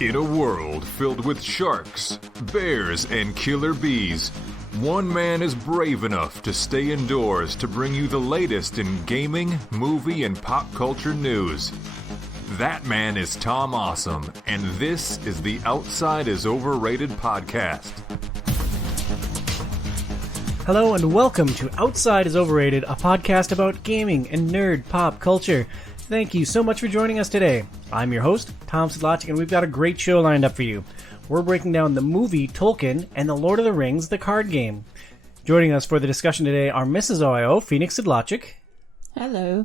In a world filled with sharks, bears, and killer bees, one man is brave enough to stay indoors to bring you the latest in gaming, movie, and pop culture news. That man is Tom Awesome, and this is the Outside is Overrated podcast. Hello and welcome to Outside is Overrated, a podcast about gaming and nerd pop culture. Thank you so much for joining us today. I'm your host, Tom Sidlacek, and we've got a great show lined up for you. We're breaking down the movie Tolkien and The Lord of the Rings, the card game. Joining us for the discussion today are Mrs. OIO, Phoenix Sidlacek. Hello.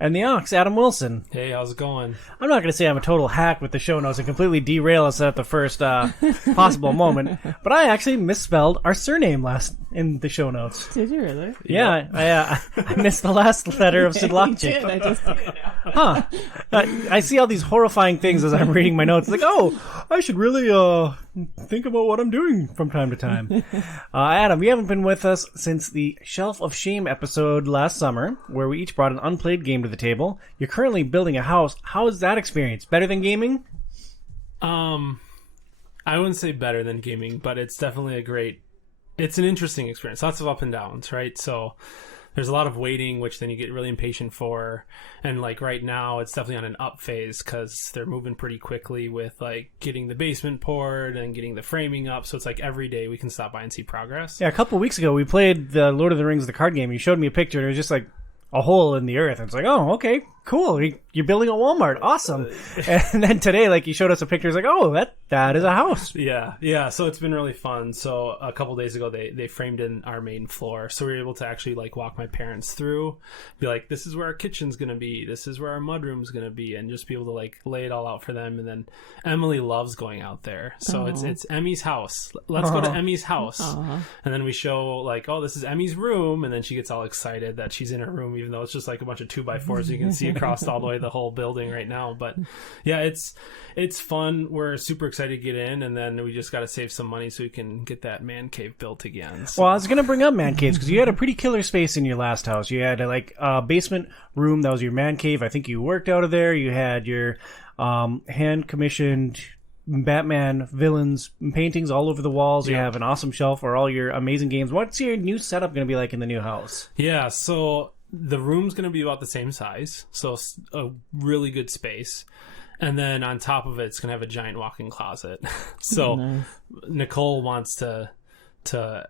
And the Ox, Adam Wilson. Hey, how's it going? I'm not going to say I'm a total hack with the show notes and completely derail us at the first possible moment, but I actually misspelled our surname last in the show notes. Did you really? Yeah, I missed the last letter of Sidlacek. I just Huh. I see all these horrifying things as I'm reading my notes. Like, oh, I should really think about what I'm doing from time to time. Adam, you haven't been with us since the Shelf of Shame episode last summer, where we each brought an unplayed game to the table. You're currently building a house. How is that experience? Better than gaming? I wouldn't say better than gaming, but it's definitely it's an interesting experience. Lots of up and downs, right? So there's a lot of waiting, which then you get really impatient for. And like right now, it's definitely on an up phase because they're moving pretty quickly with like getting the basement poured and getting the framing up. So it's like every day we can stop by and see progress. Yeah, a couple weeks ago, we played the Lord of the Rings, the card game. You showed me a picture, and it was just like a hole in the earth. And it's like, oh, okay, cool. You're building a Walmart. Awesome. And then today, like, you showed us a picture. It's like, oh, that is a house. Yeah. So it's been really fun. So a couple days ago, they framed in our main floor. So we were able to actually, like, walk my parents through, be like, this is where our kitchen's going to be. This is where our mudroom's going to be. And just be able to, like, lay it all out for them. And then Emily loves going out there. So it's Emmy's house. Let's go to Emmy's house. And then we show, like, oh, this is Emmy's room. And then she gets all excited that she's in her room, even though it's just, like, a bunch of 2x4s you can see across all the way the whole building right now. But yeah, it's fun. We're super excited to get in, and then we just got to save some money so we can get that man cave built again. So. Well, I was going to bring up man caves because you had a pretty killer space in your last house. You had a basement room that was your man cave. I think you worked out of there. You had your hand commissioned Batman villains paintings all over the walls. You have an awesome shelf for all your amazing games. What's your new setup going to be like in the new house? Yeah, so the room's going to be about the same size, so a really good space. And then on top of it, it's going to have a giant walk-in closet. So nice. Nicole wants to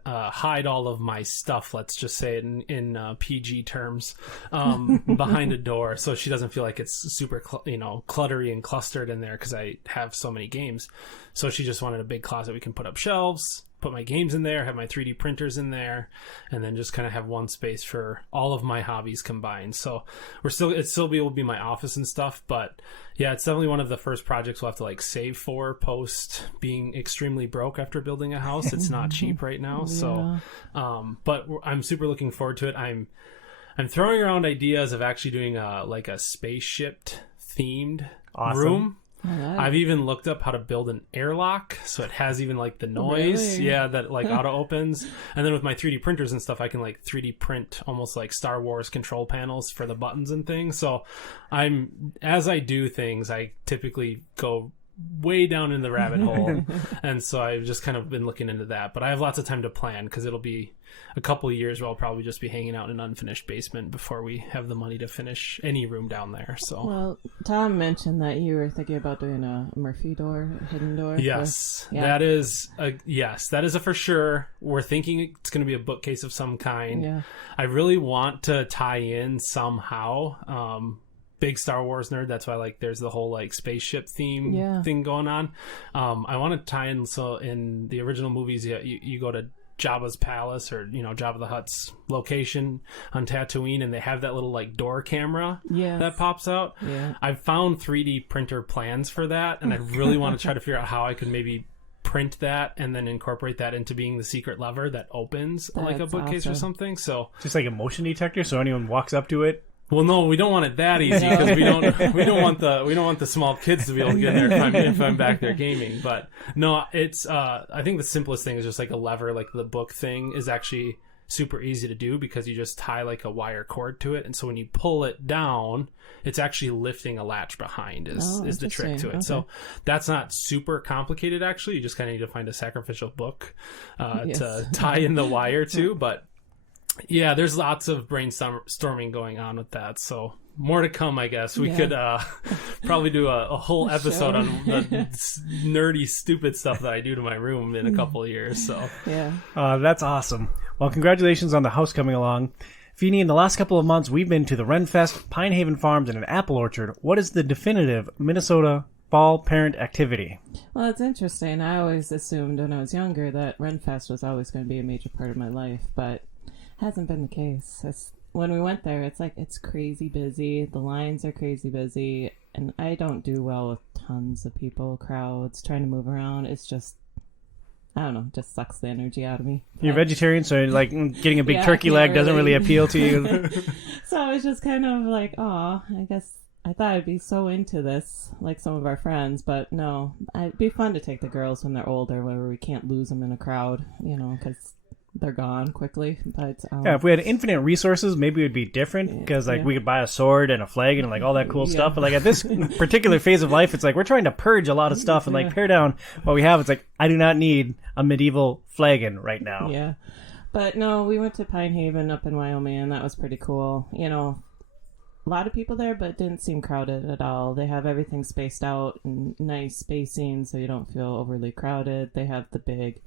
hide all of my stuff, let's just say it in PG terms, behind a door, so she doesn't feel like it's super cluttery and clustered in there because I have so many games. So she just wanted a big closet we can put up shelves, put my games in there, have my 3D printers in there, and then just kind of have one space for all of my hobbies combined. So it's still be able to be my office and stuff, but yeah, it's definitely one of the first projects we'll have to like save for post being extremely broke after building a house. It's not cheap right now. Yeah. So, but I'm super looking forward to it. I'm throwing around ideas of actually doing a spaceship themed room. I've even looked up how to build an airlock so it has even like the noise that like auto opens, and then with my 3D printers and stuff I can like 3D print almost like Star Wars control panels for the buttons and things. So as I do things, I typically go way down in the rabbit hole, and so I've just kind of been looking into that. But I have lots of time to plan because it'll be a couple of years where I'll probably just be hanging out in an unfinished basement before we have the money to finish any room down there. So, well, Tom mentioned that you were thinking about doing a Murphy door, a hidden door. Yes, that is a for sure. We're thinking it's going to be a bookcase of some kind. Yeah. I really want to tie in somehow. Big Star Wars nerd, that's why like there's the whole like spaceship theme thing going on. I want to tie in, so in the original movies you go to Jabba's palace, or Jabba the Hutt's location on Tatooine, and they have that little like door camera that pops out. I've found 3D printer plans for that, and I really want to try to figure out how I could maybe print that and then incorporate that into being the secret lever that opens like a bookcase or something. So just like a motion detector, so anyone walks up to it. Well, no, we don't want it that easy because we don't want the small kids to be able to get in there if I'm back there gaming. But no, it's I think the simplest thing is just like a lever, like the book thing is actually super easy to do because you just tie like a wire cord to it, and so when you pull it down, it's actually lifting a latch behind is the trick to it. Okay. So that's not super complicated actually. You just kind of need to find a sacrificial book to tie in the wire to, but yeah, there's lots of brainstorming going on with that. So more to come, I guess. We could probably do a whole episode on the nerdy, stupid stuff that I do to my room in a couple of years. So that's awesome. Well, congratulations on the house coming along. Feeney, in the last couple of months, we've been to the Renfest, Pine Haven Farms, and an apple orchard. What is the definitive Minnesota fall parent activity? Well, it's interesting. I always assumed when I was younger that Renfest was always going to be a major part of my life, but hasn't been the case. When we went there, it's crazy busy. The lines are crazy busy, and I don't do well with tons of people, crowds, trying to move around. It's just, I don't know, just sucks the energy out of me. You're vegetarian, so like getting a big turkey leg doesn't really appeal to you. So I was just kind of like, oh, I guess I thought I'd be so into this, like some of our friends, but no, it'd be fun to take the girls when they're older, where we can't lose them in a crowd, because they're gone quickly. But if we had infinite resources, maybe it would be different, because we could buy a sword and a flag and like all that cool stuff. But like at this particular phase of life, it's like we're trying to purge a lot of stuff and like pare down what we have. It's like, I do not need a medieval flagon right now. Yeah, but no, we went to Pine Haven up in Wyoming, and that was pretty cool. A lot of people there, but it didn't seem crowded at all. They have everything spaced out and nice spacing, so you don't feel overly crowded. They have the big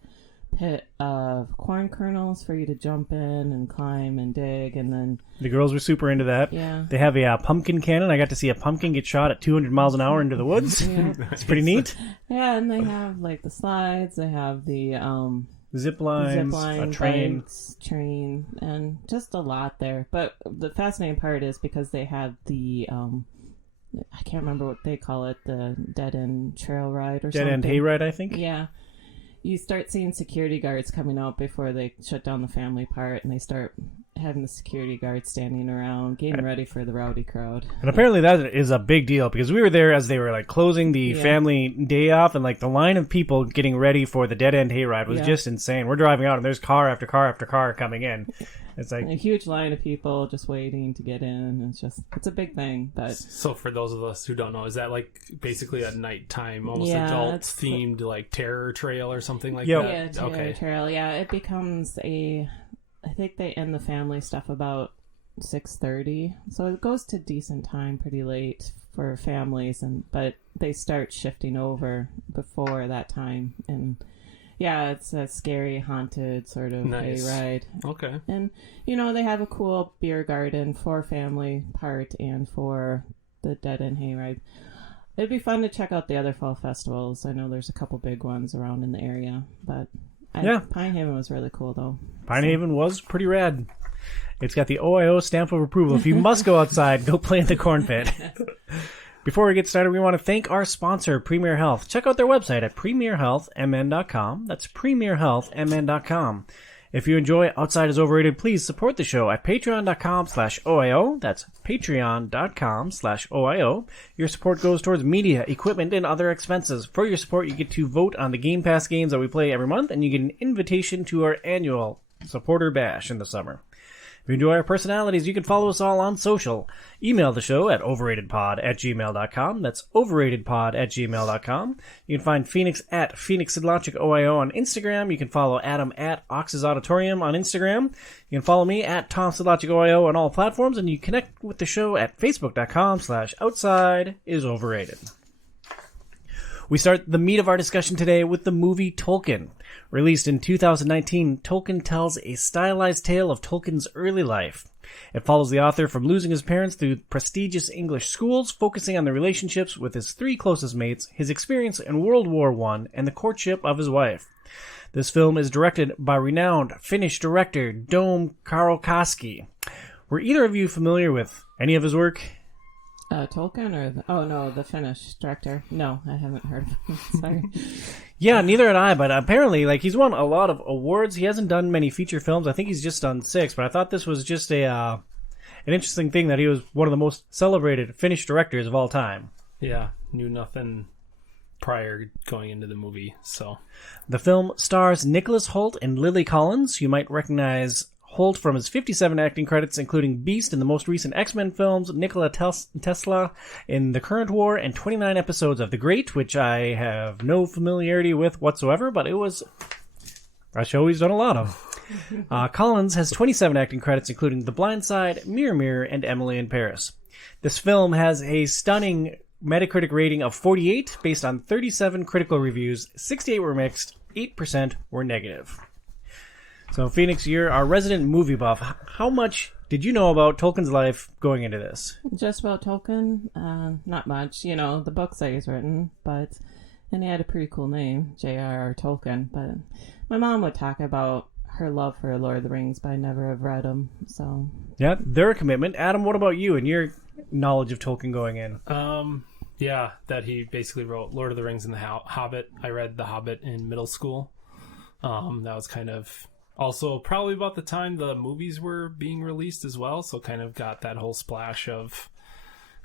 pit of corn kernels for you to jump in and climb and dig, and then the girls were super into that. Yeah, they have a pumpkin cannon. I got to see a pumpkin get shot at 200 miles an hour into the woods. It's pretty neat. Yeah, and they have like the slides. They have the zip lines, a train, and just a lot there. But the fascinating part is because they have the I can't remember what they call it, the dead end trail ride or something. Dead end hayride, I think. Yeah. You start seeing security guards coming out before they shut down the family part, and they start having the security guards standing around, getting ready for the rowdy crowd. And apparently that is a big deal, because we were there as they were like closing the family day off, and like the line of people getting ready for the dead end hayride was just insane. We're driving out, and there's car after car after car coming in. It's like a huge line of people just waiting to get in. It's a big thing. But so for those of us who don't know, is that like basically a nighttime, almost adult themed like terror trail or something like that? Yeah, terror trail. Yeah, it becomes I think they end the family stuff about 6:30, so it goes to decent time, pretty late for families, but they start shifting over before that time, and yeah, it's a scary, haunted sort of hayride. Okay. And, they have a cool beer garden for family part and for the dead end hayride. It'd be fun to check out the other fall festivals. I know there's a couple big ones around in the area, but Pine Haven was really cool, though. Pine Haven was pretty rad. It's got the OIO stamp of approval. If you must go outside, go play in the corn pit. Before we get started, we want to thank our sponsor, Premier Health. Check out their website at premierhealthmn.com. That's premierhealthmn.com. If you enjoy Outside is Overrated, please support the show at patreon.com/OIO. That's patreon.com/OIO. Your support goes towards media, equipment, and other expenses. For your support, you get to vote on the Game Pass games that we play every month, and you get an invitation to our annual supporter bash in the summer. If you enjoy our personalities, you can follow us all on social. Email the show at overratedpod@gmail.com. That's overratedpod@gmail.com. You can find Phoenix at PhoenixSidlonchikOIO on Instagram. You can follow Adam at Ox's Auditorium on Instagram. You can follow me at TomSidlonchikOIO on all platforms, and you connect with the show at Facebook.com/OutsideIsOverrated. We start the meat of our discussion today with the movie Tolkien. Released in 2019, Tolkien tells a stylized tale of Tolkien's early life. It follows the author from losing his parents through prestigious English schools, focusing on the relationships with his three closest mates, his experience in World War I, and the courtship of his wife. This film is directed by renowned Finnish director Dome Karokoski. Were either of you familiar with any of his work? Tolkien or the Finnish director? No, I haven't heard of him. Sorry. Yeah, neither had I, but apparently, he's won a lot of awards. He hasn't done many feature films. I think he's just done 6, but I thought this was just an interesting thing that he was one of the most celebrated Finnish directors of all time. Yeah, knew nothing prior going into the movie, so. The film stars Nicholas Hoult and Lily Collins. You might recognize Holt from his 57 acting credits, including Beast in the most recent X-Men films, Nikola Tesla in the current war, and 29 episodes of The Great, which I have no familiarity with whatsoever, but it was a show he's done a lot of. Collins has 27 acting credits, including The Blind Side, Mirror Mirror, and Emily in Paris. This film has a stunning Metacritic rating of 48 based on 37 critical reviews. 68 were mixed, 8% were negative. So, Phoenix, you're our resident movie buff. How much did you know about Tolkien's life going into this? Just about Tolkien? Not much. You know, the books that he's written, and he had a pretty cool name, J.R.R. Tolkien. But my mom would talk about her love for Lord of the Rings, but I never have read them, so... Yeah, they're a commitment. Adam, what about you and your knowledge of Tolkien going in? Yeah, that he basically wrote Lord of the Rings and the Hobbit. I read The Hobbit in middle school. That was kind of... Also, probably about the time the movies were being released as well, so kind of got that whole splash of,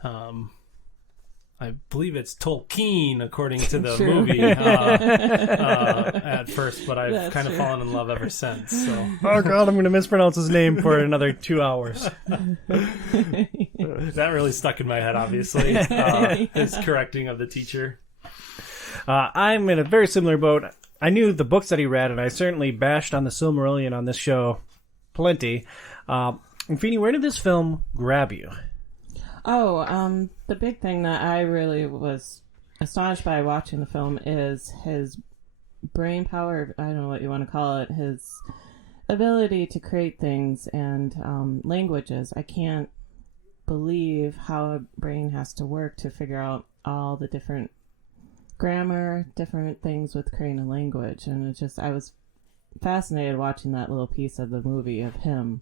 I believe it's Tolkien, according to the movie, at first, but I've kind of fallen in love ever since. So. Oh, God, I'm going to mispronounce his name for another 2 hours. That really stuck in my head, obviously, his correcting of the teacher. I'm in a very similar boat. I knew the books that he read, and I certainly bashed on the Silmarillion on this show plenty. And Feeny, where did this film grab you? Oh, the big thing that I really was astonished by watching the film is his brain power, I don't know what you want to call it, his ability to create things and languages. I can't believe how a brain has to work to figure out all the different grammar, different things with creating a language. And it's just, I was fascinated watching that little piece of the movie of him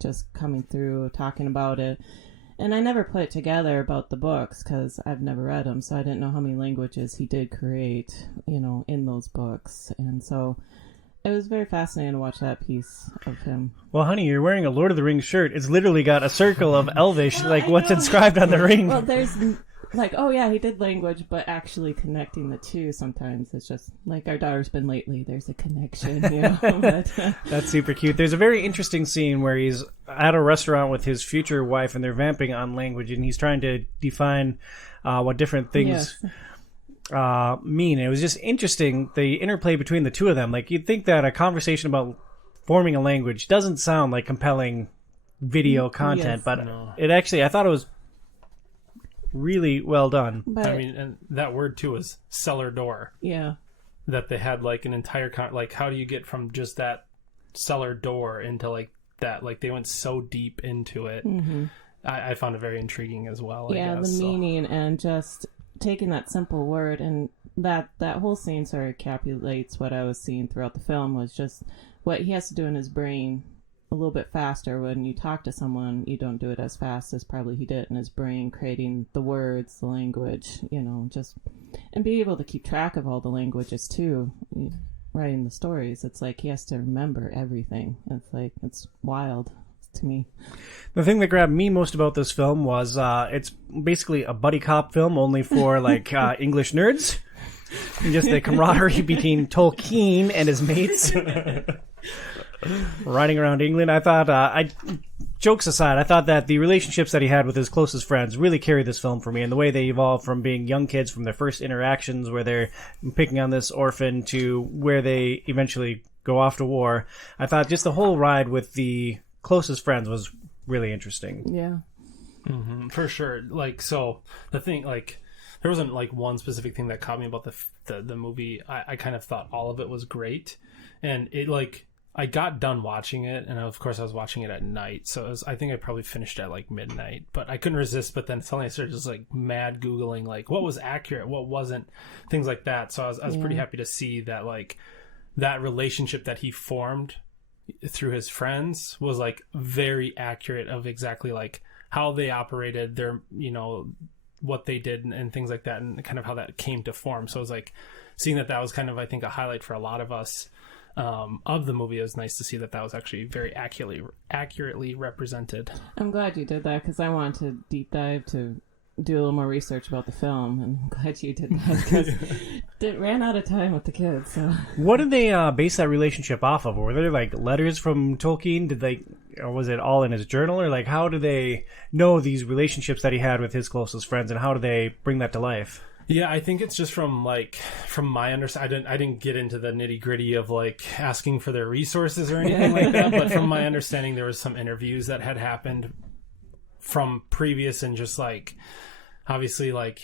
just coming through, talking about it. And I never put it together about the books because I've never read them, so I didn't know how many languages he did create, you know, in those books. And so it was very fascinating to watch that piece of him. Well, honey, you're wearing a Lord of the Rings shirt. It's literally got a circle of Elvish, well, like what's inscribed on the ring. Well, there's... Like, oh yeah, he did language, but actually connecting the two sometimes it's just like our daughter's been lately. There's a connection, you know. But, that's super cute. There's a very interesting scene where he's at a restaurant with his future wife, and they're vamping on language, and he's trying to define what different things mean. It was just interesting, the interplay between the two of them. Like, you'd think that a conversation about forming a language doesn't sound like compelling video content, but it actually, I thought it was really well done. But, I mean, and that word too is cellar door. Yeah. That they had like an entire like, how do you get from just that cellar door into like that? Like they went so deep into it. Mm-hmm. I found it very intriguing as well. Yeah, I guess, the meaning and just taking that simple word, and that whole scene sort of encapsulates what I was seeing throughout the film, was just what he has to do in his brain a little bit faster. When you talk to someone, you don't do it as fast as probably he did in his brain, creating the words, the language, you know, just, and be able to keep track of all the languages too, writing the stories. It's like he has to remember everything. It's like, it's wild to me. The thing that grabbed me most about this film was it's basically a buddy cop film, only for like English nerds. And just the camaraderie between Tolkien and his mates. Riding around England. I thought, jokes aside, I thought that the relationships that he had with his closest friends really carried this film for me, and the way they evolved from being young kids, from their first interactions where they're picking on this orphan, to where they eventually go off to war. I thought just the whole ride with the closest friends was really interesting. Yeah. Mm-hmm, for sure. Like, so the thing, like, there wasn't like one specific thing that caught me about the movie. I kind of thought all of it was great, and it like, I got done watching it, and of course I was watching it at night, so I think I probably finished at like midnight, but I couldn't resist. But then suddenly I started just like mad Googling like what was accurate, what wasn't, things like that. So I was pretty happy to see that like that relationship that he formed through his friends was like very accurate of exactly like how they operated, their, you know, what they did and things like that, and kind of how that came to form. So it was like seeing that was kind of, I think, a highlight for a lot of us of the movie. It was nice to see that was actually very accurately represented. I'm glad you did that, because I wanted to deep dive to do a little more research about the film, and I'm glad you did that because it ran out of time with the kids. So. What did they base that relationship off of? Were there like letters from Tolkien? Or was it all in his journal, or like how do they know these relationships that he had with his closest friends, and how do they bring that to life? Yeah, I think it's just from my understanding. I didn't get into the nitty gritty of like asking for their resources or anything like that. But from my understanding, there was some interviews that had happened from previous, and just like obviously like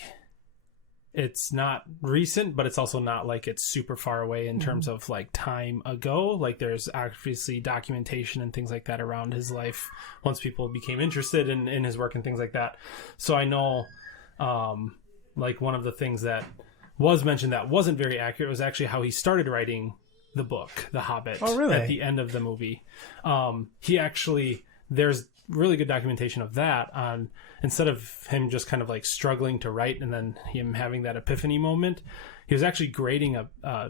it's not recent, but it's also not like it's super far away in terms of like time ago. Like there's obviously documentation and things like that around his life once people became interested in his work and things like that. So I know. Like one of the things that was mentioned that wasn't very accurate was actually how he started writing the book, The Hobbit. Oh, really? At the end of the movie. There's really good documentation of that on, instead of him just kind of like struggling to write and then him having that epiphany moment, he was actually grading a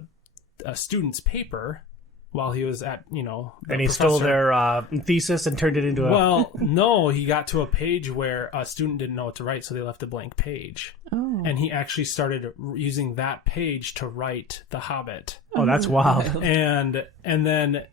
student's paper while he was at, and he stole their thesis and turned it into a... Well, no, he got to a page where a student didn't know what to write, so they left a blank page. Oh. And he actually started using that page to write The Hobbit. Oh, that's wild. And then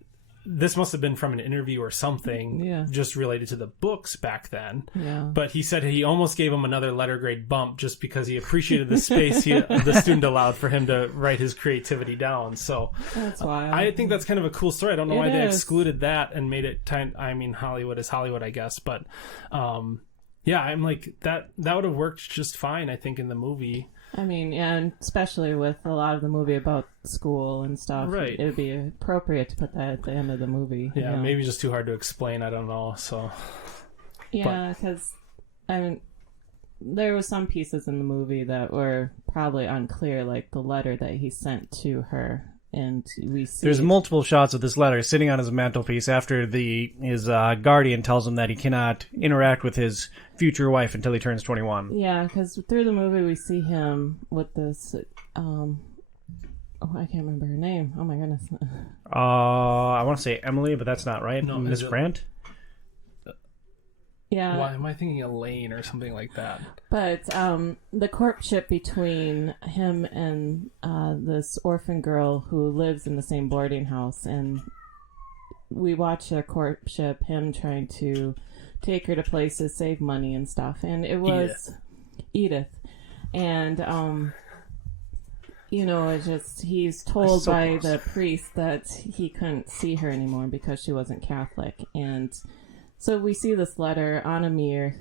this must have been from an interview or something, just related to the books back then. Yeah. But he said he almost gave him another letter grade bump just because he appreciated the space the student allowed for him to write his creativity down. So that's wild. I think that's kind of a cool story. I don't know why they is. excluded that and made it Hollywood is Hollywood, I guess. But yeah, I'm like that would have worked just fine, I think, in the movie. I mean, and especially with a lot of the movie about school and stuff, right? It would be appropriate to put that at the end of the movie. Yeah, maybe just too hard to explain. I don't know. So yeah, because I mean, there were some pieces in the movie that were probably unclear, like the letter that he sent to her. And we see there's multiple shots of this letter sitting on his mantelpiece after his guardian tells him that he cannot interact with his future wife until he turns 21. Yeah, because through the movie we see him with this. I can't remember her name. Oh my goodness. I want to say Emily, but that's not right. No, Miss Brandt. Yeah. Why am I thinking Elaine or something like that? But the courtship between him and this orphan girl who lives in the same boarding house, and we watch a courtship, him trying to take her to places, save money and stuff, and it was Edith. And it's just he's told by the priest that he couldn't see her anymore because she wasn't Catholic, and so we see this letter on a mirror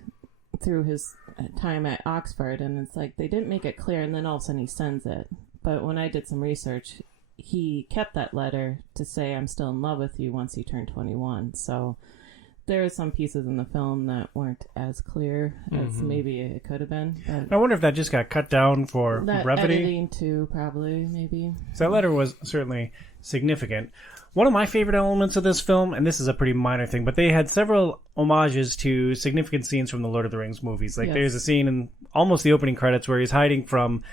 through his time at Oxford, and it's like they didn't make it clear, and then all of a sudden he sends it. But when I did some research, he kept that letter to say, I'm still in love with you once he turned 21. So there are some pieces in the film that weren't as clear as maybe it could have been. But I wonder if that just got cut down for brevity. Editing too, probably, maybe. So that letter was certainly significant. One of my favorite elements of this film, and this is a pretty minor thing, but they had several homages to significant scenes from the Lord of the Rings movies. Like there's a scene in almost the opening credits where he's hiding from,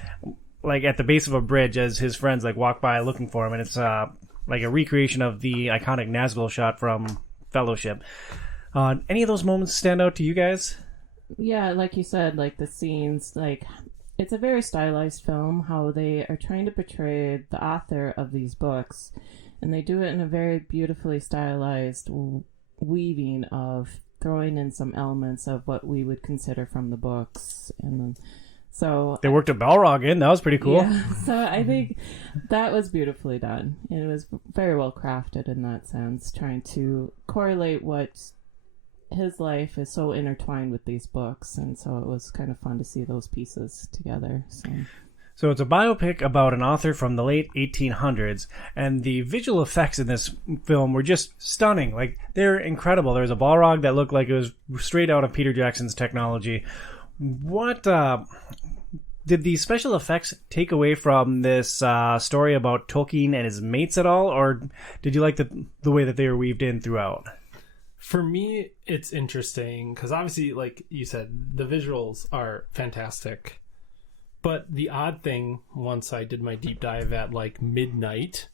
like at the base of a bridge as his friends like walk by looking for him, and it's like a recreation of the iconic Nazgul shot from Fellowship. Any of those moments stand out to you guys? Yeah, like you said, like the scenes, like it's a very stylized film, how they are trying to portray the author of these books, and they do it in a very beautifully stylized weaving of throwing in some elements of what we would consider from the books. And then, so they worked a Balrog in. That was pretty cool. Yeah, so I think that was beautifully done. And it was very well crafted in that sense, trying to correlate what his life is so intertwined with these books. And so it was kind of fun to see those pieces together. So it's a biopic about an author from the late 1800s, and the visual effects in this film were just stunning. Like, they're incredible. There was a Balrog that looked like it was straight out of Peter Jackson's technology. What did the special effects take away from this story about Tolkien and his mates at all, or did you like the way that they were weaved in throughout? For me, it's interesting because obviously, like you said, the visuals are fantastic. But the odd thing, once I did my deep dive at like midnight,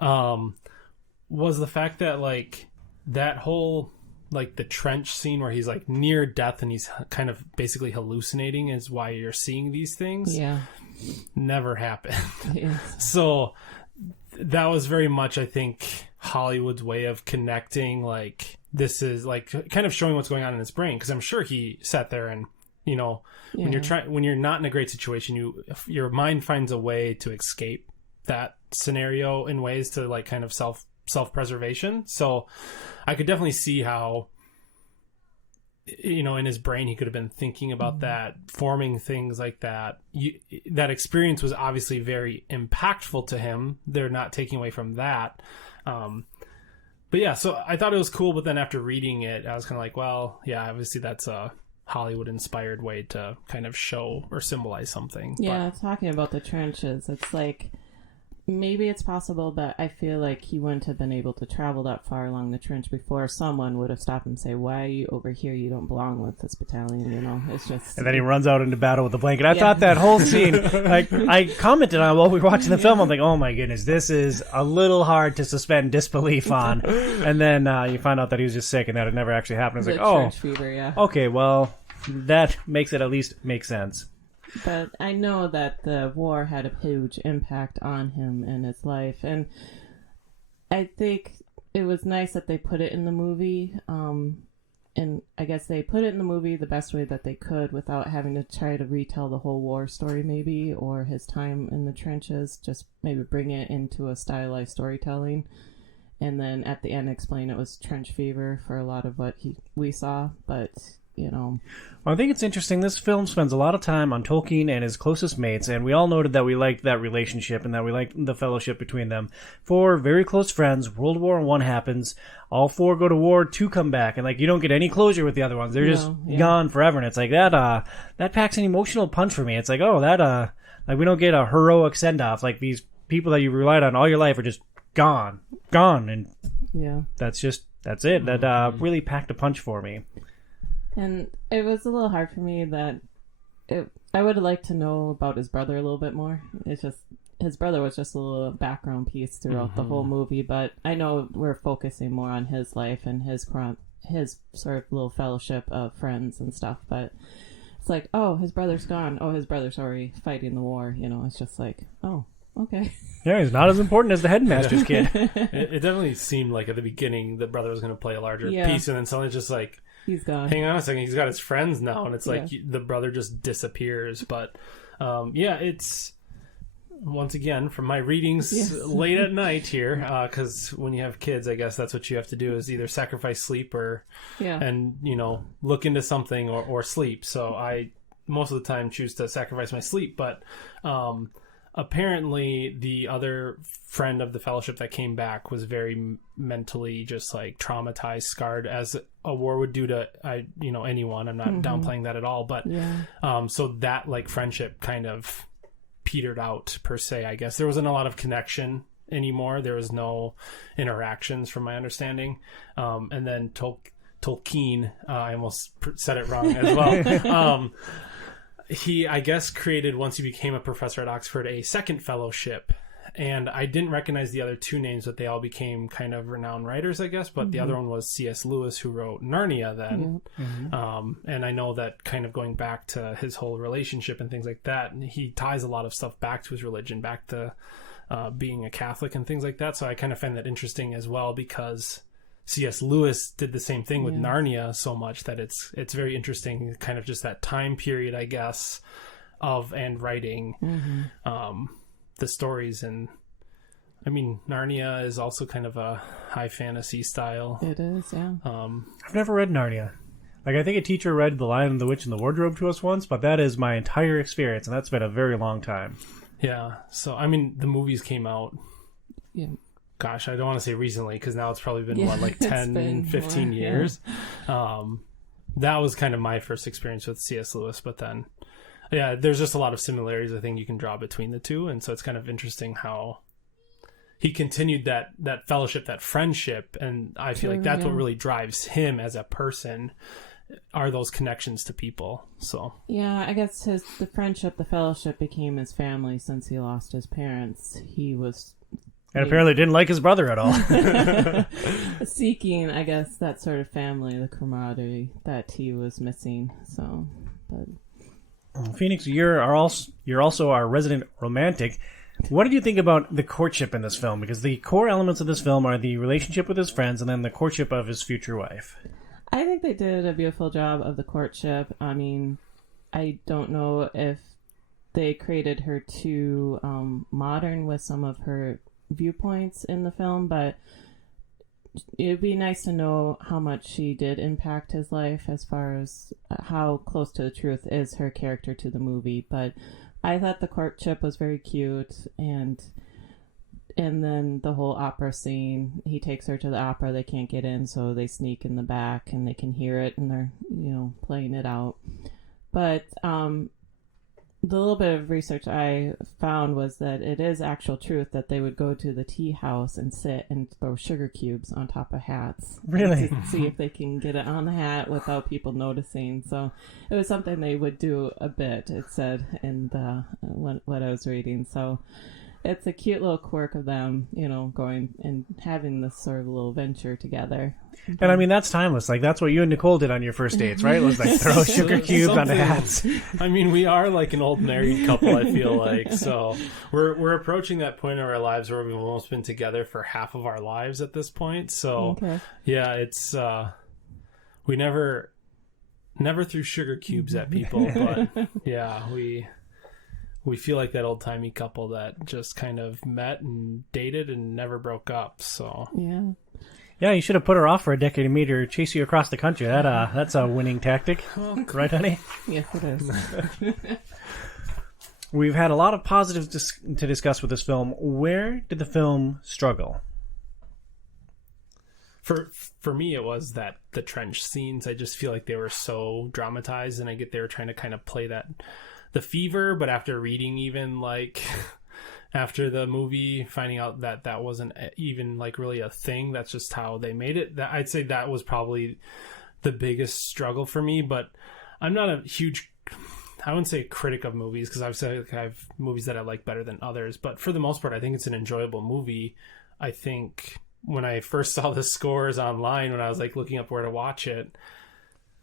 was the fact that like that whole like the trench scene where he's like near death and he's kind of basically hallucinating is why you're seeing these things. Yeah. Never happened. Yeah. So that was very much, I think, Hollywood's way of connecting, like, this is like kind of showing what's going on in his brain. Because I'm sure he sat there and, you know, when you're not in a great situation, your mind finds a way to escape that scenario in ways to like kind of self-preservation. So I could definitely see how, you know, in his brain he could have been thinking about that, forming things like that. That experience was obviously very impactful to him. They're not taking away from that. But yeah, so I thought it was cool, but then after reading it, I was kind of like, well, yeah, obviously that's a Hollywood-inspired way to kind of show or symbolize something. Yeah, talking about the trenches, it's like, maybe it's possible, but I feel like he wouldn't have been able to travel that far along the trench before someone would have stopped and say, why are you over here? You don't belong with this battalion, you know? It's just... And then he runs out into battle with the blanket. I thought that whole scene, like, I commented on while we were watching the film, I'm like, oh my goodness, this is a little hard to suspend disbelief on. And then you find out that he was just sick and that it never actually happened. It's like, trench fever, yeah. Okay, well, that makes it at least make sense. But I know that the war had a huge impact on him and his life. And I think it was nice that they put it in the movie. And I guess they put it in the movie the best way that they could without having to try to retell the whole war story maybe, or his time in the trenches. Just maybe bring it into a stylized storytelling. And then at the end explain it was trench fever for a lot of what we saw. But... you know. Well, I think it's interesting. This film spends a lot of time on Tolkien and his closest mates, and we all noted that we liked that relationship and that we liked the fellowship between them. 4 very close friends. World War I happens. All 4 go to war, 2 come back, and like you don't get any closure with the other ones. They're just gone forever, and it's like that packs an emotional punch for me. It's like, oh, that like we don't get a heroic send off. Like these people that you relied on all your life are just gone, and that's it. That really packed a punch for me. And it was a little hard for me that I would have liked to know about his brother a little bit more. It's just, his brother was just a little background piece throughout the whole movie, but I know we're focusing more on his life and his sort of little fellowship of friends and stuff, but it's like, oh, his brother's gone. Oh, his brother's already fighting the war. You know, it's just like, oh, okay. Yeah, he's not as important as the headmaster's kid. It definitely seemed like at the beginning the brother was going to play a larger piece, and then suddenly just like, he's gone. Hang on a second, he's got his friends now, and it's like the brother just disappears. But it's, once again, from my readings late at night here, because when you have kids, I guess that's what you have to do, is either sacrifice sleep or and you know, look into something or sleep. So I most of the time choose to sacrifice my sleep, but apparently the other friend of the fellowship that came back was very mentally just like traumatized, scarred, as a war would do to anyone. I'm not downplaying that at all, but so that like friendship kind of petered out per se. I guess there wasn't a lot of connection anymore. There was no interactions from my understanding. And then Tolkien, I almost said it wrong as well. He, I guess, created, once he became a professor at Oxford, a second fellowship. And I didn't recognize the other 2 names, but they all became kind of renowned writers, I guess. But the other one was C.S. Lewis, who wrote Narnia then. And I know that kind of going back to his whole relationship and things like that, and he ties a lot of stuff back to his religion, back to being a Catholic and things like that. So I kind of find that interesting as well, because C.S. Lewis did the same thing with Narnia so much that it's very interesting, kind of just that time period, I guess, and writing the stories. And I mean, Narnia is also kind of a high fantasy style. It is, yeah. I've never read Narnia. Like, I think a teacher read The Lion, the Witch, and the Wardrobe to us once, but that is my entire experience, and that's been a very long time. Yeah. So, I mean, the movies came out. Yeah. Gosh, I don't want to say recently, because now it's probably been, 10, 15 years. Yeah. That was kind of my first experience with C.S. Lewis, but then, there's just a lot of similarities I think you can draw between the two, and so it's kind of interesting how he continued that fellowship, that friendship, and I feel like that's what really drives him as a person, are those connections to people. So yeah, I guess the friendship, the fellowship became his family since he lost his parents. He was And apparently didn't like his brother at all. seeking, I guess, that sort of family, the camaraderie that he was missing. So, but Phoenix, you're also our resident romantic. What did you think about the courtship in this film? Because the core elements of this film are the relationship with his friends and then the courtship of his future wife. I think they did a beautiful job of the courtship. I mean, I don't know if they created her too modern with some of her viewpoints in the film, but it'd be nice to know how much she did impact his life as far as how close to the truth is her character to the movie. But I thought the courtship was very cute, and then the whole opera scene, he takes her to the opera, they can't get in, so they sneak in the back and they can hear it and they're, playing it out. But the little bit of research I found was that it is actual truth that they would go to the tea house and sit and throw sugar cubes on top of hats. Really? To see if they can get it on the hat without people noticing. So it was something they would do a bit, it said in what I was reading. So it's a cute little quirk of them, going and having this sort of little venture together. And I mean, that's timeless. Like, that's what you and Nicole did on your first dates, right? It was like throw sugar cubes onto hats. I mean, we are like an old married couple, I feel like. So we're approaching that point of our lives where we've almost been together for half of our lives at this point. So, yeah, it's, we never threw sugar cubes at people, but yeah, we feel like that old-timey couple that just kind of met and dated and never broke up. So yeah, you should have put her off for a decade and made her chase you across the country. That's a winning tactic, right, honey? Yes, it is. We've had a lot of positives to discuss with this film. Where did the film struggle? For me, it was that the trench scenes. I just feel like they were so dramatized, and I get they were trying to kind of play the fever, but after reading even like after the movie, finding out that wasn't even like really a thing, that's just how they made it. That I'd say that was probably the biggest struggle for me. But I'm not a huge, I wouldn't say critic of movies, because I've said I have movies that I like better than others, but for the most part I think it's an enjoyable movie. I think when I first saw the scores online, when I was like looking up where to watch it,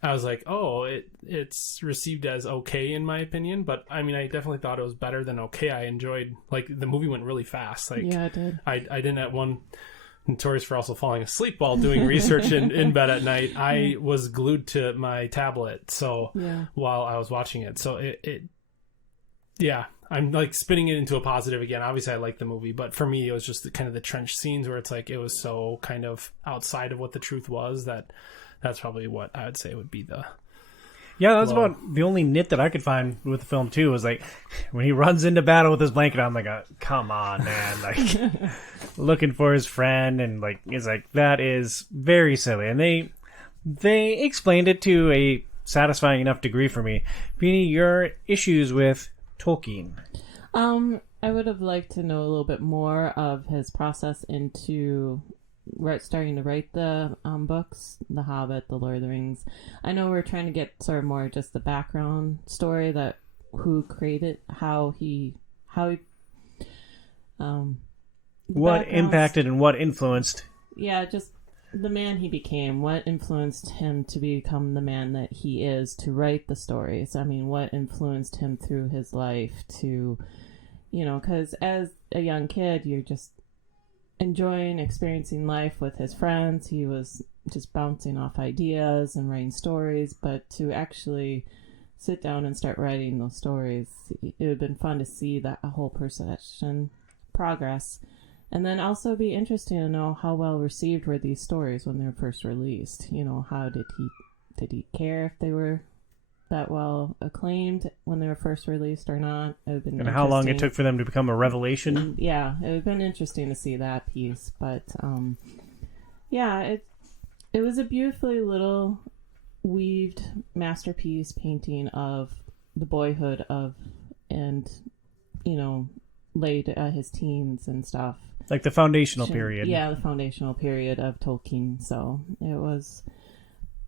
I was like, oh, it's received as okay in my opinion, but I mean, I definitely thought it was better than okay. I enjoyed, like, the movie went really fast. Like, yeah, it did. I didn't at one, notorious for also falling asleep while doing research in bed at night. I was glued to my tablet, so while I was watching it, so it I'm like spinning it into a positive again. Obviously, I like the movie, but for me, it was just kind of the trench scenes where it's like it was so kind of outside of what the truth was that. That's probably what I would say would be the... Yeah, that's about the only nit that I could find with the film, too, was like, when he runs into battle with his blanket, I'm like, come on, man. Like, looking for his friend, and, like, it's like, that is very silly. And they explained it to a satisfying enough degree for me. Beanie, your issues with Tolkien? I would have liked to know a little bit more of his process into... starting to write the books, The Hobbit, The Lord of the Rings. I know we're trying to get sort of more just the background story, that who created, how he what impacted and what influenced. Yeah, just the man he became. What influenced him to become the man that he is, to write the stories? I mean, what influenced him through his life to, because as a young kid, you're just enjoying experiencing life with his friends. He was just bouncing off ideas and writing stories, but to actually sit down and start writing those stories, it would have been fun to see that whole progress. And then also be interesting to know how well received were these stories when they were first released. How did he care if they were that well acclaimed when they were first released or not? It would have been and how long it took for them to become a revelation. Yeah, it would have been interesting to see that piece. But it was a beautifully little weaved masterpiece painting of the boyhood of, and late his teens and stuff, like the foundational period. Yeah, the foundational period of Tolkien. So it was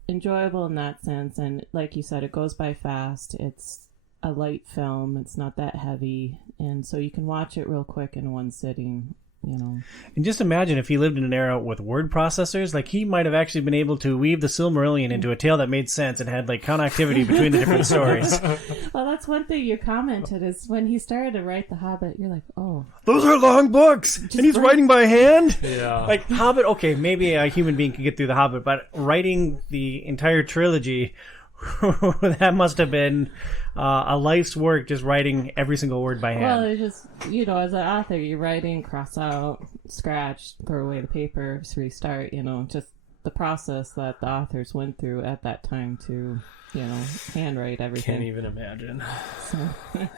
enjoyable in that sense, and like you said, it goes by fast. It's a light film, it's not that heavy, and so you can watch it real quick in one sitting, And just imagine if he lived in an era with word processors, like he might have actually been able to weave the Silmarillion into a tale that made sense and had like connectivity between the different stories. Well, that's one thing you commented is when he started to write The Hobbit, you're like, oh. Those are long books! And he's writing by hand? Yeah. Like, Hobbit, okay, maybe a human being could get through The Hobbit, but writing the entire trilogy, that must have been a life's work, just writing every single word by hand. Well, it just, as an author, you're writing, cross out, scratch, throw away the paper, restart, just the process that the authors went through at that time to, handwrite everything. Can't even imagine. So.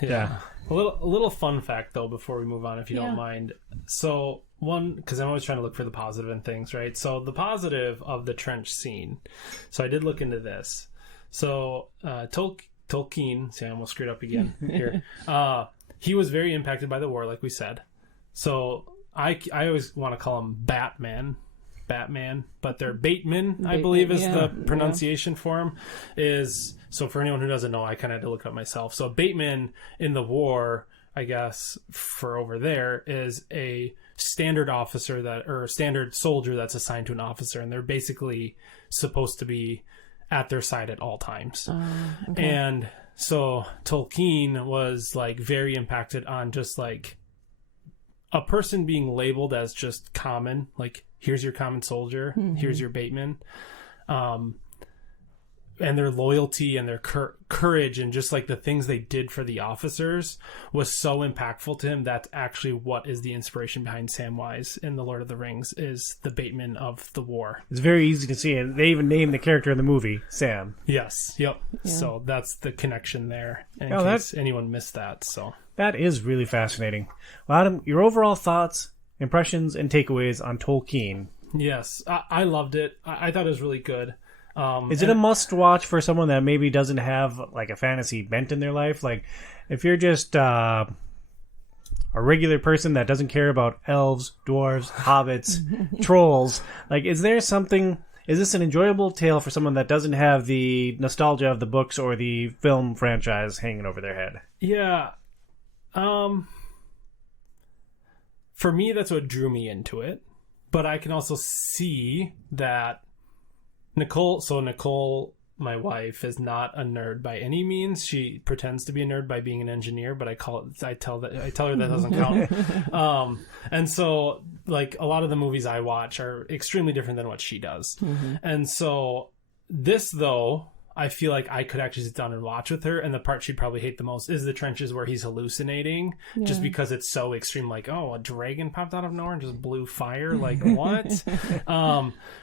Yeah. A little fun fact, though, before we move on, if you don't mind. So, because I'm always trying to look for the positive in things, right? So, the positive of the trench scene. So, I did look into this. So, Tolkien, see, I almost screwed up again here. He was very impacted by the war, like we said. So, I always want to call him Batman, but they're Bateman, I believe is the pronunciation for him. So for anyone who doesn't know, I kind of had to look up myself. So Bateman in the war, I guess, for over there, is a standard officer or standard soldier that's assigned to an officer, and they're basically supposed to be at their side at all times. Okay. And so Tolkien was like very impacted on just like a person being labeled as just common, like here's your common soldier, here's your Bateman, and their loyalty and their courage and just like the things they did for the officers was so impactful to him. That's actually what is the inspiration behind Samwise in The Lord of the Rings, is the Bateman of the war. It's very easy to see, and they even named the character in the movie Sam. Yes, yep. Yeah. So that's the connection there, in case anyone missed that. So that is really fascinating. Well, Adam, your overall thoughts, impressions, and takeaways on Tolkien? Yes, I loved it. I thought it was really good. Is it a must-watch for someone that maybe doesn't have like a fantasy bent in their life? Like, if you're just a regular person that doesn't care about elves, dwarves, hobbits, trolls, like, is this an enjoyable tale for someone that doesn't have the nostalgia of the books or the film franchise hanging over their head? Yeah. For me, that's what drew me into it. But I can also see that Nicole, my wife, is not a nerd by any means. She pretends to be a nerd by being an engineer, but I tell her that doesn't count. And so, like, a lot of the movies I watch are extremely different than what she does. Mm-hmm. And so this, though, I feel like I could actually sit down and watch with her, and the part she'd probably hate the most is the trenches where he's hallucinating, just because it's so extreme. Like, oh, a dragon popped out of nowhere and just blew fire. Like, what?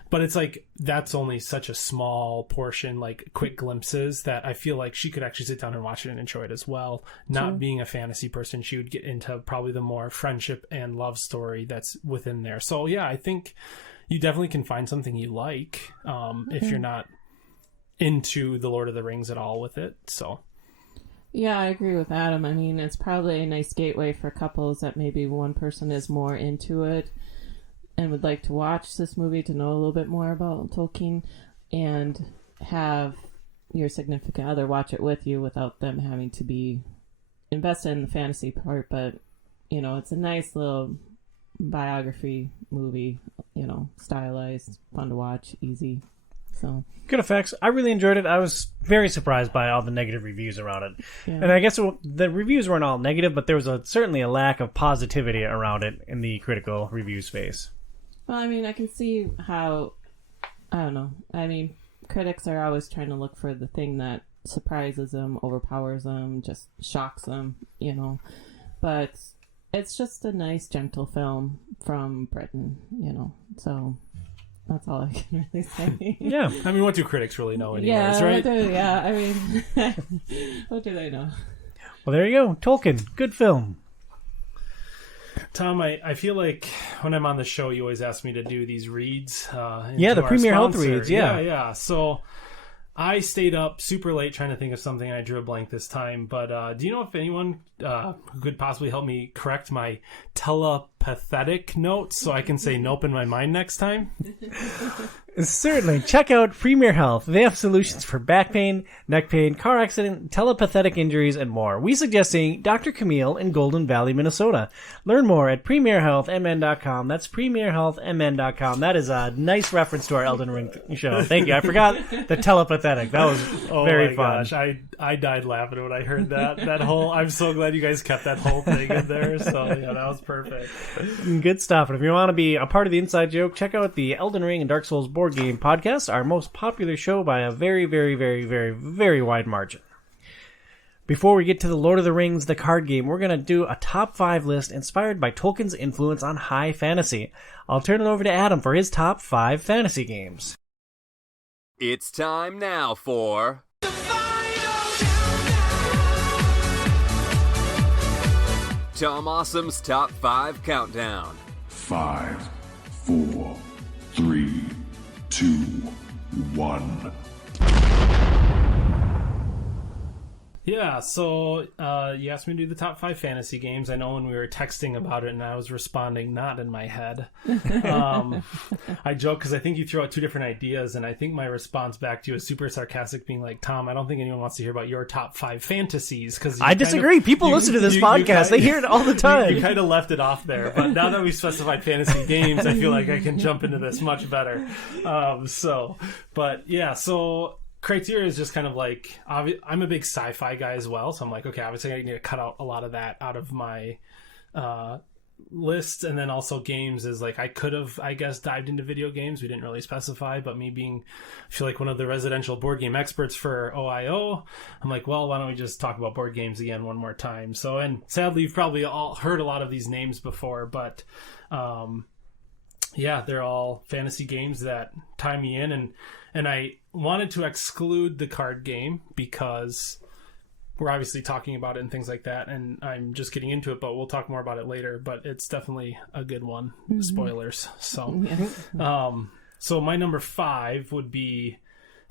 But it's like, that's only such a small portion, like quick glimpses, that I feel like she could actually sit down and watch it and enjoy it as well. Not being a fantasy person, she would get into probably the more friendship and love story that's within there. So yeah, I think you definitely can find something you like, if you're not into the Lord of the Rings at all with it. So yeah, I agree with Adam. I mean, it's probably a nice gateway for couples that maybe one person is more into it and would like to watch this movie to know a little bit more about Tolkien, and have your significant other watch it with you without them having to be invested in the fantasy part. But it's a nice little biography movie, stylized, fun to watch, easy. So good effects. I really enjoyed it. I was very surprised by all the negative reviews around it. Yeah. And I guess the reviews weren't all negative, but there was certainly a lack of positivity around it in the critical review space. Well, I mean, I can see how, I don't know. I mean, critics are always trying to look for the thing that surprises them, overpowers them, just shocks them, But it's just a nice, gentle film from Britain, So that's all I can really say. Yeah. I mean, what do critics really know anyways, right? I mean, what do they know? Well, there you go. Tolkien. Good film. Tom, I feel like when I'm on the show, you always ask me to do these reads. The Premier Health reads, Yeah. So I stayed up super late trying to think of something, and I drew a blank this time. But do you know if anyone who could possibly help me correct my telepathic pathetic note so I can say nope in my mind next time? Certainly. Check out Premier Health. They have solutions for back pain, neck pain, car accident, telepathic injuries, and more. We suggest seeing Dr. Camille in Golden Valley, Minnesota. Learn more at premierhealthmn.com. That's premierhealthmn.com. That is a nice reference to our Elden Ring show. Thank you. I forgot the telepathetic. That was very fun. Gosh, I died laughing when I heard that. That whole, I'm so glad you guys kept that whole thing in there. So yeah, that was perfect. Good stuff. And if you want to be a part of the inside joke, check out the Elden Ring and Dark Souls board game podcast, our most popular show by a very, very, very, very, very wide margin. Before we get to the Lord of the Rings, the card game, we're going to do a top 5 list inspired by Tolkien's influence on high fantasy. I'll turn it over to Adam for his top 5 fantasy games. It's time now for... Tom Awesome's Top 5 Countdown. 5, 4, 3, 2, 1. Yeah, so you asked me to do the top 5 fantasy games. I know when we were texting about it and I was responding not in my head. I joke because I think you throw out 2 different ideas, and I think my response back to you is super sarcastic, being like, Tom, I don't think anyone wants to hear about your top 5 fantasies. Cause I disagree. People listen to this podcast. They hear it all the time. You kind of left it off there. But now that we've specified fantasy games, I feel like I can jump into this much better. So criteria is just kind of like, I'm a big sci-fi guy as well, so I'm like, okay, obviously I need to cut out a lot of that out of my list. And then also games is like, I could have, I guess, dived into video games. We didn't really specify, but me being, I feel like one of the residential board game experts for OIO, I'm like, well, why don't we just talk about board games again one more time? So, and sadly, you've probably all heard a lot of these names before, but yeah, they're all fantasy games that tie me in, and I wanted to exclude the card game because we're obviously talking about it and things like that, and I'm just getting into it, but we'll talk more about it later. But it's definitely a good one. Mm-hmm. Spoilers. So, so my number 5 would be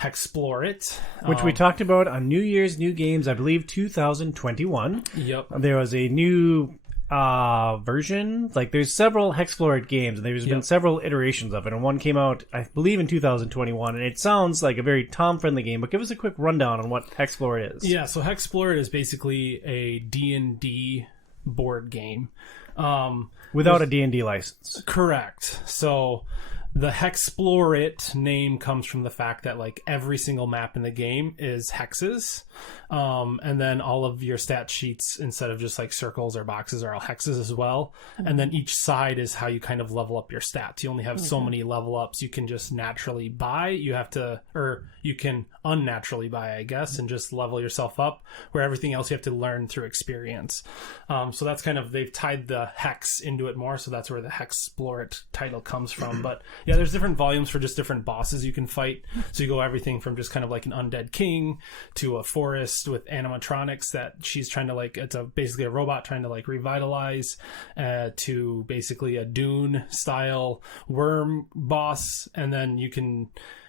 Hexplore-It, which we talked about on New Year's New Games, I believe 2021. Yep. There was a new version. Like, there's several Hexplore-It games, and there's been several iterations of it, and one came out, I believe, in 2021, and it sounds like a very Tom-friendly game, but give us a quick rundown on what Hexplore-It is. Yeah, so Hexplore-It is basically a D&D board game. Without a D&D license. Correct. So the Hexplore-It name comes from the fact that, like, every single map in the game is hexes. And then all of your stat sheets, instead of just like circles or boxes, are all hexes as well. Mm-hmm. And then each side is how you kind of level up your stats. You only have so many level ups you can just naturally buy. You have to, or you can unnaturally buy, I guess, and just level yourself up, where everything else you have to learn through experience. So that's kind of, they've tied the hex into it more. So that's where the Hexplore-It title comes from. But yeah, there's different volumes for just different bosses you can fight. So you go everything from just kind of like an undead king to a forest with animatronics that she's trying to, like, it's basically a robot trying to like revitalize, to basically a Dune style worm boss, and then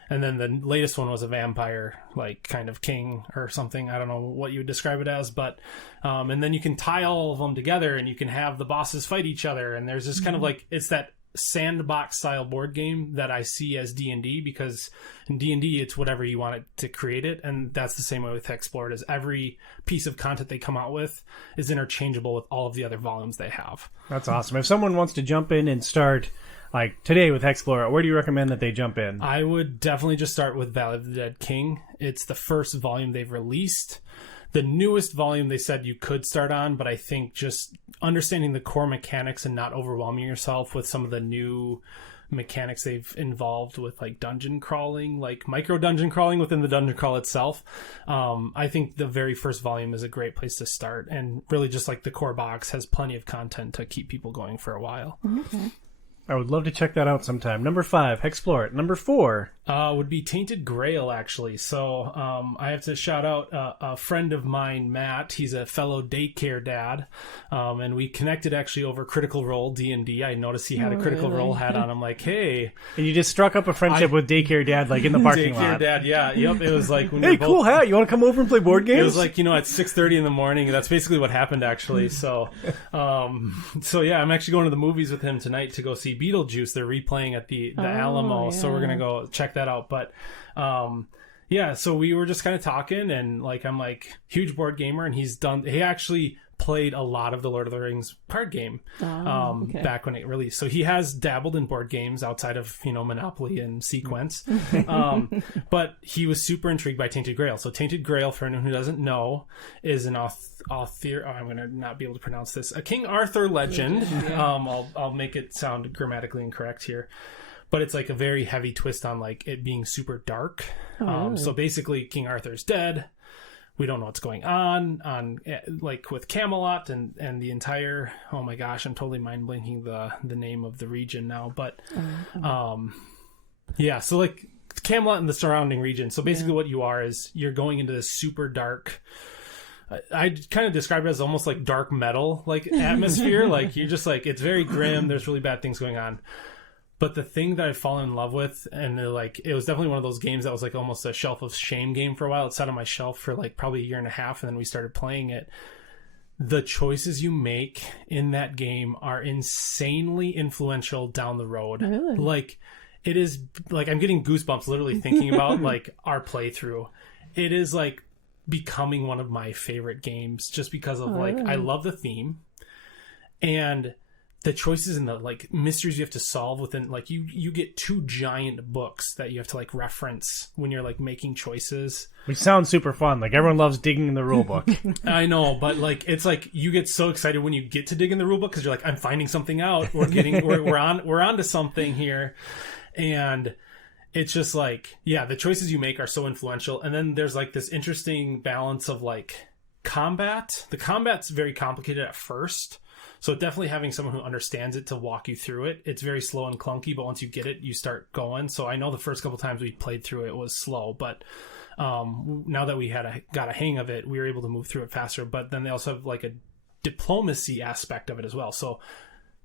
the latest one was a vampire, like, kind of king or something. I don't know what you would describe it as, but and then you can tie all of them together and you can have the bosses fight each other, and there's this kind of like, it's that sandbox style board game that I see as D&D, because in D&D it's whatever you want it to create it, and that's the same way with Hexplore-It, is every piece of content they come out with is interchangeable with all of the other volumes they have. That's awesome. If someone wants to jump in and start, like, today with Hexplore-It, where do you recommend that they jump in? I would definitely just start with Valley of the Dead King. It's the first volume they've released. The newest volume they said you could start on, but I think just understanding the core mechanics and not overwhelming yourself with some of the new mechanics they've involved with, like, dungeon crawling, like micro dungeon crawling within the dungeon crawl itself. I think the very first volume is a great place to start, and really just like the core box has plenty of content to keep people going for a while. Okay. I would love to check that out sometime. Number 5, Hexplore-It. Number 4, Would be Tainted Grail, actually. So I have to shout out a friend of mine, Matt. He's a fellow daycare dad, and we connected actually over Critical Role D&D. I noticed he had a Critical Role hat on. I'm like, hey. And you just struck up a friendship with daycare dad, like in the parking lot. Daycare dad, yeah. Yep, it was like... When hey, cool hat. You want to come over and play board games? It was like, at 6:30 in the morning. That's basically what happened, actually. So, yeah, I'm actually going to the movies with him tonight to go see Beetlejuice. They're replaying at the Alamo, yeah. So we're going to go check that out. But yeah, so we were just kind of talking, and like I'm like huge board gamer, and he actually played a lot of the Lord of the Rings card game back when it released. So he has dabbled in board games outside of Monopoly and Sequence. But he was super intrigued by Tainted Grail. So Tainted Grail, for anyone who doesn't know, is an I'm going to not be able to pronounce this, a King Arthur legend. Yeah. I'll make it sound grammatically incorrect here. But it's like a very heavy twist on like it being super dark. So basically King Arthur's dead. We don't know what's going on like with Camelot and the entire, oh my gosh, I'm totally mind blanking the name of the region now. But yeah, so like Camelot and the surrounding region. So basically what you are is you're going into this super dark, I kind of describe it as almost like dark metal like atmosphere. Like you're just like, it's very grim. There's really bad things going on. But the thing that I've fallen in love with, and like it was definitely one of those games that was like almost a shelf of shame game for a while. It sat on my shelf for like probably a year and a half, and then we started playing it. The choices you make in that game are insanely influential down the road. Really? Like it is like I'm getting goosebumps literally thinking about like our playthrough. It is like becoming one of my favorite games just because of like I love the theme and the choices and the like mysteries you have to solve within like you get 2 giant books that you have to like reference when you're like making choices, which sounds super fun. Like everyone loves digging in the rule book. I know, but like it's like you get so excited when you get to dig in the rule book because you're like, I'm finding something out. We're on to something here. And it's just like, yeah, the choices you make are so influential. And then there's like this interesting balance of like combat. The combat's very complicated at first. So definitely having someone who understands it to walk you through it. It's very slow and clunky, but once you get it, you start going. So I know the first couple times we played through it was slow, but now that we got a hang of it, we were able to move through it faster. But then they also have like a diplomacy aspect of it as well. So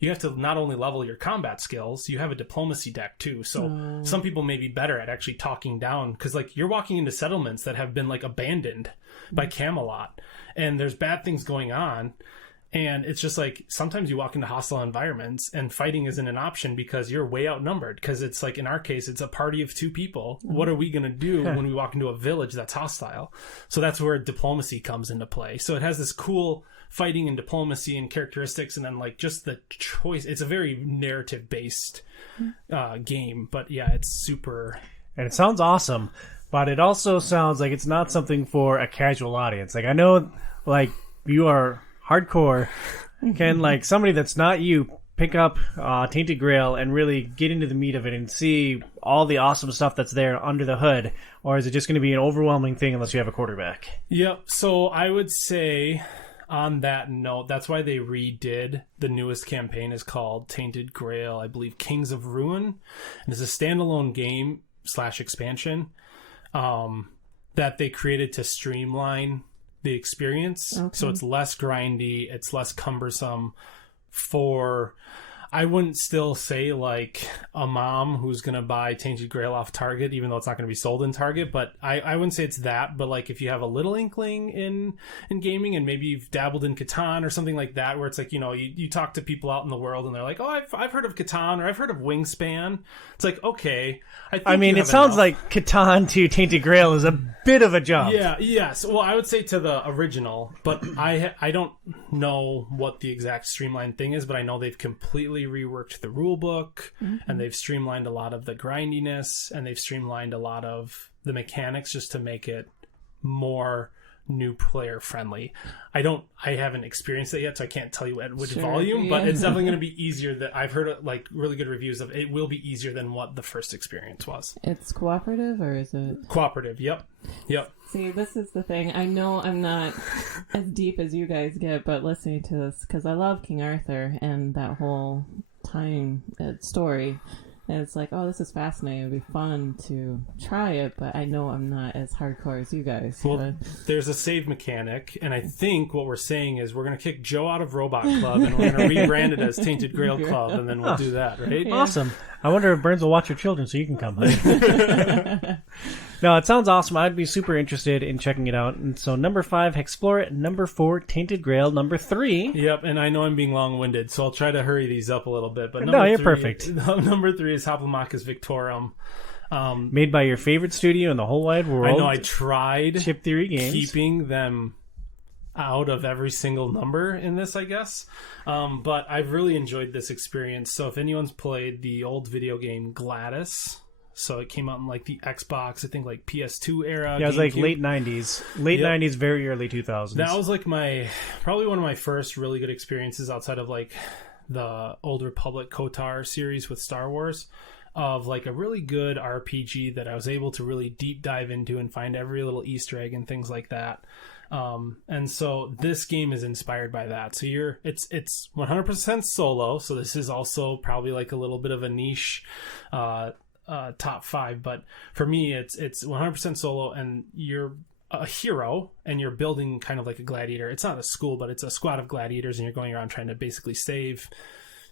you have to not only level your combat skills, you have a diplomacy deck too. So some people may be better at actually talking down because like you're walking into settlements that have been like abandoned by Camelot and there's bad things going on. And it's just like sometimes you walk into hostile environments and fighting isn't an option because you're way outnumbered. Because it's like in our case, it's a party of 2 people. What are we going to do when we walk into a village that's hostile? So that's where diplomacy comes into play. So it has this cool fighting and diplomacy and characteristics. And then like just the choice. It's a very narrative based game. But yeah, it's super. And it sounds awesome. But it also sounds like it's not something for a casual audience. Like I know like you are hardcore. Can like somebody that's not you pick up Tainted Grail and really get into the meat of it and see all the awesome stuff that's there under the hood, or is it just going to be an overwhelming thing unless you have a quarterback? Yep. So I would say on that note, that's why they redid the newest campaign is called Tainted Grail, I believe Kings of Ruin, and it's a standalone game / expansion that they created to streamline the experience. Okay. So it's less grindy, it's less cumbersome for, I wouldn't still say like a mom who's going to buy Tainted Grail off Target, even though it's not going to be sold in Target, but I wouldn't say it's that, but like if you have a little inkling in gaming and maybe you've dabbled in Catan or something like that, where it's like, you talk to people out in the world and they're like, oh, I've heard of Catan or I've heard of Wingspan. It's like, okay. I mean, it sounds like Catan to Tainted Grail is a bit of a jump. Yeah, yes. Well, I would say to the original, but I don't know what the exact streamlined thing is, but I know they've completely reworked the rule book and they've streamlined a lot of the grindiness and they've streamlined a lot of the mechanics just to make it more new player friendly. I haven't experienced it yet, so I can't tell you at which volume, but it's definitely going to be easier. That I've heard like really good reviews of it will be easier than what the first experience was. It's cooperative or is it cooperative? Yep. See, this is the thing. I know I'm not as deep as you guys get, but listening to this, because I love King Arthur and that whole time story, And it's like, oh, this is fascinating. It'd be fun to try it, but I know I'm not as hardcore as you guys. Well, but... there's a save mechanic, and I think what we're saying is we're going to kick Joe out of Robot Club, and we're going to rebrand it as Tainted Grail Club, and then we'll do that, right? Yeah. Awesome. I wonder if Burns will watch your children so you can come. No, it sounds awesome. I'd be super interested in checking it out. And so number 5, Explore It. Number 4, Tainted Grail. Number 3. Yep, and I know I'm being long-winded, so I'll try to hurry these up a little bit. But No, you're perfect. Number 3 is Hoplomachus Victorum. Made by your favorite studio in the whole wide world. I know I tried Chip Theory Games. keeping them out of every single number in this, I guess. But I've really enjoyed this experience. So if anyone's played the old video game Gladys, so it came out in like the Xbox, I think like PS2 era. Yeah, it was like GameCube. late 90s. Late Yep. 90s, very early 2000s. That was like probably one of my first really good experiences outside of like the Old Republic KOTOR series with Star Wars, of like a really good RPG that I was able to really deep dive into and find every little Easter egg and things like that. And so this game is inspired by that. So it's 100% solo. So this is also probably like a little bit of a niche, top 5, but for me it's 100% solo, and you're a hero and you're building kind of like a gladiator. It's not a school, but it's a squad of gladiators, and you're going around trying to basically save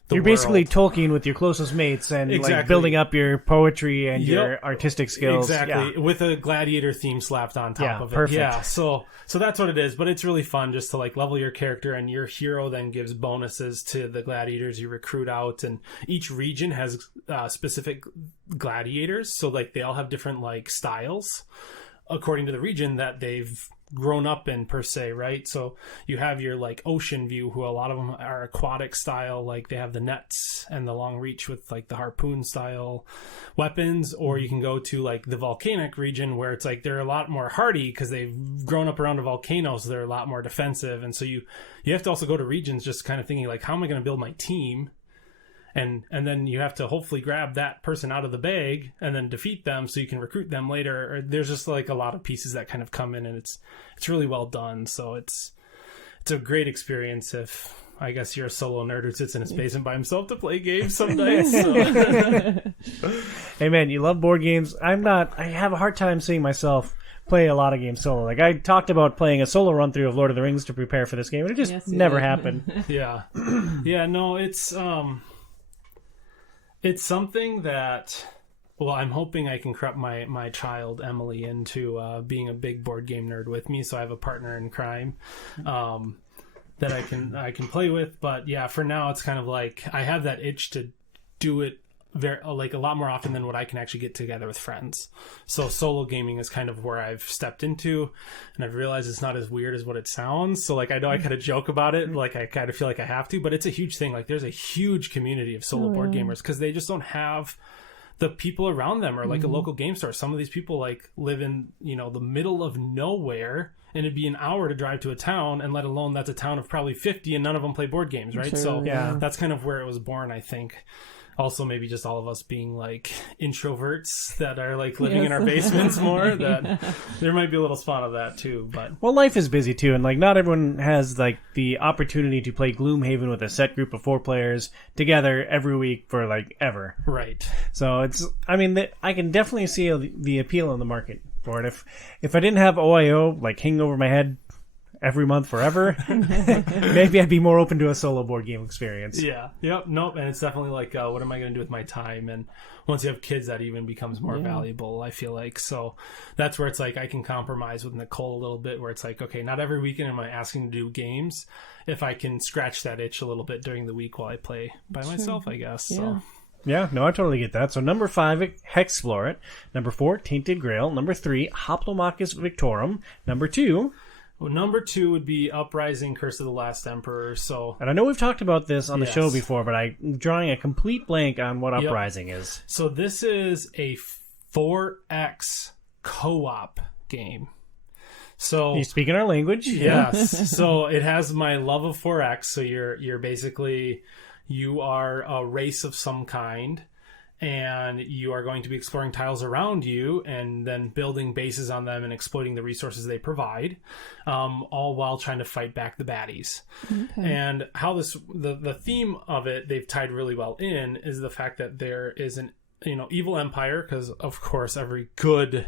the You're world. basically Tolkien with your closest mates and like Exactly. building up your poetry and your Yep. artistic skills. Exactly, Yeah. with a gladiator theme slapped on top Yeah, of it. perfect. Yeah, so that's what it is. But it's really fun just to like level your character, and your hero then gives bonuses to the gladiators you recruit out. And each region has specific gladiators, so like they all have different like styles according to the region that they've grown up in, per se, right? So you have your like ocean view, who a lot of them are aquatic style, like they have the nets and the long reach with like the harpoon style weapons. Or you can go to like the volcanic region, where it's like they're a lot more hardy because they've grown up around a volcano, so they're a lot more defensive. And so you have to also go to regions just kind of thinking like, how am I going to build my team? And then you have to hopefully grab that person out of the bag and then defeat them so you can recruit them later. Or there's just like a lot of pieces that kind of come in, and it's really well done. So it's a great experience if, I guess, you're a solo nerd who sits in his basement by himself to play games some nights. So. Hey man, you love board games. I have a hard time seeing myself play a lot of games solo. Like I talked about playing a solo run through of Lord of the Rings to prepare for this game, and it just Yes, you never did. happened. Yeah. Yeah, no, it's something that, well, I'm hoping I can corrupt my child Emily into being a big board game nerd with me, so I have a partner in crime that I can play with. But yeah, for now it's kind of like I have that itch to do it a lot more often than what I can actually get together with friends. So solo gaming is kind of where I've stepped into, and I've realized it's not as weird as what it sounds. So like I know I kind of joke about it, like I kind of feel like I have to, but it's a huge thing. Like there's a huge community of solo board gamers because they just don't have the people around them, or like a local game store. Some of these people like live in, the middle of nowhere, and it'd be an hour to drive to a town, and let alone that's a town of probably 50, and none of them play board games, right? Sure, So yeah. that's kind of where it was born, I think. Also, maybe just all of us being like introverts that are like living in our basements more, that there might be a little spot of that too. But Well, life is busy too, and like not everyone has like the opportunity to play Gloomhaven with a set group of 4 players together every week for like ever. right. So I can definitely see the appeal in the market for it. If I didn't have OIO like hanging over my head every month forever, maybe I'd be more open to a solo board game experience. Yeah. Yep. Nope. And it's definitely like, what am I going to do with my time? And once you have kids, that even becomes more valuable, I feel like. So that's where it's like I can compromise with Nicole a little bit, where it's like, okay, not every weekend am I asking to do games. If I can scratch that itch a little bit during the week while I play by myself, I guess. So. Yeah, no, I totally get that. So number 5, Hexplore It. Number 4, Tainted Grail. Number 3, Hoplomachus Victorum. Number 2... Well, number 2 would be Uprising: Curse of the Last Emperor. So, And I know we've talked about this on the Yes. show before, but I'm drawing a complete blank on what Yep. Uprising is. so this is a 4X co-op game. So You speaking our language? yes, so it has my love of 4X. So you're basically, you are a race of some kind, and you are going to be exploring tiles around you and then building bases on them and exploiting the resources they provide, all while trying to fight back the baddies. And how the theme of it they've tied really well in is the fact that there is evil empire, because of course every good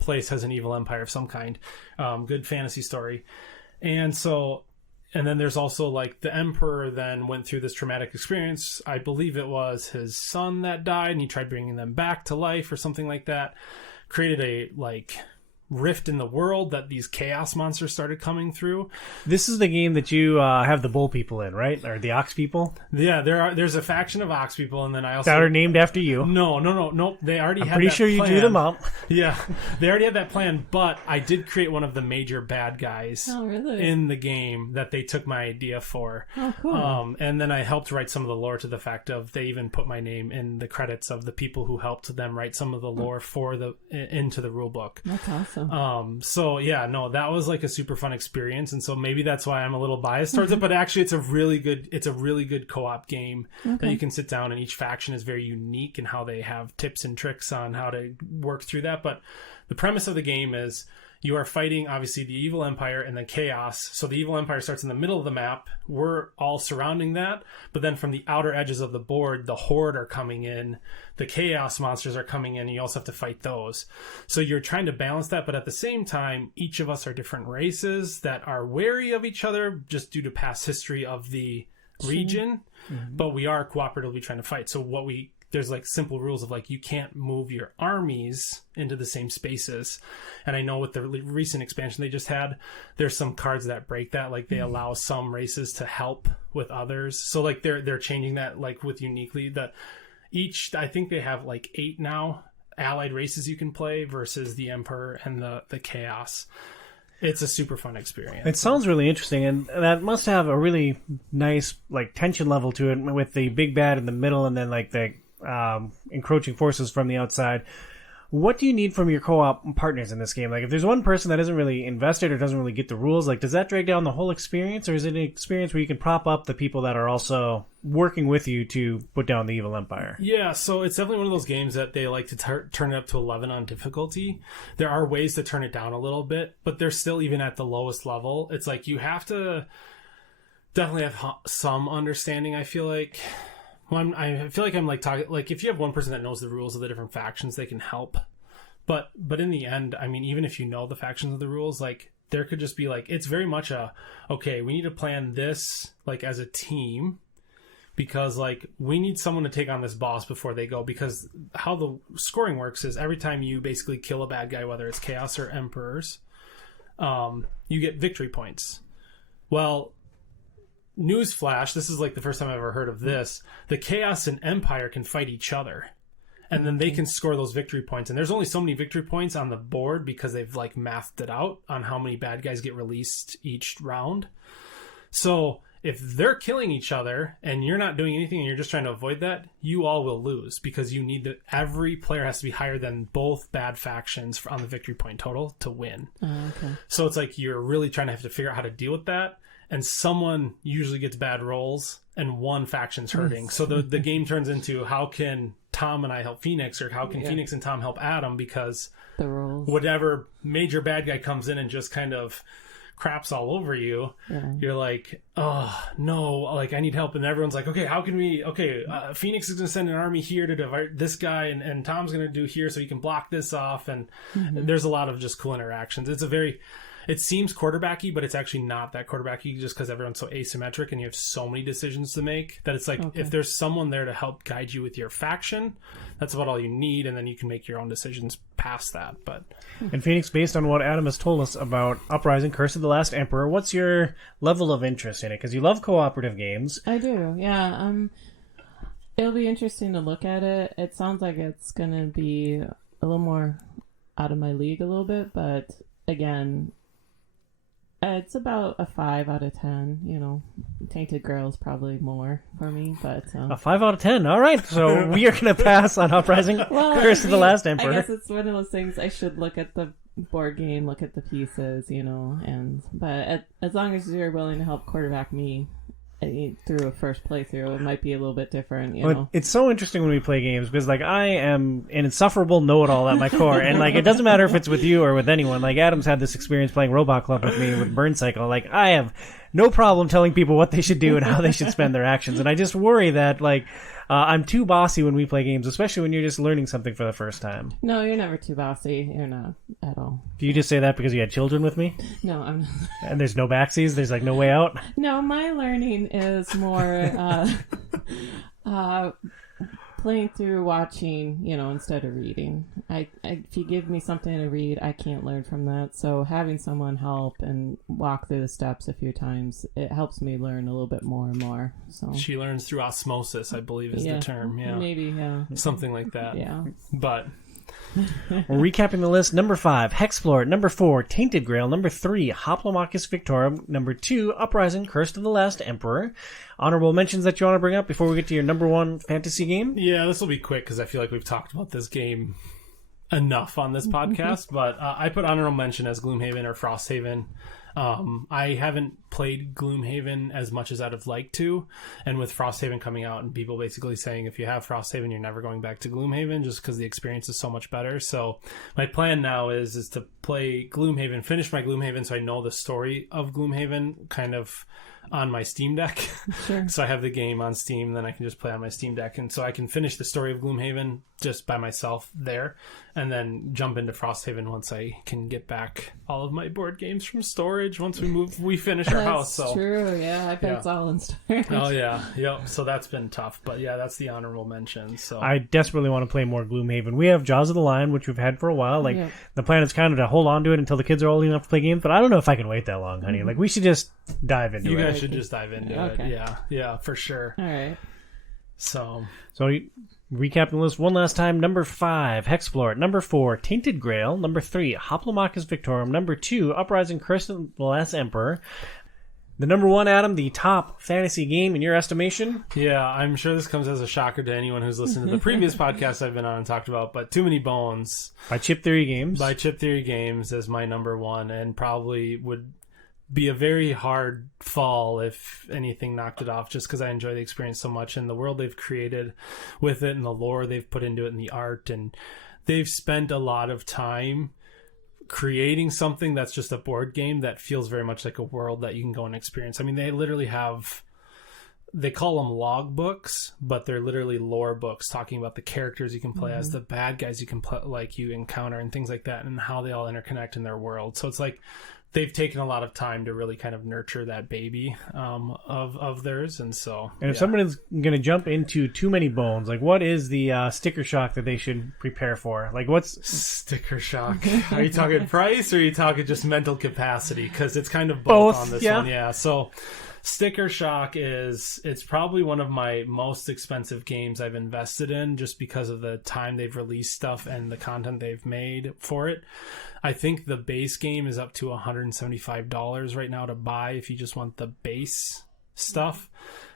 place has an evil empire of some kind. Good fantasy story. And then there's also like the emperor then went through this traumatic experience. I believe it was his son that died, and he tried bringing them back to life or something like that. Created a like rift in the world that these chaos monsters started coming through. This is the game that you have the bull people in, right? Or the ox people? Yeah, there's a faction of ox people, and then I also that are named after you. No. They already. I'm had pretty that sure you plan. drew them up. Yeah, they already had that plan. But I did create one of the major bad guys in the game that they took my idea for. Oh, cool. And then I helped write some of the lore to the fact of they even put my name in the credits of the people who helped them write some of the lore for into the rule book. That's awesome. So yeah, no, that was like a super fun experience, and so maybe that's why I'm a little biased towards it. But actually, it's a really good co-op game that you can sit down, and each faction is very unique in how they have tips and tricks on how to work through that. But the premise of the game is you are fighting, obviously, the evil empire and then chaos. So the evil empire starts in the middle of the map. We're all surrounding that. But then from the outer edges of the board, the horde are coming in. The chaos monsters are coming in. And you also have to fight those. So you're trying to balance that. But at the same time, each of us are different races that are wary of each other just due to past history of the region. But we are cooperatively trying to fight. So there's like simple rules of like you can't move your armies into the same spaces. And I know with the recent expansion they just had, there's some cards that break that, like they allow some races to help with others. So like they're changing that, like with uniquely I think they have like 8 now allied races you can play versus the emperor and the chaos. It's a super fun experience. It sounds really interesting, and that must have a really nice like tension level to it with the big bad in the middle and then like the encroaching forces from the outside. What do you need from your co-op partners in this game? Like if there's one person that isn't really invested or doesn't really get the rules, like does that drag down the whole experience, or is it an experience where you can prop up the people that are also working with you to put down the evil empire? Yeah, so it's definitely one of those games that they like to turn it up to 11 on difficulty. There are ways to turn it down a little bit, but they're still even at the lowest level. It's like you have to definitely have some understanding, I feel like. I feel like I'm like talking, like if you have one person that knows the rules of the different factions, they can help. But in the end, I mean, even if you know the factions of the rules, like there could just be like, it's very much okay, we need to plan this like as a team because like we need someone to take on this boss before they go, because how the scoring works is every time you basically kill a bad guy, whether it's chaos or emperors, you get victory points. Well, newsflash, this is like the first time I've ever heard of this. The Chaos and Empire can fight each other. And then they can score those victory points. And there's only so many victory points on the board because they've like mathed it out on how many bad guys get released each round. So if they're killing each other and you're not doing anything and you're just trying to avoid that, you all will lose because you need every player has to be higher than both bad factions on the victory point total to win. Okay. So it's like you're really trying to have to figure out how to deal with that. And someone usually gets bad rolls and one faction's hurting. So the game turns into how can Tom and I help Phoenix, or how can Phoenix and Tom help Adam, because the rolls. Whatever major bad guy comes in and just kind of craps all over you, you're like, oh no, like I need help. And everyone's like, okay, how can we, Phoenix is going to send an army here to divert this guy, and Tom's going to do here so he can block this off. And there's a lot of just cool interactions. It seems quarterbacky, but it's actually not that quarterbacky just because everyone's so asymmetric and you have so many decisions to make that it's like if there's someone there to help guide you with your faction, that's about all you need, and then you can make your own decisions past that. But And Phoenix, based on what Adam has told us about Uprising, Curse of the Last Emperor, what's your level of interest in it? Because you love cooperative games. I do, yeah. It'll be interesting to look at it. It sounds like it's going to be a little more out of my league a little bit, but again, it's about a 5 out of 10. You know, Tainted Grail's probably more for me, but a 5 out of 10. All right, so we are going to pass on Uprising, Curse of the Last Emperor. I guess it's one of those things. I should look at the board game, look at the pieces, you know, but as long as you're willing to help quarterback me through a first playthrough, it might be a little bit different, you know. It's so interesting when we play games because, like, I am an insufferable know-it-all at my core, and, like, it doesn't matter if it's with you or with anyone. Like, Adam's had this experience playing Robot Club with me with Burn Cycle. Like, I have no problem telling people what they should do and how they should spend their actions. And I just worry that, like, I'm too bossy when we play games, especially when you're just learning something for the first time. No, you're never too bossy. You're not at all. Do you just say that because you had children with me? No, I'm not. And there's no backsies? There's, like, no way out? No, my learning is more playing through, watching, instead of reading. If you give me something to read, I can't learn from that. So having someone help and walk through the steps a few times, it helps me learn a little bit more and more. So She learns through osmosis, I believe is the term. Yeah, maybe, yeah, something like that. yeah. But We're recapping the list. Number 5, Hexplore. Number 4, Tainted Grail. Number 3, Hoplomachus Victorum. Number 2, Uprising, Curse of the Last Emperor. Honorable mentions that you want to bring up before we get to your number 1 fantasy game? yeah, this will be quick because I feel like we've talked about this game enough on this podcast. But I put honorable mention as Gloomhaven or Frosthaven. I haven't played Gloomhaven as much as I'd have liked to, and with Frosthaven coming out and people basically saying if you have Frosthaven you're never going back to Gloomhaven just because the experience is so much better. So my plan now is to play Gloomhaven, finish my Gloomhaven so I know the story of Gloomhaven kind of on my Steam Deck. Sure. So I have the game on Steam, then I can just play on my Steam Deck, and so I can finish the story of Gloomhaven just by myself there, and then jump into Frosthaven once I can get back all of my board games from storage once we finish our house. So True, yeah, I bet it's all in storage. oh yeah, yep. So that's been tough, but yeah, that's the honorable mention. So I desperately want to play more Gloomhaven. We have Jaws of the Lion, which we've had for a while. Like, Yeah. the plan is kind of to hold on to it until the kids are old enough to play games, but I don't know if I can wait that long, honey. Like, we should just dive into you it. guys should just dive into Okay. it. Yeah, for sure. All right. So, recapping the list one last time. Number 5, Hexplore. Number 4, Tainted Grail. Number 3, Hoplomachus Victorum. Number 2, Uprising, Curse of the Last Emperor. The number 1, Adam, the top fantasy game in your estimation? Yeah, I'm sure this comes as a shocker to anyone who's listened to the previous podcast I've been on and talked about, but Too Many Bones By Chip Theory Games. by Chip Theory Games as my number 1, and probably would be a very hard fall if anything knocked it off, just because I enjoy the experience so much and the world they've created with it and the lore they've put into it and the art, and they've spent a lot of time creating something that's just a board game that feels very much like a world that you can go and experience. I mean, they literally they call them log books, but they're literally lore books talking about the characters you can play as, the bad guys you can play, like you encounter and things like that, and how they all interconnect in their world. So it's like they've taken a lot of time to really kind of nurture that baby of theirs. And so, And if somebody's going to jump into Too Many Bones, like, what is the sticker shock that they should prepare for? Like, what's sticker shock? Are you talking price or are you talking just mental capacity? Because it's kind of both on this one. Yeah. So sticker shock it's probably one of my most expensive games I've invested in, just because of the time they've released stuff and the content they've made for it. I think the base game is up to $175 right now to buy if you just want the base stuff,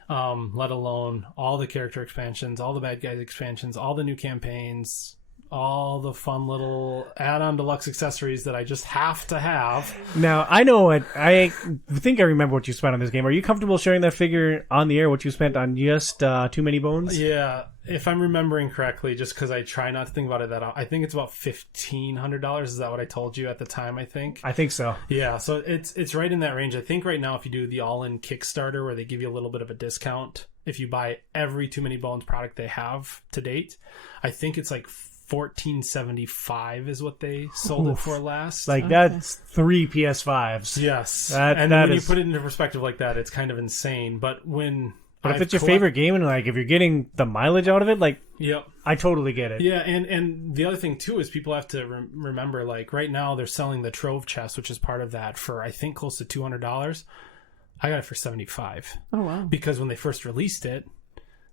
let alone all the character expansions, all the bad guys expansions, all the new campaigns, all the fun little add-on deluxe accessories that I just have to have. Now, I know what I think I remember what you spent on this game. Are you comfortable sharing that figure on the air, what you spent on just Too Many Bones? Yeah, if I'm remembering correctly, just because I try not to think about it that often, I think it's about $1,500. Is that what I told you at the time, I think? I think so. Yeah, so it's right in that range. I think right now if you do the all-in Kickstarter where they give you a little bit of a discount if you buy every Too Many Bones product they have to date, I think it's like $1,475 is what they sold it for last. Like, that's 3 PS5s. Yes. And when you put it into perspective like that, it's kind of insane. But if it's your favorite game and, like, if you're getting the mileage out of it, like, yep. I totally get it. Yeah, and the other thing, too, is people have to remember, like, right now they're selling the Trove chest, which is part of that, for, I think, close to $200. I got it for $75. Oh, wow. Because when they first released it,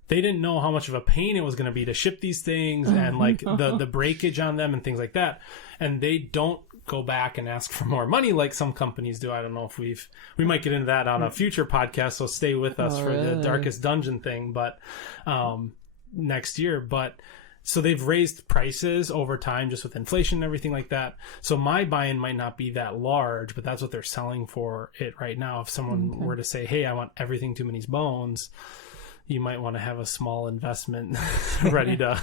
they didn't know how much of a pain it was going to be to ship these things and like the breakage on them and things like that. And they don't go back and ask for more money like some companies do. I don't know if we might get into that on a future podcast, so stay with us for the Darkest Dungeon thing, but next year. But so they've raised prices over time just with inflation and everything like that. So my buy-in might not be that large, but that's what they're selling for it right now. If someone were to say, hey, I want everything Too Many Bones, you might want to have a small investment ready to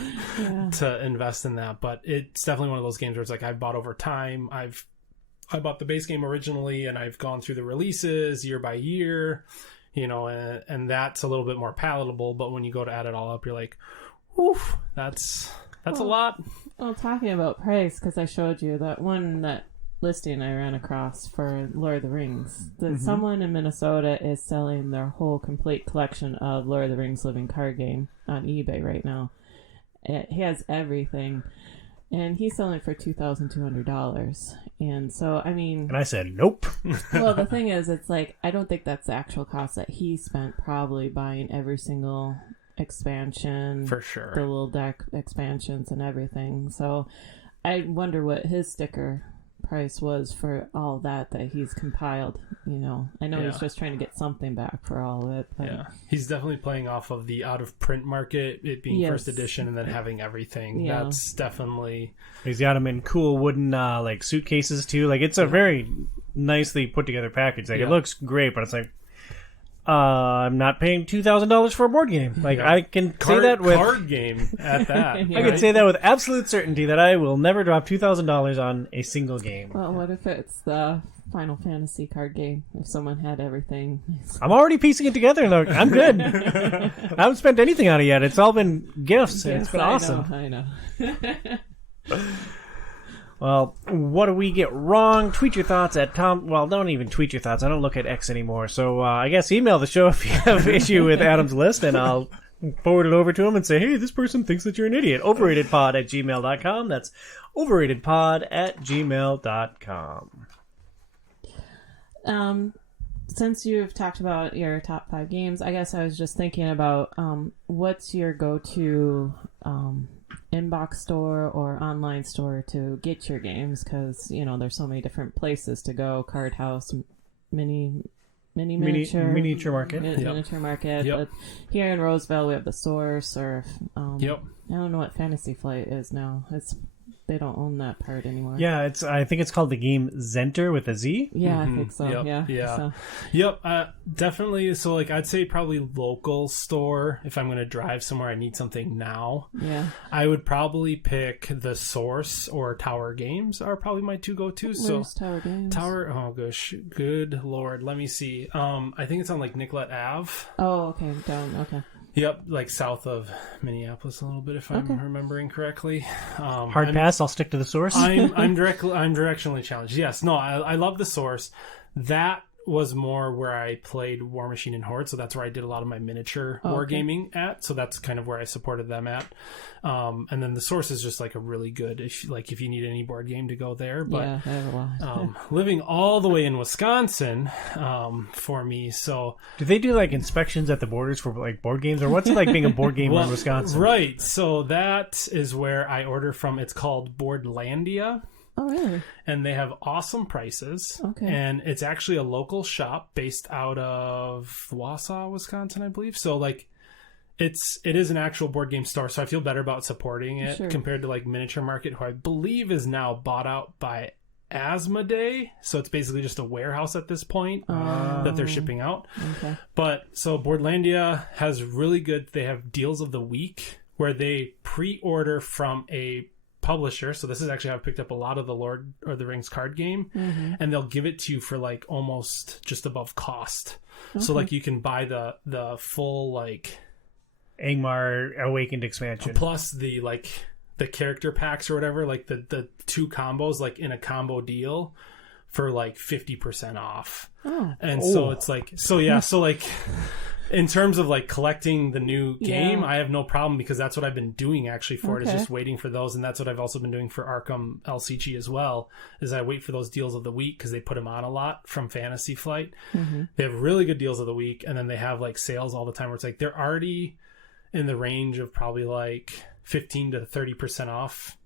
invest in that. But it's definitely one of those games where it's like I've bought over time. I've I bought the base game originally, and I've gone through the releases year by year, and that's a little bit more palatable. But when you go to add it all up, you're like, oof, that's a lot. Well, talking about price, because I showed you that listing I ran across for Lord of the Rings, that someone in Minnesota is selling their whole complete collection of Lord of the Rings living card game on eBay right now. He has everything. And he's selling it for $2,200. And so, I mean... And I said, nope. Well, the thing is, it's like, I don't think that's the actual cost that he spent probably buying every single expansion. For sure. The little deck expansions and everything. So, I wonder what his sticker price was for all that he's compiled. I know he's just trying to get something back for all of it. But... Yeah, he's definitely playing off of the out of print market, it being first edition, and then having everything. Yeah. That's definitely. He's got them in cool wooden like suitcases too. Like it's a very nicely put together package. Like it looks great, but it's like I'm not paying $2,000 for a board game. Like I can say that with card game at that. I can say that with absolute certainty that I will never drop $2,000 on a single game. Well, what if it's the Final Fantasy card game? If someone had everything, I'm already piecing it together. Look, I'm good. I haven't spent anything on it yet. It's all been gifts. And it's been awesome. I know. Well, what do we get wrong? Tweet your thoughts at Tom. Well, don't even tweet your thoughts. I don't look at X anymore. So I guess email the show if you have an issue with Adam's list, and I'll forward it over to him and say, hey, this person thinks that you're an idiot. Overratedpod@gmail.com. That's overratedpod@gmail.com. Since you've talked about your top 5 games, I guess I was just thinking about what's your go-to inbox store or online store to get your games, because there's so many different places to go. Card House, miniature market. Miniature market. Yep. But here in Roseville we have the Source, or I Yep. don't know what Fantasy Flight is now. They don't own that part anymore. Yeah, I think it's called the game Zenter with a Z. Yeah, I think so. Yep. Yeah. So. Yep. Definitely. So, I'd say probably local store. If I'm going to drive somewhere, I need something now. Yeah. I would probably pick the Source or Tower Games are probably my 2 go-tos. Where's Tower Games? Oh gosh, good lord. Let me see. I think it's on Nicollet Ave. Oh, okay. Down. Okay. Yep, south of Minneapolis a little bit, if I'm remembering correctly. Hard pass. I'll stick to the Source. I'm directionally challenged. Yes, no, I love the Source. That was more where I played War Machine and Horde, so that's where I did a lot of my miniature wargaming at. So that's kind of where I supported them at. And then the Source is just a really good if you need any board game to go there. But yeah, I have a lot. living all the way in Wisconsin for me, so do they do inspections at the borders for board games, or what's it like being a board gamer in Wisconsin? Right. So that is where I order from. It's called Boardlandia. Oh, really? And they have awesome prices. Okay. And it's actually a local shop based out of Wausau, Wisconsin, I believe. So it is an actual board game store. So I feel better about supporting it compared to Miniature Market, who I believe is now bought out by Asmodee. So it's basically just a warehouse at this point that they're shipping out. Okay. But so Boardlandia has really good. They have deals of the week where they pre-order from a publisher. So this is actually how I picked up a lot of the Lord of the Rings card game, and they'll give it to you for almost just above cost. Okay. So you can buy the full Angmar Awakened expansion plus the character packs or whatever, the 2 combos in a combo deal for 50% off. So it's in terms of collecting the new game, I have no problem, because that's what I've been doing actually for it, is just waiting for those. And that's what I've also been doing for Arkham LCG as well, is I wait for those deals of the week, because they put them on a lot from Fantasy Flight. They have really good deals of the week, and then they have sales all the time where it's they're already in the range of probably 15 to 30% off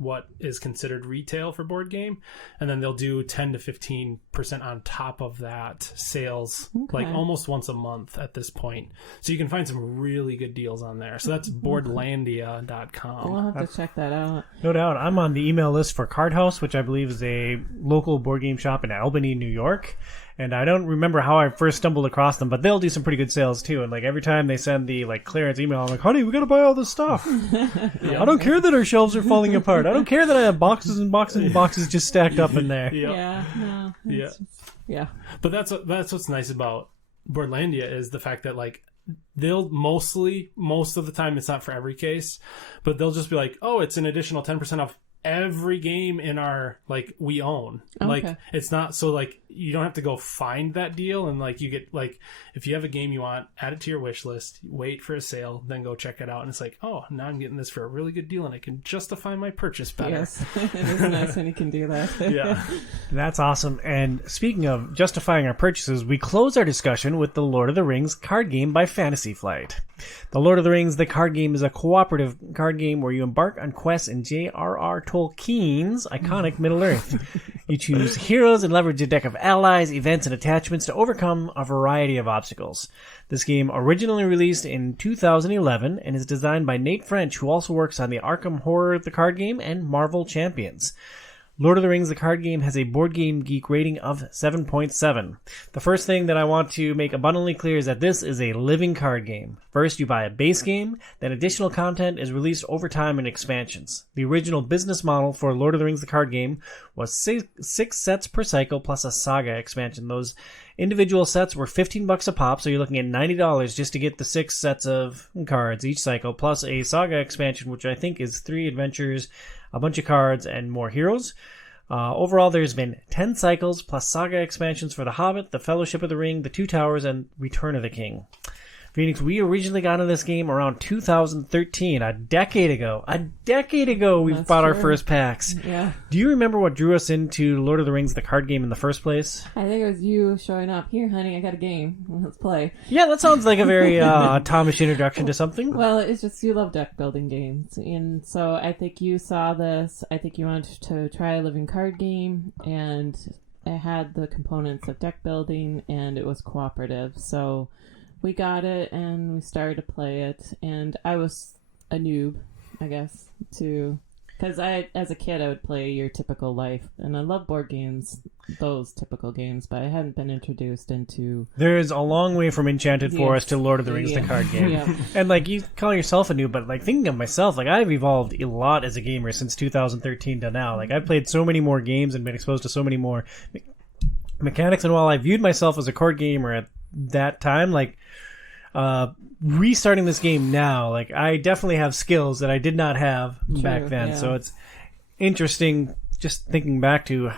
what is considered retail for board game, and then they'll do 10 to 15% on top of that sales almost once a month at this point. So you can find some really good deals on there. So that's boardlandia.com. We'll have to check that out. No doubt. I'm on the email list for Card House, which I believe is a local board game shop in Albany, New York. And I don't remember how I first stumbled across them, but they'll do some pretty good sales too. And like every time they send the like clearance email, I'm like, honey, we got to buy all this stuff. I don't care that our shelves are falling apart. I don't care that I have boxes and boxes and boxes just stacked up in there. Yeah. No. Yeah. But that's what's nice about Boardlandia is the fact that like they'll most of the time, it's not for every case, but they'll just be like, oh, it's an additional 10% off every game in our like we own. Like it's not so like you don't have to go find that deal, and like you get like if you have a game you want, add it to your wish list, wait for a sale, then go check it out, and it's like, oh, now I'm getting this for a really good deal and I can justify my purchase better. Yes. It is nice when you can do that. Yeah. That's awesome. And speaking of justifying our purchases, we close our discussion with the Lord of the Rings card game by Fantasy Flight. The Lord of the Rings, the card game, is a cooperative card game where you embark on quests in J.R.R. Tolkien's iconic Middle-earth. You choose heroes and leverage a deck of allies, events, and attachments to overcome a variety of obstacles. This game originally released in 2011 and is designed by Nate French, who also works on the Arkham Horror the card game and Marvel Champions. Lord of the Rings, the card game, has a Board Game Geek rating of 7.7. The first thing that I want to make abundantly clear is that this is a living card game. First, you buy a base game, then additional content is released over time in expansions. The original business model for Lord of the Rings, the card game, was six sets per cycle plus a saga expansion. Those individual sets were $15 a pop, so you're looking at $90 just to get the 6 sets of cards each cycle, plus a saga expansion, which I think is 3 adventures, a bunch of cards, and more heroes. Overall, there's been 10 cycles, plus saga expansions for The Hobbit, The Fellowship of the Ring, The Two Towers, and Return of the King. Phoenix, we originally got into this game around 2013, a decade ago. We bought our first packs. Yeah. Do you remember what drew us into Lord of the Rings, the card game, in the first place? I think it was you showing up. Here, honey, I got a game. Let's play. Yeah, that sounds like a very Thomas introduction to something. Well, it's just you love deck building games. And so I think you saw this. I think you wanted to try a living card game. And it had the components of deck building, and it was cooperative. So we got it and we started to play it, and I was a noob, I guess, too, because as a kid, I would play your typical life, and I love board games, those typical games, but I hadn't been introduced into. There's a long way from Enchanted Forest to Lord of the Rings, the card game. Yeah. And like you call yourself a noob, but like thinking of myself, like I've evolved a lot as a gamer since 2013 to now. Like I've played so many more games and been exposed to so many more mechanics, and while I viewed myself as a card gamer at that time, like restarting this game now, like I definitely have skills that I did not have back then. So it's interesting just thinking back to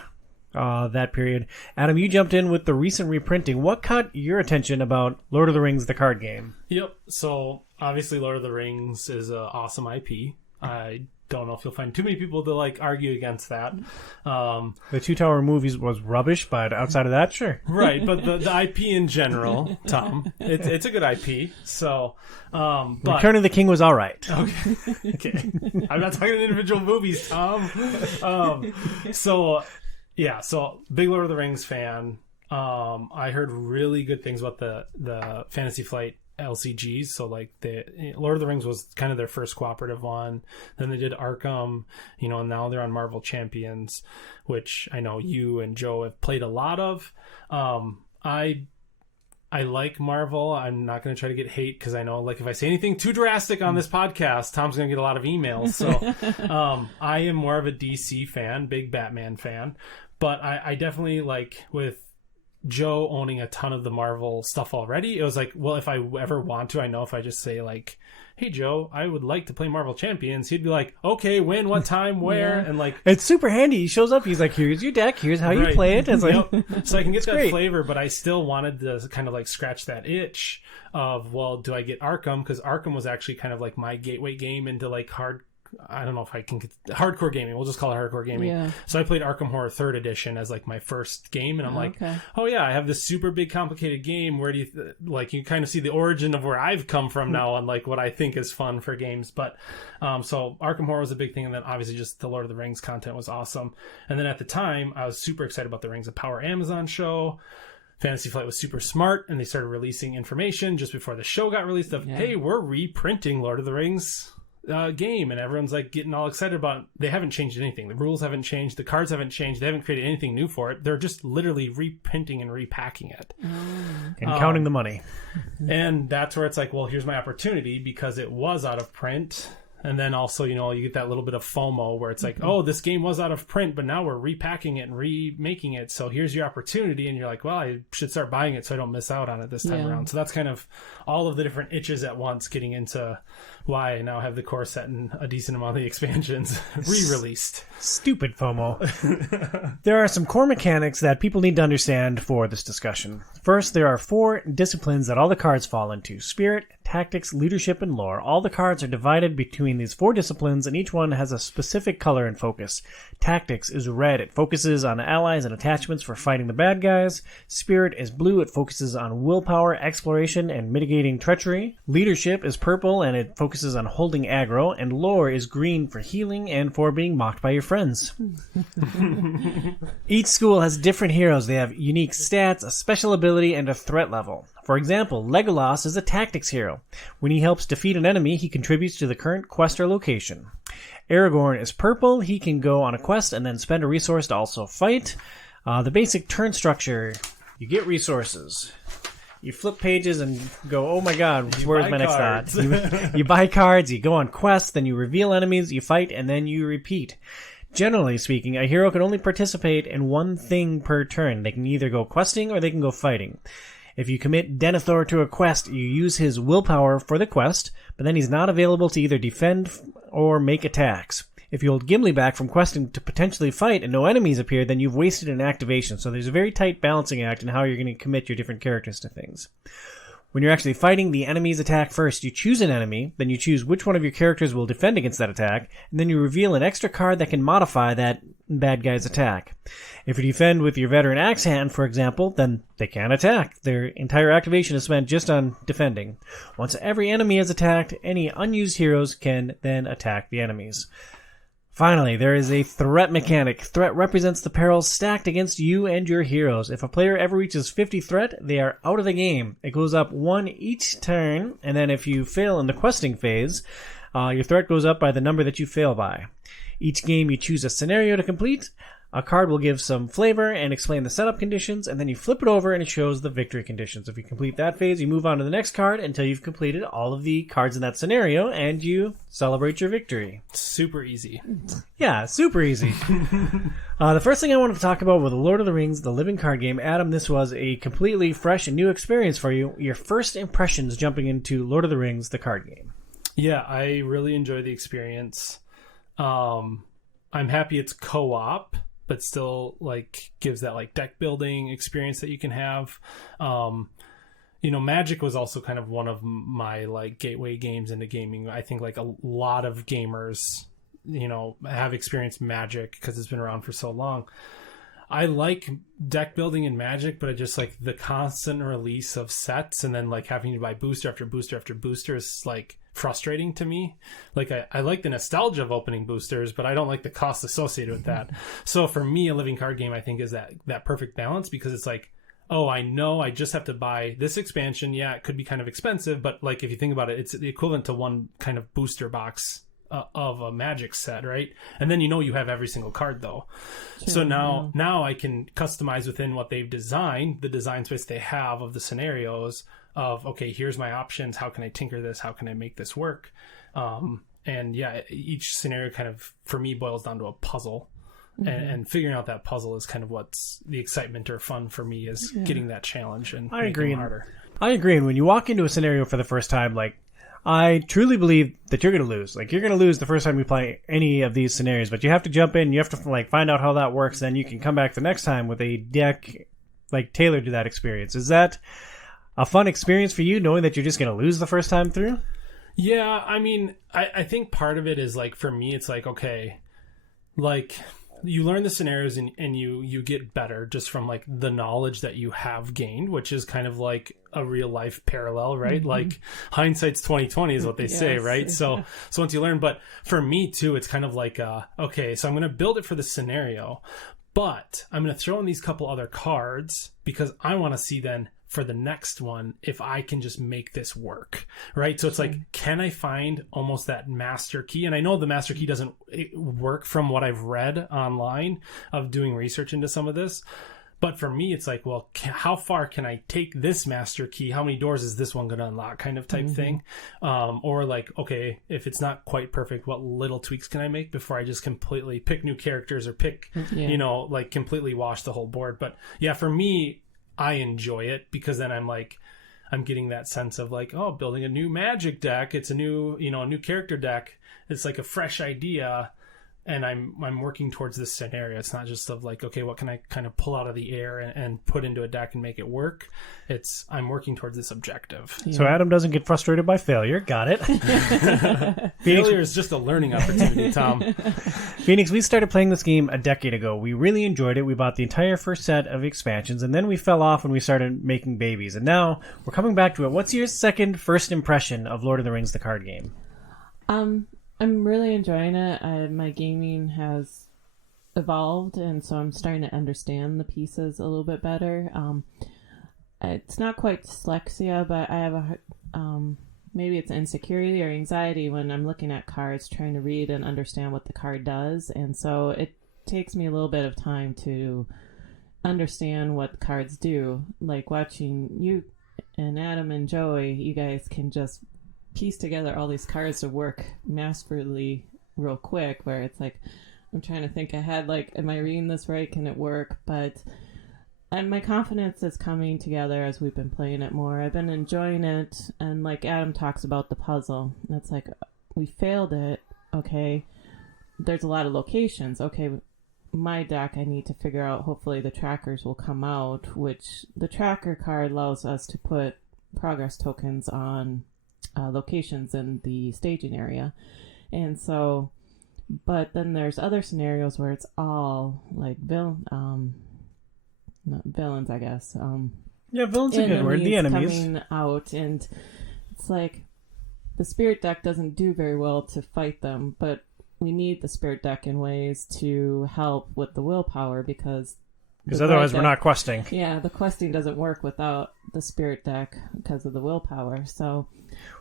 that period. Adam, you jumped in with the recent reprinting. What caught your attention about Lord of the Rings, the card game? Yep. So obviously Lord of the Rings is an awesome IP. I don't know if you'll find too many people to like argue against that. The Two Tower movies was rubbish, but outside of that, sure. Right, but the IP in general, Tom, it's a good IP. So, but Return of the King was all right. Okay. I'm not talking individual movies, Tom. So big Lord of the Rings fan. I heard really good things about the Fantasy Flight LCGs. So like the Lord of the Rings was kind of their first cooperative one. Then they did Arkham, and now they're on Marvel Champions, which I know you and Joe have played a lot of. I like Marvel. I'm not going to try to get hate because I know like if I say anything too drastic on this podcast, Tom's going to get a lot of emails. So I am more of a DC fan, big Batman fan, but I definitely like with Joe owning a ton of the Marvel stuff already, it was like, well, if I ever want to, I know if I just say like, hey Joe, I would like to play Marvel Champions, he'd be like, okay, when, what time, where? And like, it's super handy. He shows up, he's like, here's your deck, here's how you play it. It's like, so I can get that great flavor, but I still wanted to kind of like scratch that itch of, well, do I get Arkham? Because Arkham was actually kind of like my gateway game into like I don't know if I can get hardcore gaming. We'll just call it hardcore gaming. Yeah. So I played Arkham Horror 3rd Edition as like my first game, and I'm like, oh yeah, I have this super big complicated game. Where do you like? You kind of see the origin of where I've come from now, and like what I think is fun for games. But so Arkham Horror was a big thing, and then obviously just the Lord of the Rings content was awesome. And then at the time, I was super excited about the Rings of Power Amazon show. Fantasy Flight was super smart, and they started releasing information just before the show got released of, hey, we're reprinting Lord of the Rings, game, and everyone's like getting all excited about it. They haven't changed anything. The rules haven't changed. The cards haven't changed. They haven't created anything new for it. They're just literally reprinting and repacking it. And counting the money. And that's where it's like, well, here's my opportunity because it was out of print. And then also, you know, you get that little bit of FOMO where it's like, oh, this game was out of print, but now we're repacking it and remaking it. So here's your opportunity. And you're like, well, I should start buying it so I don't miss out on it this time around. So that's kind of all of the different itches at once getting into why I now have the core set and a decent amount of the expansions re-released. Stupid FOMO. There are some core mechanics that people need to understand for this discussion. First, there are 4 disciplines that all the cards fall into: spirit, tactics, leadership, and lore. All the cards are divided between these 4 disciplines, and each one has a specific color and focus. Tactics is red. It focuses on allies and attachments for fighting the bad guys. Spirit is blue. It focuses on willpower, exploration, and mitigating treachery. Leadership is purple, and it focuses on holding aggro. And lore is green for healing and for being mocked by your friends. Each school has different heroes. They have unique stats, a special ability, and a threat level. For example, Legolas is a tactics hero. When he helps defeat an enemy, he contributes to the current quest or location. Aragorn is purple. He can go on a quest and then spend a resource to also fight. The basic turn structure: you get resources. You flip pages and go, oh my god, where's my next thought? You buy cards, you go on quests, then you reveal enemies, you fight, and then you repeat. Generally speaking, a hero can only participate in one thing per turn. They can either go questing or they can go fighting. If you commit Denethor to a quest, you use his willpower for the quest, but then he's not available to either defend or make attacks. If you hold Gimli back from questing to potentially fight and no enemies appear, then you've wasted an activation. So there's a very tight balancing act in how you're going to commit your different characters to things. When you're actually fighting, the enemies attack first. You choose an enemy, then you choose which one of your characters will defend against that attack, and then you reveal an extra card that can modify that bad guy's attack. If you defend with your veteran axe hand, for example, then they can't attack. Their entire activation is spent just on defending. Once every enemy is attacked, any unused heroes can then attack the enemies. Finally, there is a threat mechanic. Threat represents the perils stacked against you and your heroes. If a player ever reaches 50 threat, they are out of the game. It goes up 1 each turn, and then if you fail in the questing phase, your threat goes up by the number that you fail by. Each game you choose a scenario to complete. A card will give some flavor and explain the setup conditions, and then you flip it over and it shows the victory conditions. If you complete that phase, you move on to the next card until you've completed all of the cards in that scenario, and you celebrate your victory. Super easy. Yeah, super easy. The first thing I wanted to talk about was the Lord of the Rings, the living card game. Adam, this was a completely fresh and new experience for you. Your first impressions jumping into Lord of the Rings, the card game. Yeah, I really enjoy the experience. I'm happy it's co-op, but still like gives that like deck building experience that you can have. You know, Magic was also kind of one of my like gateway games into gaming. I think like a lot of gamers, you know, have experienced Magic because it's been around for so long. I like deck building in Magic, but I just like the constant release of sets and then like having to buy booster after booster after booster is like frustrating to me. Like I like the nostalgia of opening boosters, but I don't like the cost associated with that. So for me, a living card game I think is that perfect balance, because it's like, oh, I know I just have to buy this expansion. Yeah, it could be kind of expensive, but like if you think about it, it's the equivalent to one kind of booster box of a Magic set, right? And then you know you have every single card though. Sure, so now I can customize within what they've designed, the design space they have of the scenarios of, okay, here's my options. How can I tinker this? How can I make this work? And yeah, each scenario kind of, for me, boils down to a puzzle. Mm-hmm. And figuring out that puzzle is kind of what's the excitement or fun for me, is getting that challenge and making it harder. I agree. And when you walk into a scenario for the first time, like, I truly believe that you're going to lose. Like, you're going to lose the first time you play any of these scenarios, but you have to jump in, you have to like find out how that works, then you can come back the next time with a deck like tailored to that experience. Is that a fun experience for you, knowing that you're just going to lose the first time through? Yeah, I mean, I think part of it is like, for me, it's like, okay, like you learn the scenarios and you get better just from like the knowledge that you have gained, which is kind of like a real life parallel, right? Mm-hmm. Like hindsight's 20/20 is what they say, right? So once you learn, but for me too, it's kind of like, okay, so I'm going to build it for the scenario, but I'm going to throw in these couple other cards because I want to see then for the next one if I can just make this work, right? So it's like, can I find almost that master key? And I know the master key doesn't work from what I've read online of doing research into some of this. But for me, it's like, well, how far can I take this master key? How many doors is this one going to unlock, kind of type thing? Or like, okay, if it's not quite perfect, what little tweaks can I make before I just completely pick new characters or pick, you know, like completely wash the whole board? But yeah, for me, I enjoy it because then I'm like, I'm getting that sense of like, oh, building a new magic deck. It's a new, you know, a new character deck. It's like a fresh idea. And I'm working towards this scenario. It's not just of like, okay, what can I kind of pull out of the air and put into a deck and make it work? I'm working towards this objective. Yeah. So Adam doesn't get frustrated by failure. Got it. Failure is just a learning opportunity, Tom. Phoenix, we started playing this game a decade ago. We really enjoyed it. We bought the entire first set of expansions, and then we fell off when we started making babies. And now we're coming back to it. What's your first impression of Lord of the Rings, the card game? I'm really enjoying it. My gaming has evolved, and so I'm starting to understand the pieces a little bit better. It's not quite dyslexia, but I have maybe it's insecurity or anxiety when I'm looking at cards, trying to read and understand what the card does. And so it takes me a little bit of time to understand what cards do. Like watching you and Adam and Joey, you guys can just piece together all these cards to work masterfully real quick, where it's like I'm trying to think ahead, like, am I reading this right? Can it work? And my confidence is coming together as we've been playing it more. I've been enjoying it, and like Adam talks about the puzzle, it's like we failed it. Okay, there's a lot of locations. Okay, my deck, I need to figure out, hopefully the trackers will come out, which the tracker card allows us to put progress tokens on locations in the staging area. And so, but then there's other scenarios where it's all like not villains, I guess. Yeah, villains a good word. The enemies coming out, and it's like the spirit deck doesn't do very well to fight them, but we need the spirit deck in ways to help with the willpower, because otherwise we're not questing. Yeah, the questing doesn't work without the spirit deck because of the willpower. So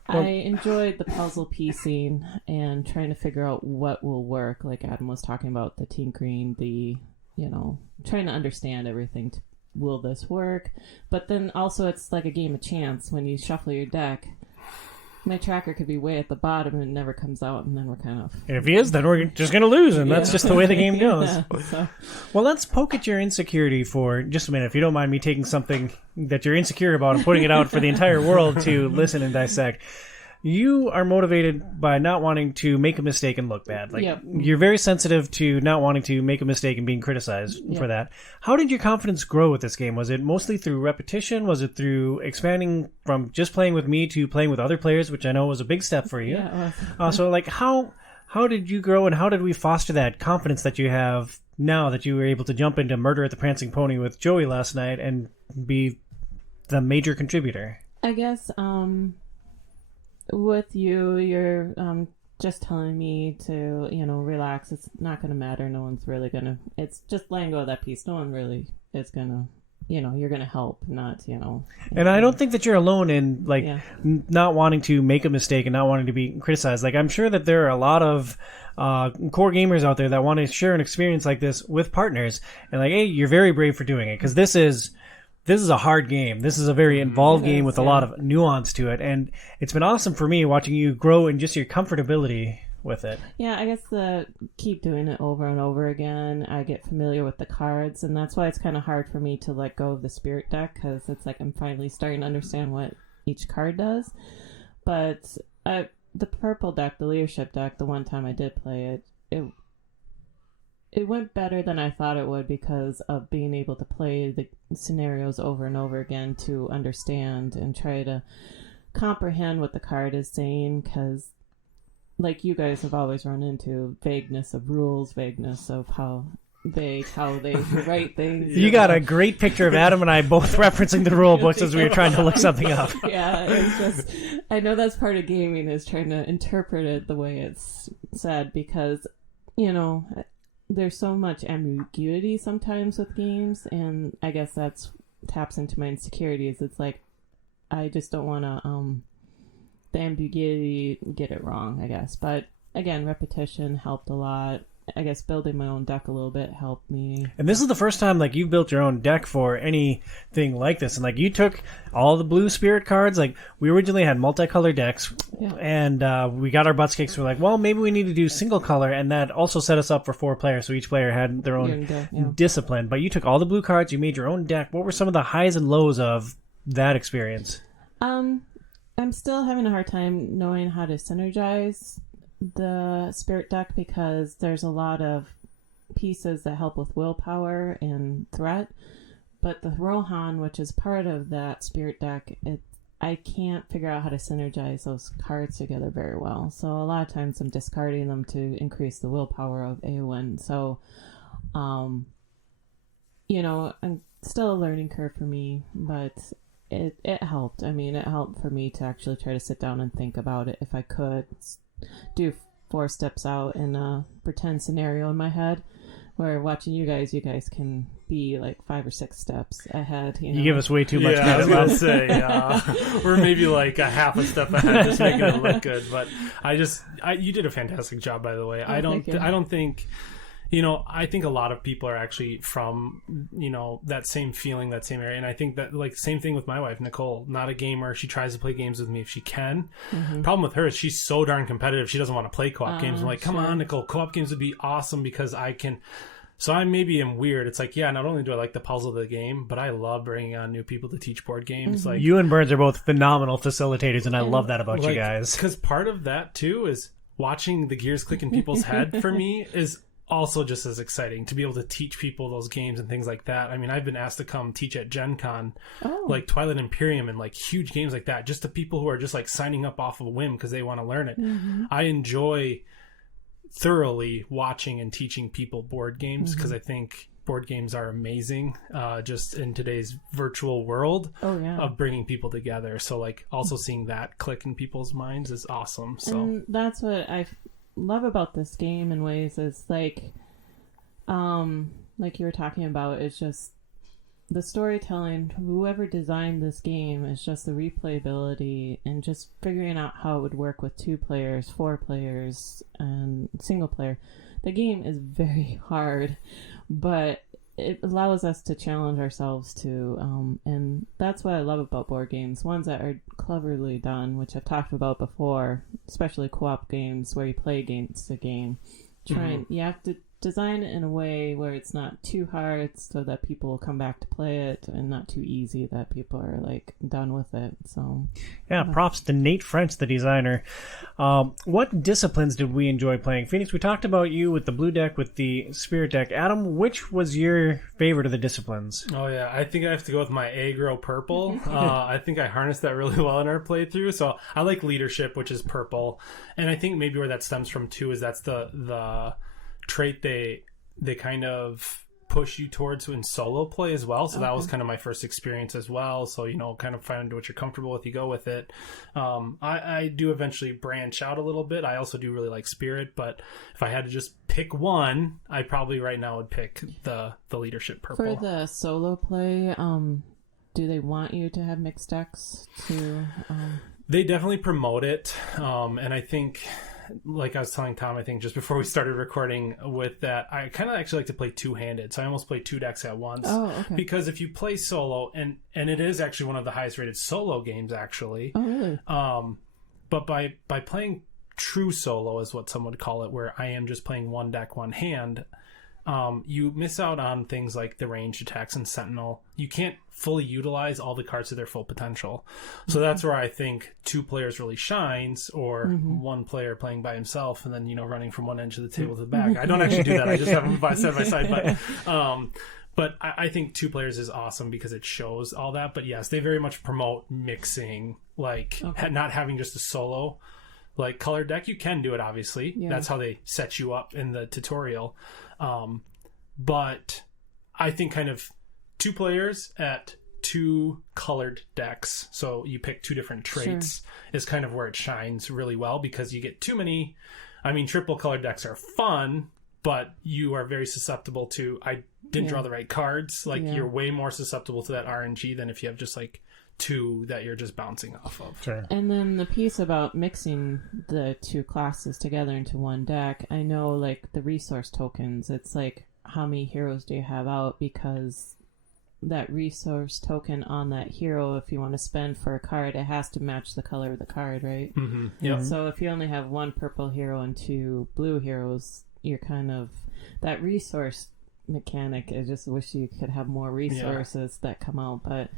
I enjoyed the puzzle piecing and trying to figure out what will work. Like Adam was talking about, the tinkering, trying to understand everything. Will this work? But then also it's like a game of chance. When you shuffle your deck, my tracker could be way at the bottom and it never comes out, and then we're kind of... And if he is, then we're just going to lose, and that's just the way the game goes. So. Well, let's poke at your insecurity for just a minute, if you don't mind me taking something that you're insecure about and putting it out for the entire world to listen and dissect. You are motivated by not wanting to make a mistake and look bad. You're very sensitive to not wanting to make a mistake and being criticized for that. How did your confidence grow with this game? Was it mostly through repetition? Was it through expanding from just playing with me to playing with other players, which I know was a big step for you? Yeah, So, how did you grow, and how did we foster that confidence that you have now that you were able to jump into Murder at the Prancing Pony with Joey last night and be the major contributor? I guess, with you're just telling me to, relax. It's not going to matter. No one's really going to... It's just letting go of that piece. No one really is going to... you're going to help, not, And I don't think that you're alone in, not wanting to make a mistake and not wanting to be criticized. Like, I'm sure that there are a lot of core gamers out there that want to share an experience like this with partners. And hey, you're very brave for doing it, because this is a hard game. This is a very involved game with a lot of nuance to it. And it's been awesome for me watching you grow in just your comfortability with it. Yeah, I guess keep doing it over and over again. I get familiar with the cards, and that's why it's kind of hard for me to let go of the spirit deck, because it's like I'm finally starting to understand what each card does. But the purple deck, the leadership deck, the one time I did play it, it went better than I thought it would, because of being able to play the scenarios over and over again to understand and try to comprehend what the card is saying, because like you guys have always run into vagueness of rules, vagueness of how they write things. You got a great picture of Adam and I both referencing the rule books as we were trying to look something up. Yeah, it's just, I know that's part of gaming, is trying to interpret it the way it's said, because, there's so much ambiguity sometimes with games, and I guess that's taps into my insecurities. It's like I just don't want to the ambiguity get it wrong, I guess. But again, repetition helped a lot. I guess building my own deck a little bit helped me. And this is the first time like you've built your own deck for anything like this. And like you took all the blue spirit cards. Like we originally had multicolored decks, and we got our butts kicked. So we're like, well, maybe we need to do single color, and that also set us up for 4 players. So each player had their own discipline. But you took all the blue cards. You made your own deck. What were some of the highs and lows of that experience? I'm still having a hard time knowing how to synergize the spirit deck because there's a lot of pieces that help with willpower and threat, but the Rohan, which is part of that spirit deck, I can't figure out how to synergize those cards together very well. So a lot of times I'm discarding them to increase the willpower of Eowyn. So I'm still a learning curve for me, but it helped. I mean, it helped for me to actually try to sit down and think about it. If I could do 4 steps out in a pretend scenario in my head, where watching you guys can be like 5 or 6 steps ahead. You give us way too much credit. I was gonna say we're maybe like a half a step ahead, just making it look good. But you did a fantastic job, by the way. Oh, I don't think. I think a lot of people are actually from, that same feeling, that same area. And I think that, like, same thing with my wife, Nicole. Not a gamer. She tries to play games with me if she can. Mm-hmm. Problem with her is she's so darn competitive. She doesn't want to play co-op games. I'm like, come on, Nicole. Co-op games would be awesome because I can... So I maybe am weird. It's like, yeah, not only do I like the puzzle of the game, but I love bringing on new people to teach board games. Mm-hmm. Like you and Burns are both phenomenal facilitators, and I love that about you guys. Because part of that, too, is watching the gears click in people's head for me is... also just as exciting to be able to teach people those games and things like that. I mean, I've been asked to come teach at Gen Con, like Twilight Imperium and like huge games like that, just to people who are just like signing up off of a whim because they want to learn it. Mm-hmm. I enjoy thoroughly watching and teaching people board games because I think board games are amazing just in today's virtual world of bringing people together. So like also seeing that click in people's minds is awesome. So and that's what I love about this game in ways is like you were talking about, is just the storytelling. Whoever designed this game is just the replayability and just figuring out how it would work with 2 players, 4 players, and single player. The game is very hard, but it allows us to challenge ourselves to, and that's what I love about board games. Ones that are cleverly done, which I've talked about before, especially co-op games where you play against the game. You have to design it in a way where it's not too hard so that people will come back to play it, and not too easy that people are like done with it. So props to Nate French, the designer. What disciplines did we enjoy playing? Phoenix, we talked about you with the blue deck, with the spirit deck. Adam, which was your favorite of the disciplines? Oh yeah, I think I have to go with my aggro purple. I think I harnessed that really well in our playthrough. So I like leadership, which is purple, and I think maybe where that stems from too is that's the trait they kind of push you towards in solo play as well. So that was kind of my first experience as well. So, kind of find what you're comfortable with, you go with it. I do eventually branch out a little bit. I also do really like spirit, but if I had to just pick one, I probably right now would pick the leadership purple. For the solo play, do they want you to have mixed decks to... They definitely promote it. And I think... like I was telling Tom, I think just before we started recording with that, I kind of actually like to play 2-handed. So I almost play 2 decks at once. Oh, okay. Because if you play solo, and it is actually one of the highest rated solo games, actually. Oh, really? But by playing true solo is what some would call it, where I am just playing 1 deck, 1 hand, you miss out on things like the ranged attacks and Sentinel. You can't fully utilize all the cards to their full potential. So that's where I think 2 players really shines, or 1 player playing by himself and then, running from one end of the table to the back. I don't actually do that. I just have them side by side. But I think 2 players is awesome because it shows all that. But yes, they very much promote mixing, like not having just a solo like color deck. You can do it, obviously. Yeah. That's how they set you up in the tutorial. But I think kind of 2 players at 2 colored decks, so you pick 2 different traits, is kind of where it shines really well, because you get too many. I mean, triple colored decks are fun, but you are very susceptible to, didn't draw the right cards. Like you're way more susceptible to that RNG than if you have just like 2 that you're just bouncing off of. Sure. And then the piece about mixing the 2 classes together into one deck, I know like the resource tokens, it's like how many heroes do you have out, because that resource token on that hero, if you want to spend for a card, it has to match the color of the card, right? Mm-hmm. Yeah. So if you only have 1 purple hero and 2 blue heroes, you're kind of that resource mechanic. I just wish you could have more resources that come out, but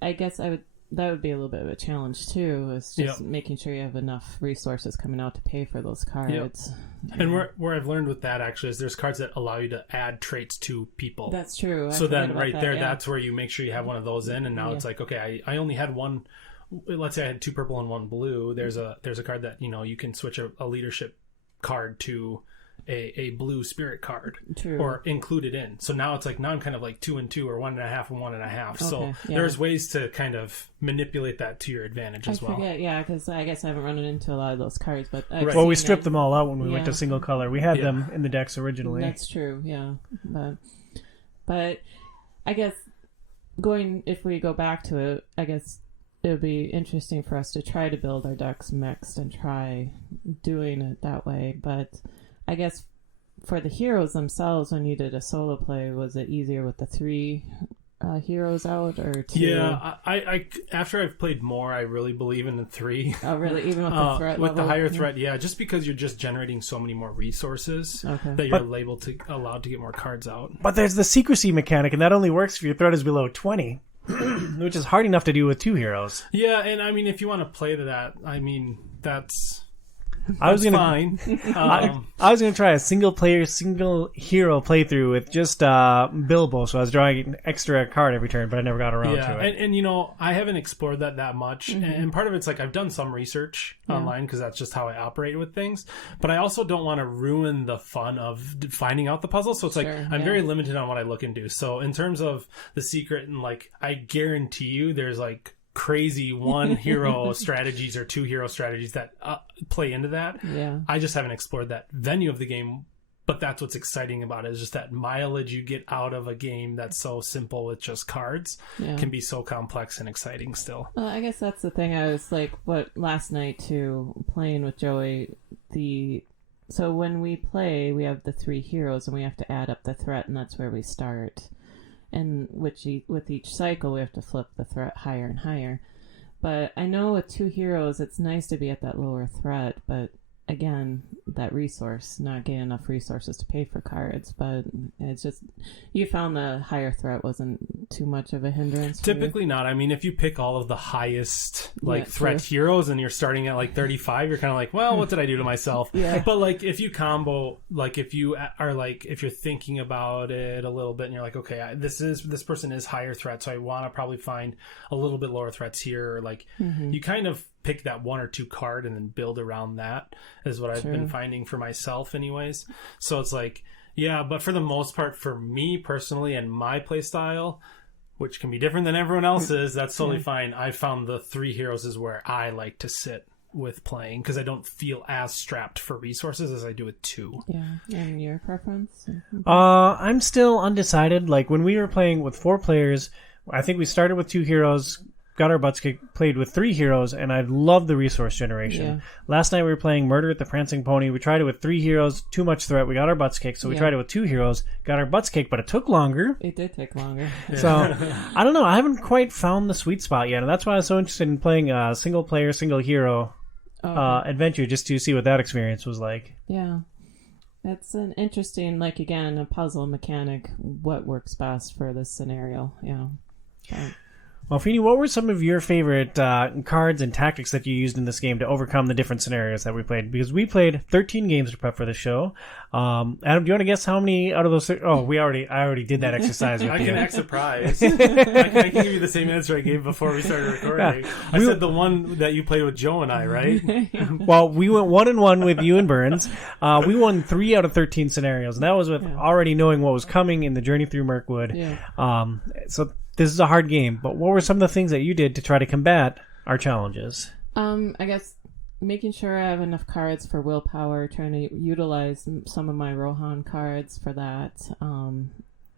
I guess that would be a little bit of a challenge too, is just making sure you have enough resources coming out to pay for those cards. And where I've learned with that actually is there's cards that allow you to add traits to people. That's true. So then right there, that's where you make sure you have one of those in, and now it's like, okay, I only had 1. Let's say I had 2 purple and 1 blue. There's a card that, you know, you can switch a leadership card to a blue spirit card. True. Or include it in. So now it's like, now I'm kind of like 2 and 2 or 1.5 and 1.5. Okay, So there's ways to kind of manipulate that to your advantage as well. Because I guess I haven't run into a lot of those cards, but well, we stripped them all out when we went to single color. We had them in the decks originally. That's true. Yeah, but I guess if we go back to it, I guess it would be interesting for us to try to build our decks mixed and try doing it that way. But I guess for the heroes themselves, when you did a solo play, was it easier with the 3 heroes out or 2? Yeah, I after I've played more, I really believe in the 3. Oh, really? Even with the threat with level? the higher threat, just because you're just generating so many more resources that you're allowed to get more cards out. But there's the secrecy mechanic, and that only works if your threat is below 20, which is hard enough to do with 2 heroes. Yeah, and I mean, if you want to play to that, I mean, that's fine. I was gonna try a single hero playthrough with just Bilbo, so I was drawing an extra card every turn, but I never got around to it. And you know, I haven't explored that much, and part of it's like I've done some research online because that's just how I operate with things. But I also don't want to ruin the fun of finding out the puzzle, so it's like I'm very limited on what I look into. So in terms of the secret, and like I guarantee you, there's like crazy 1 hero strategies or 2 hero strategies that play into that. I just haven't explored that venue of the game, but that's what's exciting about it, is just that mileage you get out of a game that's so simple with just cards can be so complex and exciting still. Well, I guess that's the thing. I was like, last night too, playing with Joey, so when we play, we have the 3 heroes and we have to add up the threat, and that's where we start. And with each cycle, we have to flip the threat higher and higher. But I know with 2 heroes, it's nice to be at that lower threat. But again, that resource, not getting enough resources to pay for cards. But it's just, you found the higher threat wasn't too much of a hindrance for Typically you? not. I mean, if you pick all of the highest threat heroes and you're starting at like 35, you're kind of like, well, what did I do to myself? But like if you combo, like if you are like, if you're thinking about it a little bit and you're like, okay, this person is higher threat, so I want to probably find a little bit lower threats here. Or like you kind of pick that 1 or 2 card and then build around that, is what I've been finding for myself anyways. So it's like, but for the most part, for me personally and my play style, which can be different than everyone else's, that's totally fine. I found the 3 heroes is where I like to sit with playing, because I don't feel as strapped for resources as I do with 2. And your preference? I'm still undecided. Like when we were playing with 4 players, I think we started with 2 heroes, got our butts kicked, played with 3 heroes, and I love the resource generation. Last night we were playing Murder at the Prancing Pony. We tried it with 3 heroes, too much threat. We got our butts kicked, so we tried it with 2 heroes, got our butts kicked, but it took longer. It did take longer. So I don't know. I haven't quite found the sweet spot yet, and that's why I was so interested in playing a single player, single hero adventure, just to see what that experience was like. Yeah. It's an interesting, like, again, a puzzle mechanic, what works best for this scenario. Well, Feeny, what were some of your favorite cards and tactics that you used in this game to overcome the different scenarios that we played? Because we played 13 games to prep for the show. Adam, do you want to guess how many out of those? I already did that exexercise with you. I can act surprised. I can give you the same answer I gave before we started recording. I said the one that you played with Joe and I, right? Well, we went 1-1 with you and Burns. We won 3 out of 13 scenarios, and that was with already knowing what was coming in the journey through Mirkwood. So this is a hard game, but what were some of the things that you did to try to combat our challenges? I guess making sure I have enough cards for willpower, trying to utilize some of my Rohan cards for that.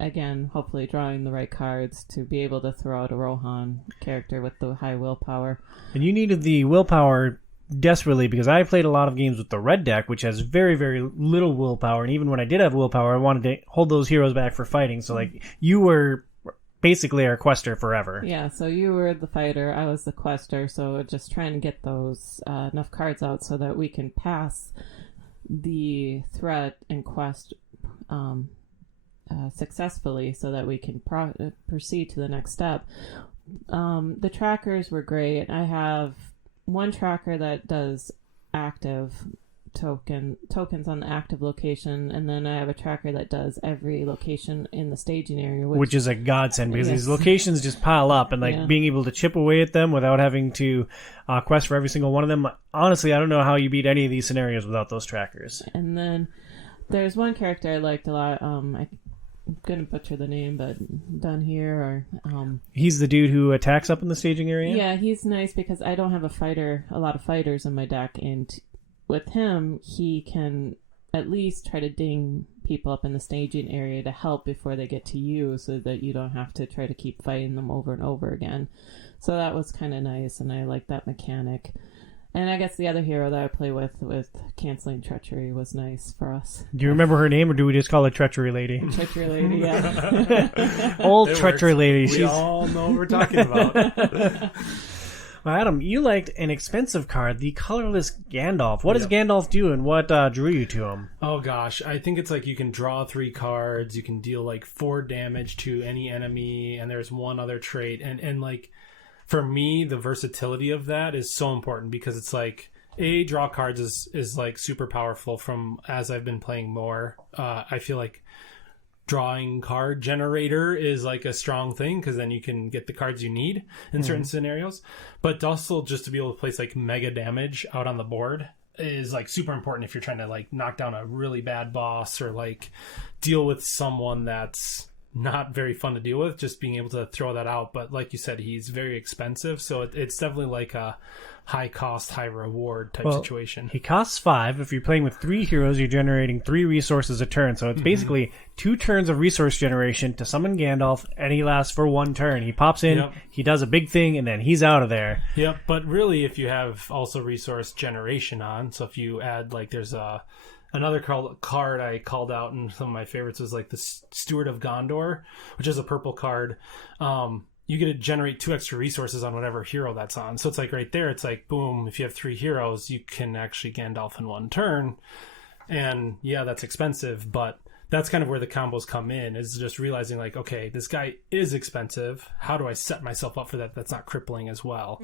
again, hopefully drawing the right cards to be able to throw out a Rohan character with the high willpower. And you needed the willpower desperately, because I played a lot of games with the red deck, which has very, very little willpower. And even when I did have willpower, I wanted to hold those heroes back for fighting. So, like, you were basically our quester forever. Yeah, so you were the fighter, I was the quester, so just trying to get those enough cards out so that we can pass the threat and quest successfully, so that we can proceed to the next step. The trackers were great. I have one tracker that does active tokens on the active location, and then I have a tracker that does every location in the staging area, which is a godsend, because Yes. these locations just pile up, and like being able to chip away at them without having to quest for every single one of them. Honestly, I don't know how you beat any of these scenarios without those trackers. And then there's one character I liked a lot. I'm gonna butcher the name, but down here, or He's the dude who attacks up in the staging area? yeah, he's nice because I don't have a lot of fighters in my deck, and with him, he can at least try to ding people up in the staging area to help before they get to you, so that you don't have to try to keep fighting them over and over again. So that was kind of nice, and I like that mechanic. And I guess the other hero that I play with canceling treachery was nice for us. Do you remember her name, or do we just call her Treachery Lady? Treachery lady, yeah. Old It Treachery works. Lady. We all know what we're talking about. Well, Adam, you liked an expensive card, the colorless Gandalf. What does Yep. Gandalf do, and what drew you to him? Oh gosh, I think it's like you can draw 3 cards, you can deal like 4 damage to any enemy, and there's one other trait, and like for me, the versatility of that is so important, because it's like draw cards is like super powerful. From as I've been playing more, I feel like drawing card generator is like a strong thing, because then you can get the cards you need in certain scenarios. But also just to be able to place like mega damage out on the board is like super important if you're trying to like knock down a really bad boss, or like deal with someone that's not very fun to deal with. Just being able to throw that out. But like you said, he's very expensive, so it's definitely like a high cost, high reward type situation. He costs 5. If you're playing with 3 heroes, you're generating 3 resources a turn. So it's basically 2 turns of resource generation to summon Gandalf, and he lasts for 1 turn. He pops in, Yep. he does a big thing, and then he's out of there. Yep, but really, if you have also resource generation on, so if you add, like, there's another card I called out, and some of my favorites was like the Steward of Gondor, which is a purple card. You get to generate 2 extra resources on whatever hero that's on. So it's like right there, it's like, boom, if you have 3 heroes, you can actually Gandalf in 1 turn. And yeah, that's expensive, but that's kind of where the combos come in, is just realizing like, okay, this guy is expensive. How do I set myself up for that? That's not crippling as well.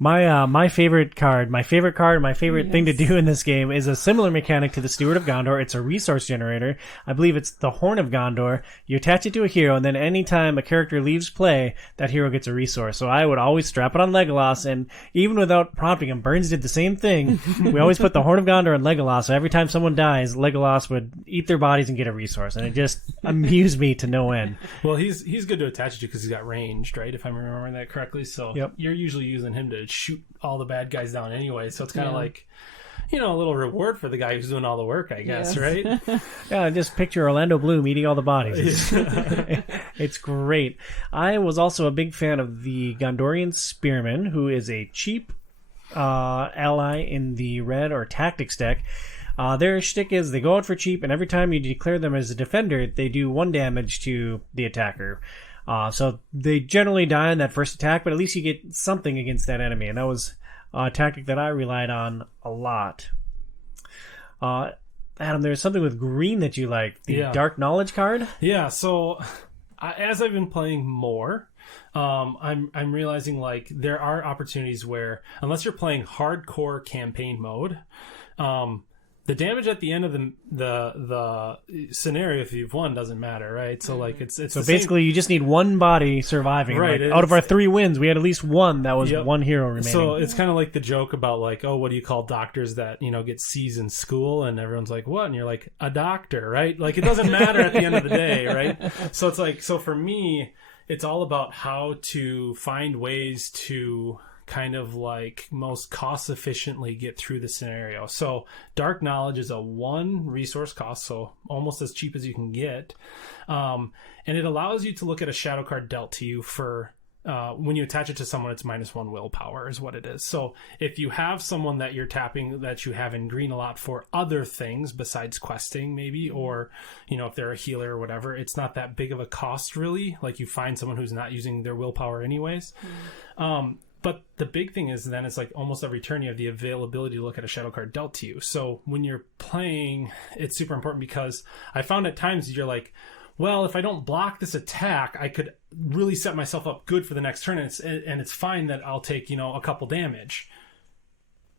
My favorite card, my favorite thing to do in this game is a similar mechanic to the Steward of Gondor. It's a resource generator. I believe it's the Horn of Gondor. You attach it to a hero, and then anytime a character leaves play, that hero gets a resource. So I would always strap it on Legolas, and even without prompting him, Burns did the same thing. We always put the Horn of Gondor on Legolas, so every time someone dies, Legolas would eat their bodies and get a resource, and it just amused me to no end. Well, he's good to attach it to because he's got ranged, right? If I'm remembering that correctly. So you're usually using him to shoot all the bad guys down anyway. So it's kind of like, a little reward for the guy who's doing all the work, I guess, right? Yeah, just picture Orlando Bloom eating all the bodies. It's great. I was also a big fan of the Gondorian Spearman, who is a cheap ally in the red or tactics deck. Their shtick is they go out for cheap, and every time you declare them as a defender, they do 1 damage to the attacker. So they generally die on that first attack, but at least you get something against that enemy, and that was a tactic that I relied on a lot. Adam, there's something with green that you like, the Dark Knowledge card? Yeah, so as I've been playing more, I'm realizing like there are opportunities where, unless you're playing hardcore campaign mode, the damage at the end of the scenario, if you've won, doesn't matter, right? So like it's so basically you just need 1 body surviving. Right. Like, out of our 3 wins, we had at least 1 that was 1 hero remaining. So it's kind of like the joke about like, oh, what do you call doctors that get C's in school? And everyone's like, what? And you're like, a doctor, right? Like it doesn't matter at the end of the day, right? So it's like, so for me, it's all about how to find ways to kind of like most cost efficiently get through the scenario. So dark knowledge is a 1 resource cost, so almost as cheap as you can get. And it allows you to look at a shadow card dealt to you for when you attach it to someone, it's -1 willpower is what it is. So if you have someone that you're tapping that you have in green a lot for other things besides questing maybe, or, you know, if they're a healer or whatever, it's not that big of a cost really. Like you find someone who's not using their willpower anyways. But the big thing is then it's like almost every turn you have the availability to look at a shadow card dealt to you. So when you're playing, it's super important because I found at times you're like, well, if I don't block this attack, I could really set myself up good for the next turn, and it's fine that I'll take, you know, a couple damage.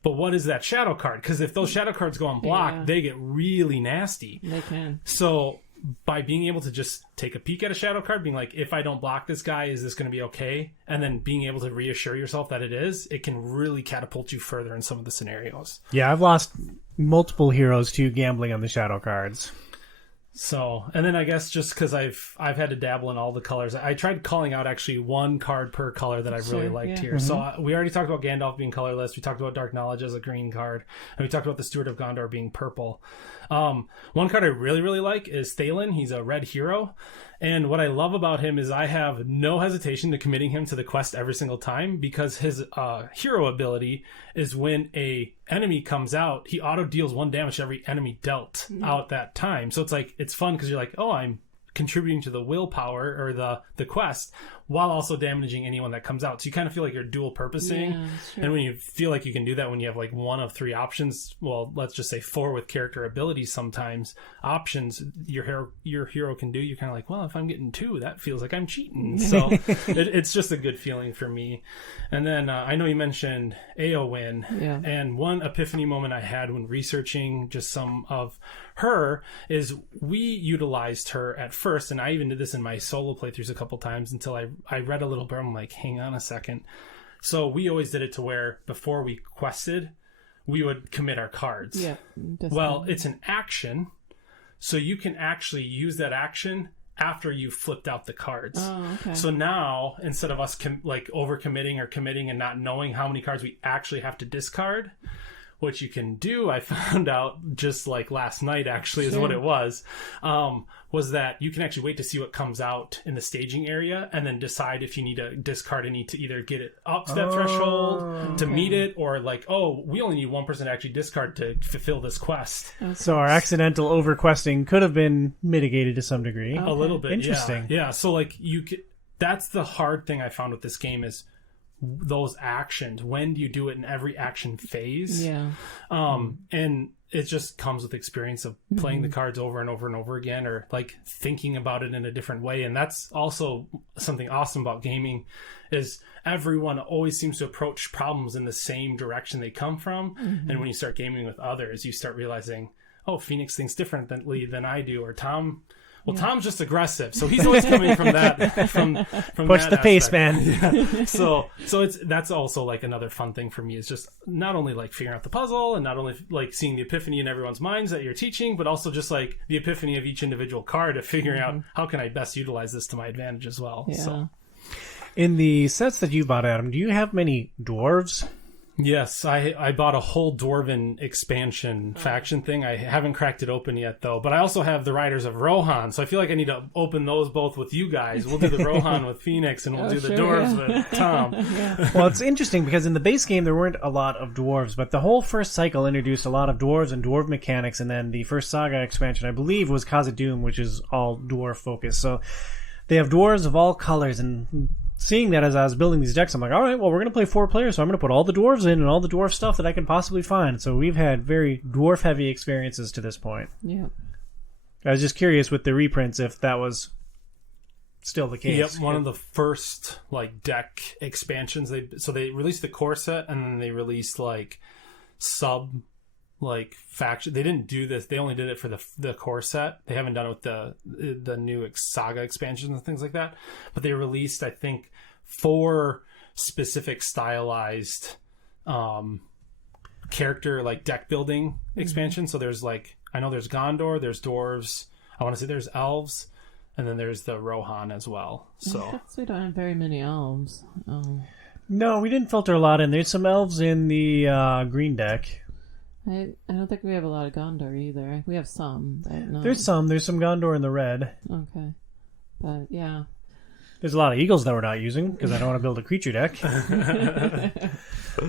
But what is that shadow card? Because if those shadow cards go unblocked, they get really nasty. They can. So by being able to just take a peek at a shadow card, being like, if I don't block this guy, is this going to be okay? And then being able to reassure yourself that it is, it can really catapult you further in some of the scenarios. Yeah, I've lost multiple heroes to gambling on the shadow cards. So, and then I guess just because I've had to dabble in all the colors, I tried calling out actually 1 card per color that I really liked here. So we already talked about Gandalf being colorless. We talked about Dark Knowledge as a green card, and we talked about the Steward of Gondor being purple. 1 card I really, really like is Thalen. He's a red hero. And what I love about him is I have no hesitation to committing him to the quest every single time, because his hero ability is when a enemy comes out, he auto deals 1 damage to every enemy dealt out that time. So it's like, it's fun because you're like, oh, I'm contributing to the willpower or the quest while also damaging anyone that comes out. So you kind of feel like you're dual purposing. Yeah, sure. And when you feel like you can do that, when you have like 1 of 3 options, well, let's just say 4 with character abilities, sometimes options your hero can do, you're kind of like, well, if I'm getting 2, that feels like I'm cheating. So it's just a good feeling for me. And then I know you mentioned Eowyn, and one epiphany moment I had when researching just some of her is we utilized her at first, and I even did this in my solo playthroughs a couple times until I read a little bit. I'm like, hang on a second. So we always did it to where before we quested, we would commit our cards. Yeah. Well, it's an action, so you can actually use that action after you've flipped out the cards. Oh, okay. So now, instead of us like overcommitting or committing and not knowing how many cards we actually have to discard, what you can do, I found out just like last night actually is what it was that you can actually wait to see what comes out in the staging area and then decide if you need to discard any to either get it up to that threshold to meet it, or like, oh, we only need 1 person to actually discard to fulfill this quest. So our accidental overquesting could have been mitigated to some degree. A little bit. Interesting. Yeah. So like that's the hard thing I found with this game is those actions. When do you do it in every action phase? And it just comes with experience of playing the cards over and over and over again, or like thinking about it in a different way. And that's also something awesome about gaming, is everyone always seems to approach problems in the same direction they come from. And when you start gaming with others, you start realizing, oh, Phoenix thinks differently than I do, or Tom. Well, Tom's just aggressive, so he's always coming from that. From push that the pace, aspect. man. Yeah. So that's also like another fun thing for me, is just not only like figuring out the puzzle and not only like seeing the epiphany in everyone's minds that you're teaching, but also just like the epiphany of each individual card of figuring out how can I best utilize this to my advantage as well. Yeah. So, in the sets that you bought, Adam, do you have many dwarves? Yes, I bought a whole Dwarven expansion faction thing. I haven't cracked it open yet, though. But I also have the Riders of Rohan, so I feel like I need to open those both with you guys. We'll do the Rohan with Phoenix, and we'll do the Dwarves with Tom. Well, it's interesting because in the base game there weren't a lot of dwarves, but the whole first cycle introduced a lot of dwarves and dwarf mechanics, and then the first Saga expansion, I believe, was Khazad-dûm, which is all dwarf focused. So they have dwarves of all colors, and seeing that as I was building these decks, I'm like, all right, well, we're going to play 4 players, so I'm going to put all the dwarves in and all the dwarf stuff that I can possibly find. So we've had very dwarf-heavy experiences to this point. Yeah. I was just curious with the reprints if that was still the case. Yep, one of the first like deck expansions. They released the core set, and then they released like sub like faction. They didn't do this. They only did it for the core set. They haven't done it with the new Saga expansions and things like that. But they released, I think, 4 specific stylized character like deck building expansions. So there's like, I know there's Gondor, there's dwarves, I want to say there's elves, and then there's the Rohan as well. So we don't have very many elves. No, we didn't filter a lot in. There's some elves in the green deck. I don't think we have a lot of Gondor either. We have some, but no. There's some Gondor in the red. Okay. But, yeah. There's a lot of eagles that we're not using because I don't want to build a creature deck.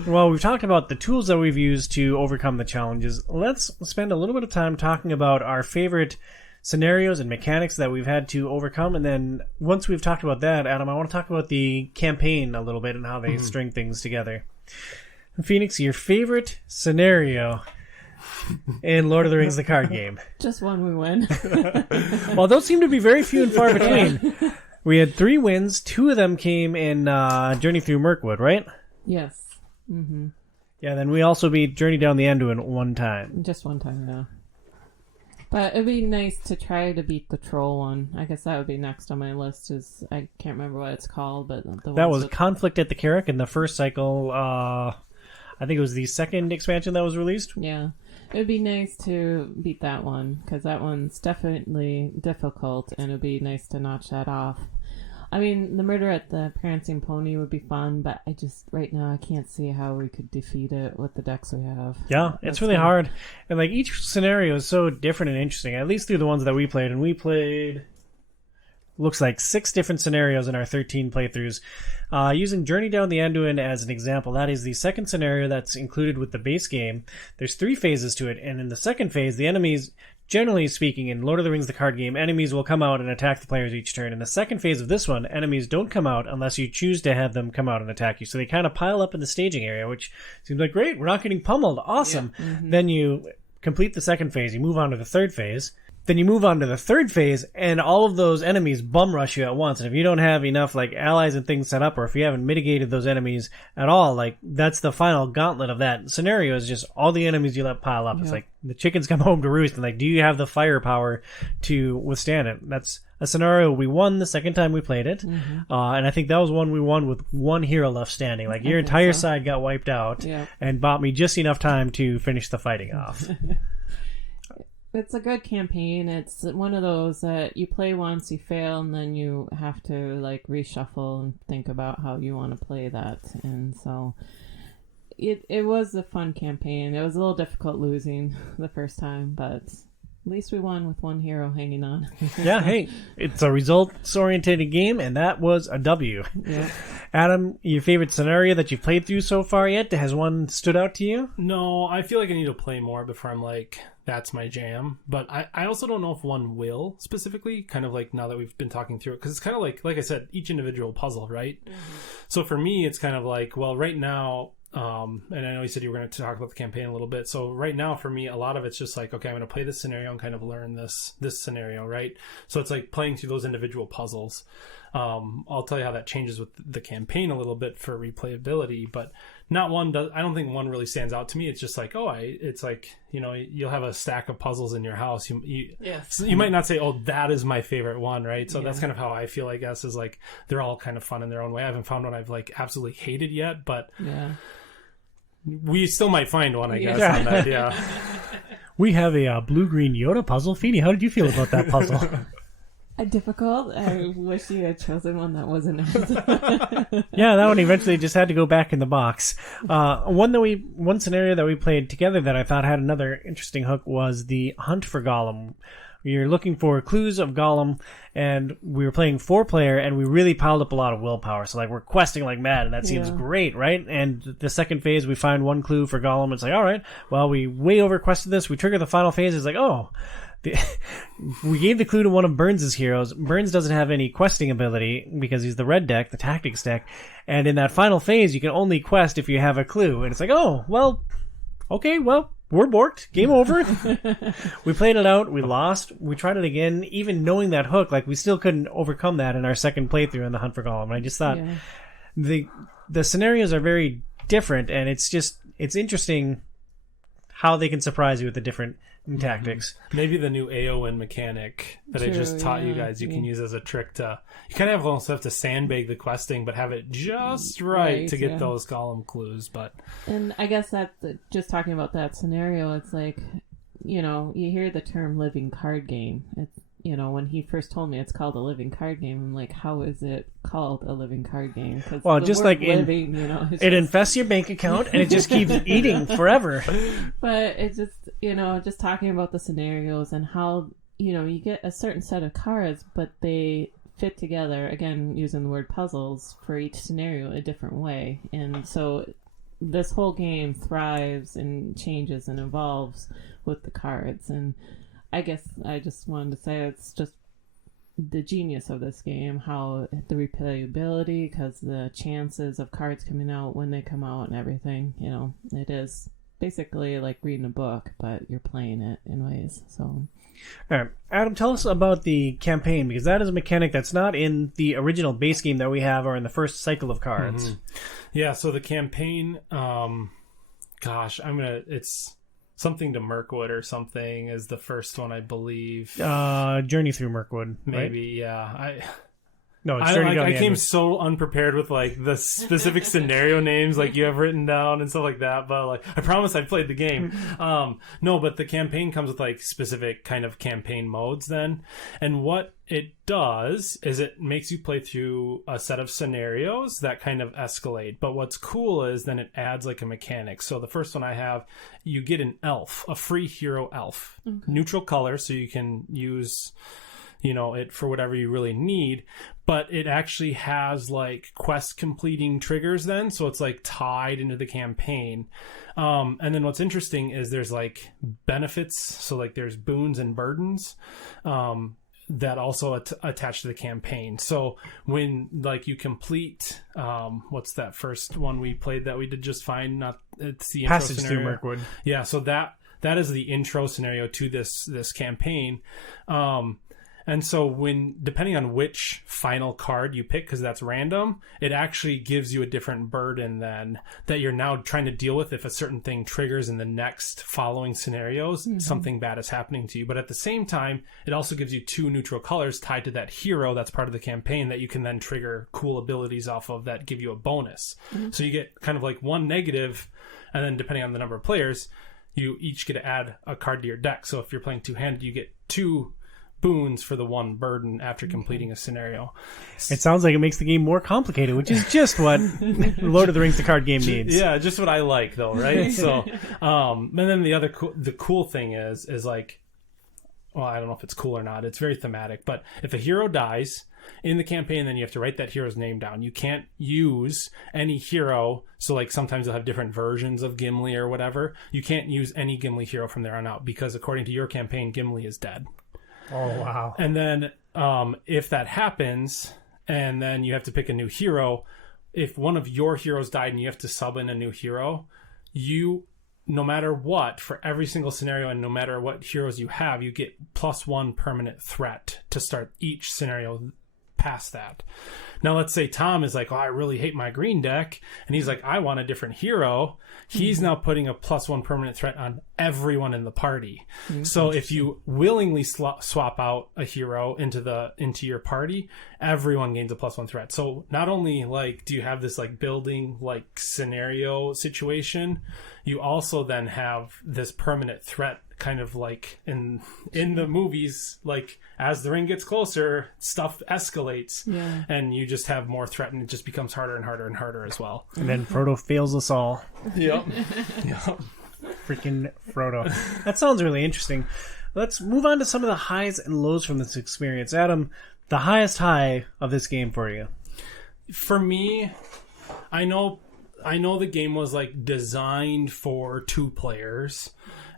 Well, we've talked about the tools that we've used to overcome the challenges. Let's spend a little bit of time talking about our favorite scenarios and mechanics that we've had to overcome. And then once we've talked about that, Adam, I want to talk about the campaign a little bit and how they string things together. Phoenix, your favorite scenario in Lord of the Rings, the card game? Just one we win. Well, those seem to be very few and far between. We had 3 wins. 2 of them came in Journey Through Mirkwood, right? Yes. Mm-hmm. Yeah, then we also beat Journey Down the Anduin one time. Just one time, yeah. But it'd be nice to try to beat the troll one. I guess that would be next on my list. Is I can't remember what it's called, but that was Conflict at the Carrick in the first cycle. I think it was the second expansion that was released. Yeah. It would be nice to beat that one, because that one's definitely difficult, and it would be nice to notch that off. I mean, the murder at the Prancing Pony would be fun, but right now, I can't see how we could defeat it with the decks we have. Yeah, it's really hard. And, like, each scenario is so different and interesting, at least through the ones that we played. And we played, looks like 6 different scenarios in our 13 playthroughs. Using Journey Down the Anduin as an example, that is the second scenario that's included with the base game. There's 3 phases to it, and in the second phase, the enemies, generally speaking, in Lord of the Rings, the card game, enemies will come out and attack the players each turn. In the second phase of this one, enemies don't come out unless you choose to have them come out and attack you. So they kind of pile up in the staging area, which seems like, great, we're not getting pummeled. Awesome. Yeah. Mm-hmm. Then you complete the second phase, you move on to the third phase. Then you move on to the third phase, and all of those enemies bum rush you at once. And if you don't have enough like allies and things set up, or if you haven't mitigated those enemies at all, like that's the final gauntlet of that scenario. Is just all the enemies you let pile up. Yeah. It's like the chickens come home to roost, and like, do you have the firepower to withstand it? That's a scenario we won the second time we played it, and I think that was one we won with 1 hero left standing. Like your entire side got wiped out, and bought me just enough time to finish the fighting off. It's a good campaign. It's one of those that you play once, you fail, and then you have to like reshuffle and think about how you want to play that. And so it was a fun campaign. It was a little difficult losing the first time, but at least we won with 1 hero hanging on. Yeah, hey, it's a results-oriented game, and that was a W. Yeah. Adam, your favorite scenario that you've played through so far yet? Has one stood out to you? No, I feel like I need to play more before I'm like, that's my jam. But I also don't know if one will specifically, kind of like now that we've been talking through it, because it's kind of like I said, each individual puzzle, right? Mm-hmm. So for me, it's kind of like, well, right now, and I know you said you were going to talk about the campaign a little bit. So right now for me, a lot of it's just like, okay, I'm going to play this scenario and kind of learn this scenario, right? So it's like playing through those individual puzzles. I'll tell you how that changes with the campaign a little bit for replayability, but not one does. I don't think one really stands out to me. It's just like, it's like, you know, you'll have a stack of puzzles in your house. You might not say, oh, that is my favorite one, right? So that's kind of how I feel, I guess, is like they're all kind of fun in their own way. I haven't found one I've like absolutely hated yet, but we still might find one, I guess. On that, yeah. We have a blue-green Yoda puzzle. Feeny, how did you feel about that puzzle? Difficult. I wish you had chosen one that wasn't. Yeah, that one eventually just had to go back in the box. One scenario that we played together that I thought had another interesting hook was the hunt for Gollum. You're looking for clues of Gollum, and we were playing 4-player, and we really piled up a lot of willpower. So like we're questing like mad, and that seems great, right? And the second phase, we find 1 clue for Gollum. It's like, all right, well, we way over quested this. We trigger the final phase. It's like, oh. We gave the clue to one of Burns' heroes. Burns doesn't have any questing ability because he's the red deck, the tactics deck. And in that final phase, you can only quest if you have a clue. And it's like, oh, well, okay, well, we're borked. Game over. We played it out. We lost. We tried it again. Even knowing that hook, like we still couldn't overcome that in our second playthrough in the Hunt for Gollum. And I just thought the scenarios are very different, and it's interesting how they can surprise you with the different tactics. Maybe the new Eowyn mechanic that I just taught you guys, you can use as a trick to, you kind of almost have to sandbag the questing, but have it just right to get those Gollum clues. And I guess that just talking about that scenario, it's like, you know, you hear the term living card game. It's, when he first told me it's called a living card game, I'm like, how is it called a living card game? Because well, just like living, it infests your bank account and it just keeps eating forever. But it's just, just talking about the scenarios and how, you get a certain set of cards, but they fit together, again, using the word puzzles, for each scenario a different way. And so this whole game thrives and changes and evolves with the cards. And I guess I just wanted to say it's just the genius of this game, how the replayability, because the chances of cards coming out when they come out and everything, it is basically like reading a book, but you're playing it in ways. So, all right, Adam, tell us about the campaign, because that is a mechanic that's not in the original base game that we have or in the first cycle of cards. Mm-hmm. Yeah, so the campaign, it's something to Mirkwood or something is the first one, I believe. Journey through Mirkwood, maybe, right? yeah. No, it's I came so unprepared with like the specific scenario names like you have written down and stuff like that, but like I promise I played the game. No, but the campaign comes with like specific kind of campaign modes then, and what it does is it makes you play through a set of scenarios that kind of escalate. But what's cool is then it adds like a mechanic. So the first one I have, you get an elf, a free hero elf, neutral color, so you can use it for whatever you really need, but it actually has like quest completing triggers then, so it's like tied into the campaign. And then what's interesting is there's like benefits, so like there's boons and burdens that also attach to the campaign. So when like you complete what's that first one we played that we did just fine, it's the intro Passage scenario. through Mirkwood. Yeah, so that is the intro scenario to this campaign. And so depending on which final card you pick, because that's random, it actually gives you a different burden then that you're now trying to deal with if a certain thing triggers in the next following scenarios, something bad is happening to you. But at the same time, it also gives you 2 neutral colors tied to that hero that's part of the campaign that you can then trigger cool abilities off of that give you a bonus. So you get kind of like 1 negative, and then depending on the number of players, you each get to add a card to your deck. So if you're playing 2-handed, you get 2 boons for the 1 burden after completing a scenario. It sounds like it makes the game more complicated, which is just what Lord of the Rings the card game needs. Yeah, just what I like though, right? So and then the cool thing is like, well, I don't know if it's cool or not, it's very thematic, but if a hero dies in the campaign, then you have to write that hero's name down. You can't use any hero, so like sometimes you'll have different versions of Gimli or whatever. You can't use any Gimli hero from there on out, because according to your campaign, Gimli is dead. Oh, wow. And then if that happens, and then you have to pick a new hero, if one of your heroes died and you have to sub in a new hero, no matter what, for every single scenario and no matter what heroes you have, you get +1 permanent threat to start each scenario past that. Now, let's say Tom is like, I really hate my green deck, and he's like, I want a different hero. He's now putting a +1 permanent threat on everyone in the party. So if you willingly swap out a hero into your party, everyone gains a +1 threat. So not only like do you have this like building like scenario situation, you also then have this permanent threat kind of like in the movies, like as the ring gets closer, stuff escalates, and you just have more threat, and it just becomes harder and harder and harder as well. And then Frodo fails us all. Yep. Freaking Frodo. That sounds really interesting. Let's move on to some of the highs and lows from this experience. Adam, the highest high of this game for you? For me, I know the game was like designed for 2 players,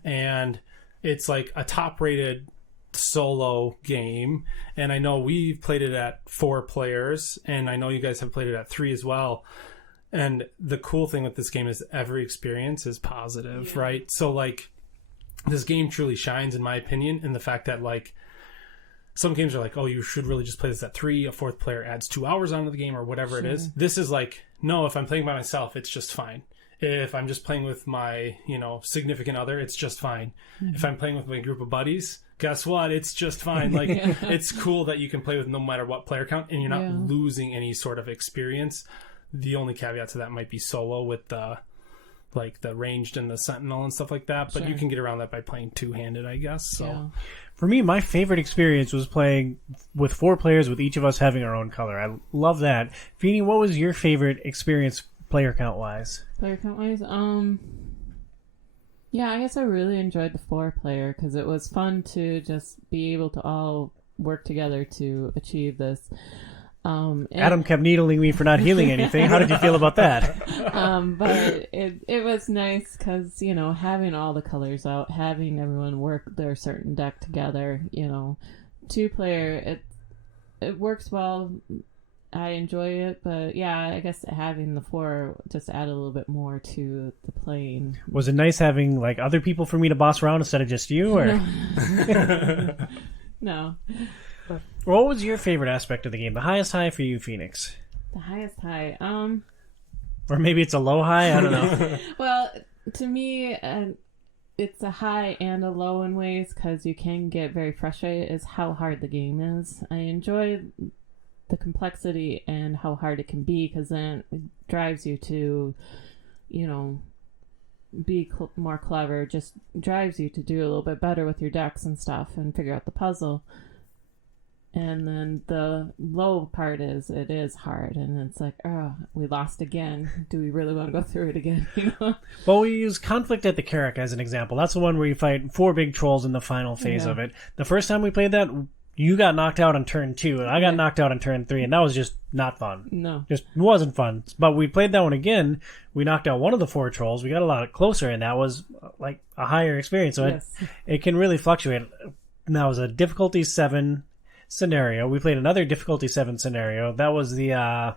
and it's like a top-rated solo game, and I know we've played it at 4 players, and I know you guys have played it at 3 as well. And the cool thing with this game is every experience is positive, right? So like this game truly shines, in my opinion, in the fact that like some games are like, oh, you should really just play this at 3, a 4th player adds 2 hours onto the game or whatever it is. This is like, no, if I'm playing by myself, it's just fine. If I'm just playing with my, significant other, it's just fine. If I'm playing with my group of buddies, guess what? It's just fine. Like, it's cool that you can play with no matter what player count, and you're not losing any sort of experience. The only caveat to that might be solo with the ranged and the sentinel and stuff like that, but you can get around that by playing 2-handed, I guess. So For me, my favorite experience was playing with 4 players with each of us having our own color. I love that. Feeny, what was your favorite experience player count-wise? Player count-wise? Yeah, I guess I really enjoyed the 4-player because it was fun to just be able to all work together to achieve this. Adam kept needling me for not healing anything. How did you feel about that? But it was nice because, you know, having all the colors out, having everyone work their certain deck together, you know, 2-player, it works well. I enjoy it, but yeah, I guess having the 4 just add a little bit more to the playing. Was it nice having like other people for me to boss around instead of just you? Or No. what was your favorite aspect of the game? The highest high for you, Phoenix? The highest high. Or maybe it's a low high? I don't know. Well, to me, it's a high and a low in ways because you can get very frustrated is how hard the game is. I enjoy the complexity and how hard it can be because then it drives you to, you know, be more clever, just drives you to do a little bit better with your decks and stuff and figure out the puzzle. And then the low part is it is hard and it's like, oh, we lost again. Do we really want to go through it again? You know? Well, we use Conflict at the Carrack as an example. That's the one where you fight 4 big trolls in the final phase of it. The first time we played that, you got knocked out on turn 2, and I got knocked out on turn 3, and that was just not fun. No. Just wasn't fun. But we played that one again. We knocked out one of the 4 trolls. We got a lot closer, and that was like a higher experience. So it can really fluctuate. And that was a difficulty 7 scenario. We played another difficulty 7 scenario. That was the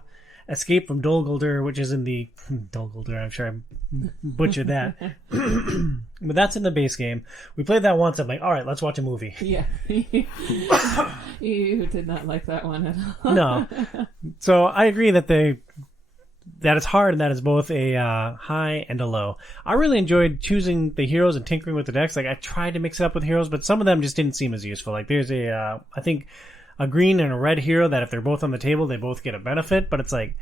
Escape from Dol Guldur, which is in the Dol Guldur. I'm sure I butchered that, but that's in the base game. We played that once. I'm like, all right, let's watch a movie. Yeah, you did not like that one at all. No, so I agree that that it's hard and that it's both a high and a low. I really enjoyed choosing the heroes and tinkering with the decks. Like I tried to mix it up with heroes, but some of them just didn't seem as useful. Like there's I think a green and a red hero that if they're both on the table, they both get a benefit. But it's like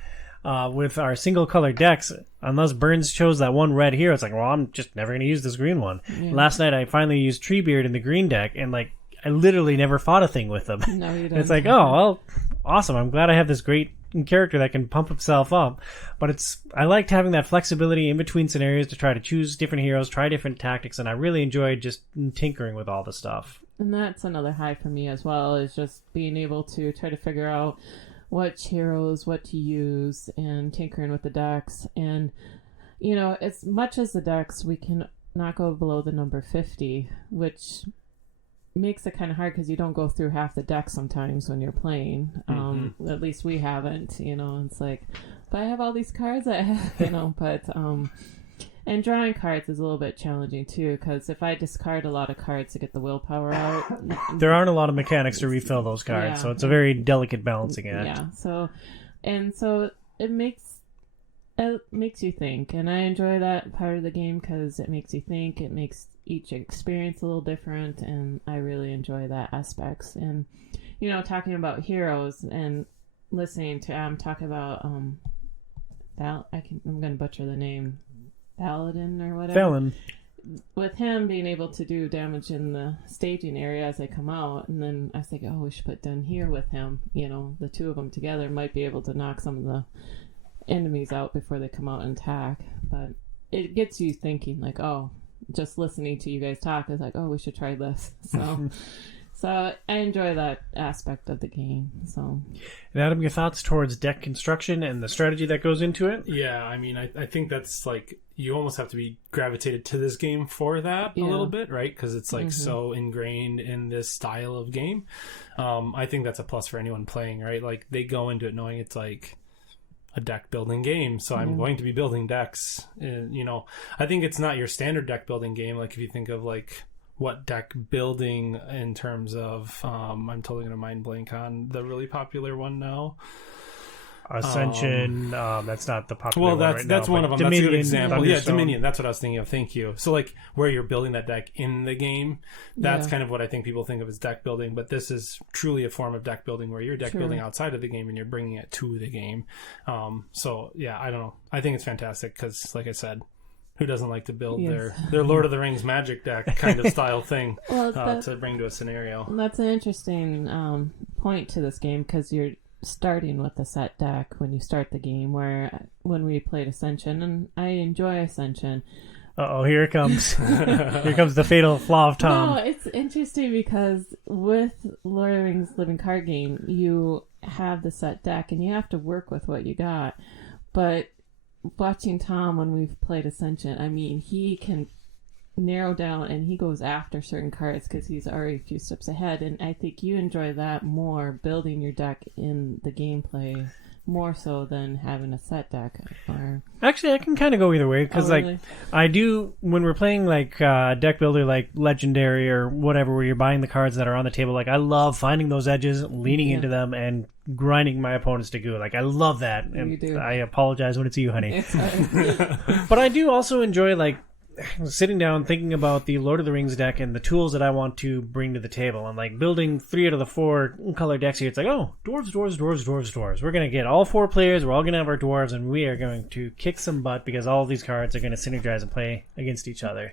with our single color decks, unless Burns chose that one red hero, it's like, well, I'm just never going to use this green one. Yeah. Last night I finally used Treebeard in the green deck, and like I literally never fought a thing with them. No, you didn't. It's like, oh well, awesome. I'm glad I have this great character that can pump himself up. But I liked having that flexibility in between scenarios to try to choose different heroes, try different tactics, and I really enjoyed just tinkering with all the stuff. And that's another high for me as well, is just being able to try to figure out which heroes, what to use, and tinkering with the decks. And, you know, as much as the decks, we can not go below the number 50, which makes it kind of hard because you don't go through half the deck sometimes when you're playing. At least we haven't, you know. It's like, but I have all these cards I have, you know, but... And drawing cards is a little bit challenging too, because if I discard a lot of cards to get the willpower out, there aren't a lot of mechanics to refill those cards, so it's a very delicate balancing act. Yeah. So it makes you think, and I enjoy that part of the game because it makes you think. It makes each experience a little different, and I really enjoy that aspects. And you know, talking about heroes and listening to talk about I'm going to butcher the name. Paladin or whatever. Felon. With him being able to do damage in the staging area as they come out, and then I was like, oh, we should put Dun here with him. You know, the two of them together might be able to knock some of the enemies out before they come out and attack. But it gets you thinking, like, oh, just listening to you guys talk is like, oh, we should try this. So I enjoy that aspect of the game. So, and Adam, your thoughts towards deck construction and the strategy that goes into it? Yeah, I mean, I think that's like, you almost have to be gravitated to this game for that a little bit, right? Because it's like so ingrained in this style of game. I think that's a plus for anyone playing, right? Like they go into it knowing it's like a deck building game, so I'm going to be building decks. And, you know, I think it's not your standard deck building game. Like if you think of like what deck building in terms of I'm totally gonna mind blank on the really popular one now. Ascension, that's not the popular one right that's now, one of them. Dominion, that's a good example. Thunderstone. Yeah, Dominion. That's what I was thinking of. Thank you. So like where you're building that deck in the game, that's kind of what I think people think of as deck building. But this is truly a form of deck building where you're deck building outside of the game and you're bringing it to the game. So yeah, I don't know. I think it's fantastic because, like I said, Who doesn't like to build Yes. their Lord of the Rings magic deck kind of style thing Well, to bring to a scenario? that's an interesting point to this game because you're starting with a set deck when you start the game. Where when we played Ascension, and I enjoy Ascension. Uh-oh, here it comes. Here comes the fatal flaw of Tom. No, it's interesting because with Lord of the Rings Living Card Game, you have the set deck and you have to work with what you got. But watching Tom when we've played Ascension, I mean, he can narrow down and he goes after certain cards because he's already a few steps ahead. And I think you enjoy that more, building your deck in the gameplay more so than having a set deck. Or... Actually, I can kind of go either way because, really? like, I do when we're playing like deck builder, like Legendary or whatever, where you're buying the cards that are on the table. Like, I love finding those edges, leaning into them, and grinding my opponents to goo. Like, I love that. And You do. I apologize when it's you, honey. It's hard. But I do also enjoy like sitting down, thinking about the Lord of the Rings deck and the tools that I want to bring to the table. And like building 3 out of the 4 color decks here, it's like, oh, dwarves. We're going to get all 4 players. We're all going to have our dwarves, and we are going to kick some butt because all of these cards are going to synergize and play against each other.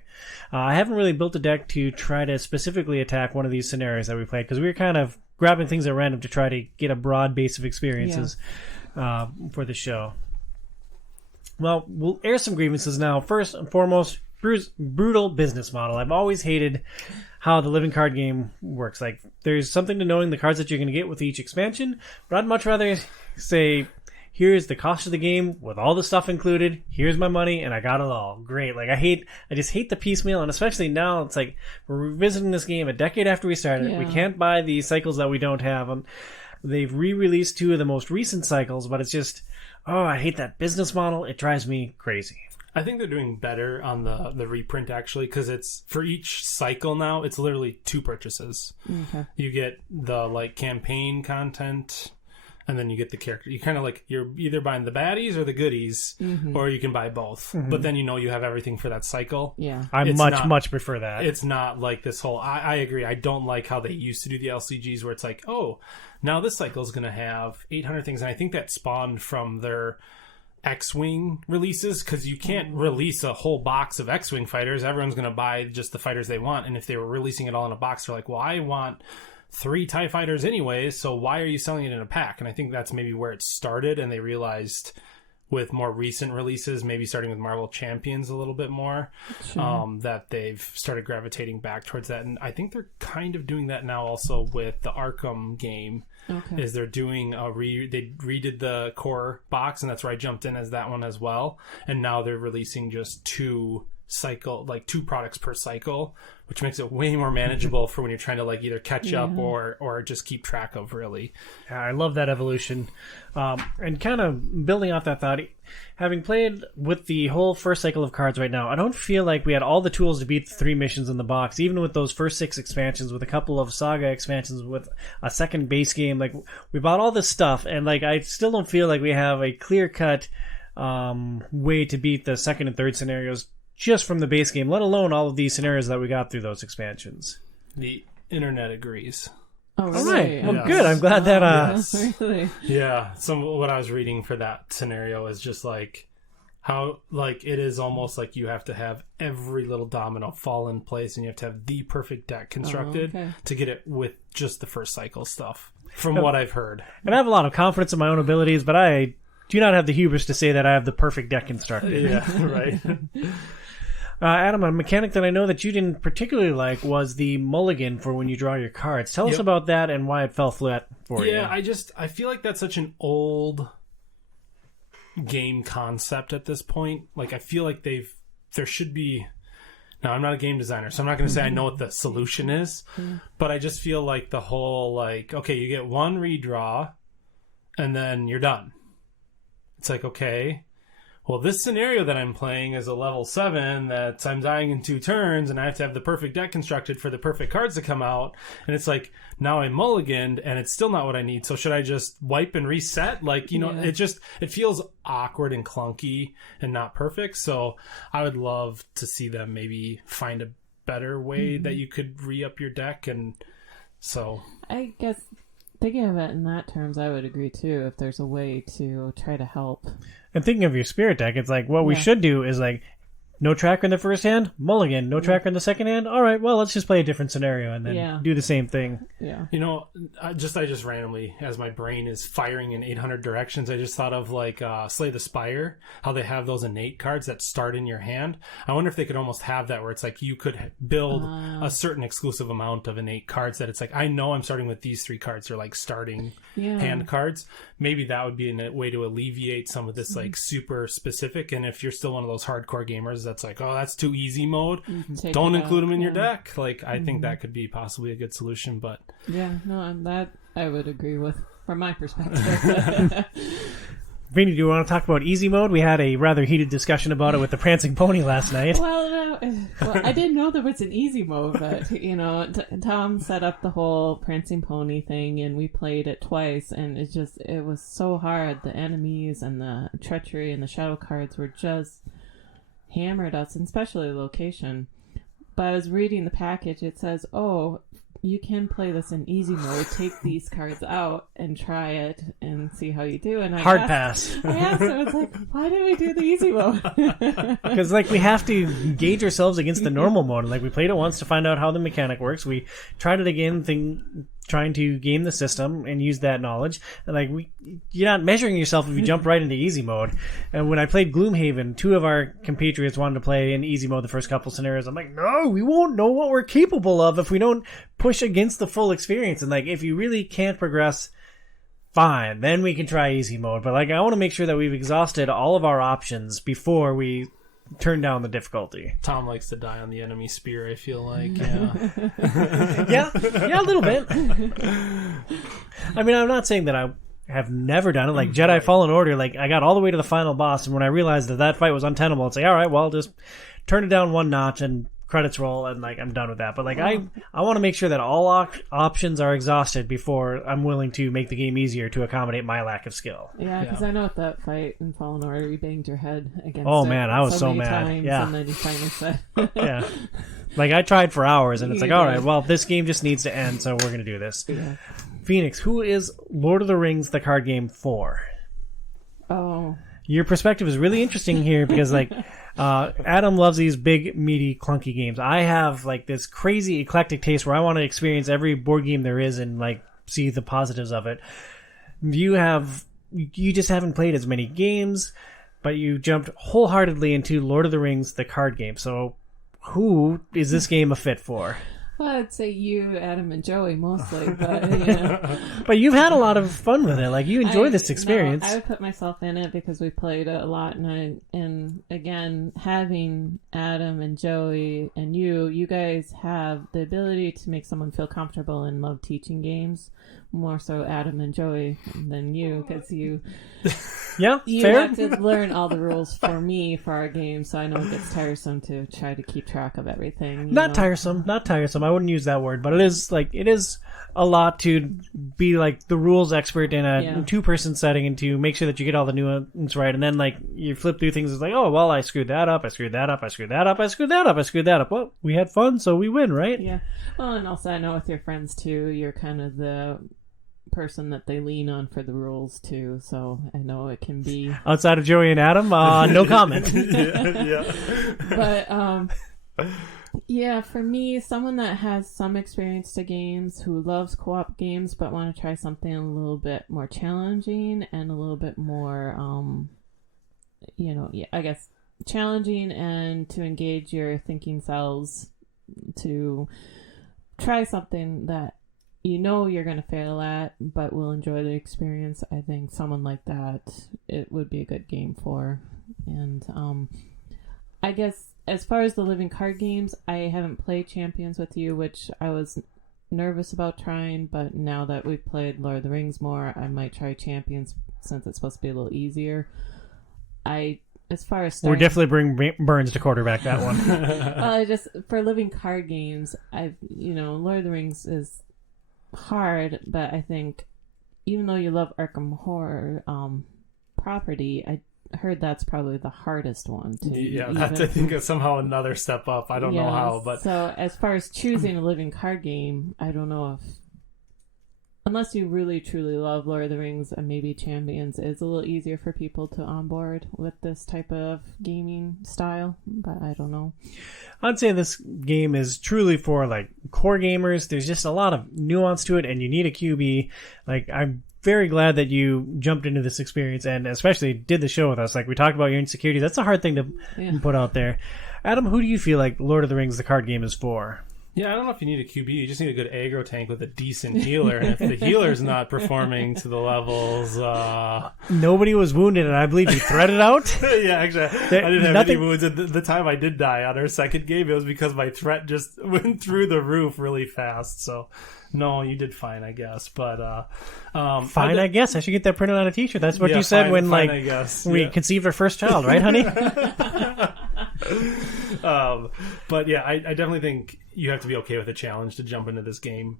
I haven't really built a deck to try to specifically attack one of these scenarios that we played because we were kind of grabbing things at random to try to get a broad base of experiences for the show. Well, we'll air some grievances now. First and foremost, brutal business model. I've always hated how the living card game works. Like, there's something to knowing the cards that you're going to get with each expansion, but I'd much rather say, here's the cost of the game with all the stuff included. Here's my money, and I got it all. Great. Like, I just hate the piecemeal, and especially now, it's like we're revisiting this game a decade after we started. Yeah. We can't buy the cycles that we don't have. They've re-released 2 of the most recent cycles, but it's just, oh, I hate that business model. It drives me crazy. I think they're doing better on the reprint, actually, because it's for each cycle now, it's literally 2 purchases. Okay. You get the like campaign content, and then you get the character. You kind of like, you're either buying the baddies or the goodies, or you can buy both. But then you have everything for that cycle. Yeah. I It's much prefer that. It's not like this whole, I agree. I don't like how they used to do the LCGs where it's like, oh, now this cycle is going to have 800 things. And I think that spawned from their X-Wing releases, because you can't release a whole box of X-Wing fighters. Everyone's going to buy just the fighters they want. And if they were releasing it all in a box, they're like, well, I want 3 TIE fighters anyways, so why are you selling it in a pack? And I think that's maybe where it started, and they realized with more recent releases, maybe starting with Marvel Champions a little bit more, that they've started gravitating back towards that. And I think they're kind of doing that now also with the Arkham game. Okay. Is they're doing they redid the core box, and that's where I jumped in as that one as well. And now they're releasing just 2 products per cycle, which makes it way more manageable for when you're trying to like either catch up or just keep track of, really. Yeah, I love that evolution. And kind of building off that thought, having played with the whole first cycle of cards right now, I don't feel like we had all the tools to beat the 3 missions in the box, even with those first 6 expansions, with a couple of saga expansions, with a second base game. Like, we bought all this stuff, and like I still don't feel like we have a clear-cut way to beat the second and third scenarios just from the base game, let alone all of these scenarios that we got through those expansions. The internet agrees. Oh, really? All right. Well, Yes. good. I'm glad that... Really? Yeah, what I was reading for that scenario is just like how like it is almost like you have to have every little domino fall in place, and you have to have the perfect deck constructed to get it with just the first cycle stuff, from what I've heard. And I have a lot of confidence in my own abilities, but I do not have the hubris to say that I have the perfect deck constructed. Yeah, right. Adam, a mechanic that I know that you didn't particularly like was the mulligan for when you draw your cards. Tell us about that and why it fell flat for you. Yeah, I feel like that's such an old game concept at this point. Like, I feel like there should be... Now, I'm not a game designer, so I'm not going to say I know what the solution is, but I just feel like the whole, like, okay, you get 1 redraw, and then you're done. It's like, okay... Well, this scenario that I'm playing is a level 7 that I'm dying in 2 turns, and I have to have the perfect deck constructed for the perfect cards to come out. And it's like, now I'm mulliganed, and it's still not what I need. So should I just wipe and reset? Like, it feels awkward and clunky and not perfect. So I would love to see them maybe find a better way that you could re-up your deck. And so... I guess... Thinking of it in that terms, I would agree too, if there's a way to try to help. And thinking of your spirit deck, it's like what we should do is like No tracker in the first hand? Mulligan. No tracker in the second hand? All right, well, let's just play a different scenario and then do the same thing. Yeah. You know, I just randomly, as my brain is firing in 800 directions, I just thought of like Slay the Spire, how they have those innate cards that start in your hand. I wonder if they could almost have that where it's like you could build a certain exclusive amount of innate cards that it's like, I know I'm starting with these 3 cards. They're like starting hand cards. Maybe that would be a way to alleviate some of this like super specific. And if you're still one of those hardcore gamers that's like, oh, that's too easy mode, don't include them in your deck. Like, I think that could be possibly a good solution. But that I would agree with from my perspective. Vinny, do you want to talk about easy mode? We had a rather heated discussion about it with the Prancing Pony last night. Well, I didn't know there was an easy mode, but, you know, Tom set up the whole Prancing Pony thing, and we played it twice, and it was so hard. The enemies and the treachery and the shadow cards were just hammered us, and especially the location. But I was reading the package, it says, oh, you can play this in easy mode. Take these cards out and try it and see how you do. And I pass. I asked, I was like, why did we do the easy mode? Because like we have to gauge ourselves against the normal mode. Like we played it once to find out how the mechanic works. We tried it again, trying to game the system and use that knowledge. And like you're not measuring yourself if you jump right into easy mode. And when I played Gloomhaven, 2 of our compatriots wanted to play in easy mode the first couple scenarios. I'm like, no, we won't know what we're capable of if we don't push against the full experience. And like if you really can't progress, fine, then we can try easy mode. But like I want to make sure that we've exhausted all of our options before we turn down the difficulty. Tom likes to die on the enemy spear, I feel like. Yeah, a little bit. I mean, I'm not saying that I have never done it. Like Jedi Fallen Order, like I got all the way to the final boss, and when I realized that fight was untenable, it's like, all right, well, just turn it down 1 notch and credits roll, and like I'm done with that. But like I want to make sure that all options are exhausted before I'm willing to make the game easier to accommodate my lack of skill. Yeah, because I know at that fight in Fallen Order, you banged your head against Oh it man, I was so many mad. times, Yeah, and then you finally said, yeah. Like I tried for hours, and it's like, all right, well, this game just needs to end, so we're gonna do this. Yeah. Phoenix, who is Lord of the Rings the card game for? Oh. Your perspective is really interesting here because like Adam loves these big, meaty, clunky games. I have like this crazy eclectic taste where I want to experience every board game there is and like see the positives of it. You just haven't played as many games, but you jumped wholeheartedly into Lord of the Rings, the card game. So who is this game a fit for? Well, I'd say you, Adam, and Joey mostly, but yeah. But you've had a lot of fun with it. Like you enjoy this experience. No, I would put myself in it because we played it a lot, and again, having Adam and Joey and you guys have the ability to make someone feel comfortable and love teaching games. More so Adam and Joey than you, because you fair. have to learn all the rules for me for our game, so I know it gets tiresome to try to keep track of everything. Not tiresome. I wouldn't use that word, but it is a lot to be like the rules expert in a 2-person setting and to make sure that you get all the nuance right, and then like you flip through things. It's like, oh well, I screwed that up. Well, we had fun, so we win, right? Yeah. Well, and also I know with your friends too, you're kind of the person that they lean on for the rules too, so I know it can be outside of Joey and Adam, no comment. But yeah, for me, someone that has some experience to games, who loves co-op games but want to try something a little bit more challenging and a little bit more I guess challenging, and to engage your thinking cells to try something that you're going to fail at, but will enjoy the experience. I think someone like that, it would be a good game for. And I guess as far as the living card games, I haven't played Champions with you, which I was nervous about trying, but now that we've played Lord of the Rings more, I might try Champions since it's supposed to be a little easier. As far as we're definitely bring Burns to quarterback that one. Well, just for living card games, Lord of the Rings is hard, but I think even though you love Arkham Horror property, I heard that's probably the hardest one to I think it's somehow another step up. I don't know how, but so as far as choosing a living card game, I don't know if unless you really truly love Lord of the Rings and maybe Champions, it's a little easier for people to onboard with this type of gaming style, but I don't know. I'd say this game is truly for like core gamers. There's just a lot of nuance to it, and you need a QB. Like, I'm very glad that you jumped into this experience and especially did the show with us. Like, we talked about your insecurities. That's a hard thing to put out there. Adam, who do you feel like Lord of the Rings, the card game, is for? Yeah, I don't know if you need a QB. You just need a good aggro tank with a decent healer. And if the healer's not performing to the levels... Nobody was wounded, and I believe you threaded out? Yeah, actually, I didn't have any wounds. At the time I did die on our second game, it was because my threat just went through the roof really fast. So, no, you did fine, I guess. But fine, I guess. I should get that printed on a t-shirt. That's what you said when I guess. We conceived our first child, right, honey? But yeah, I definitely think you have to be okay with a challenge to jump into this game.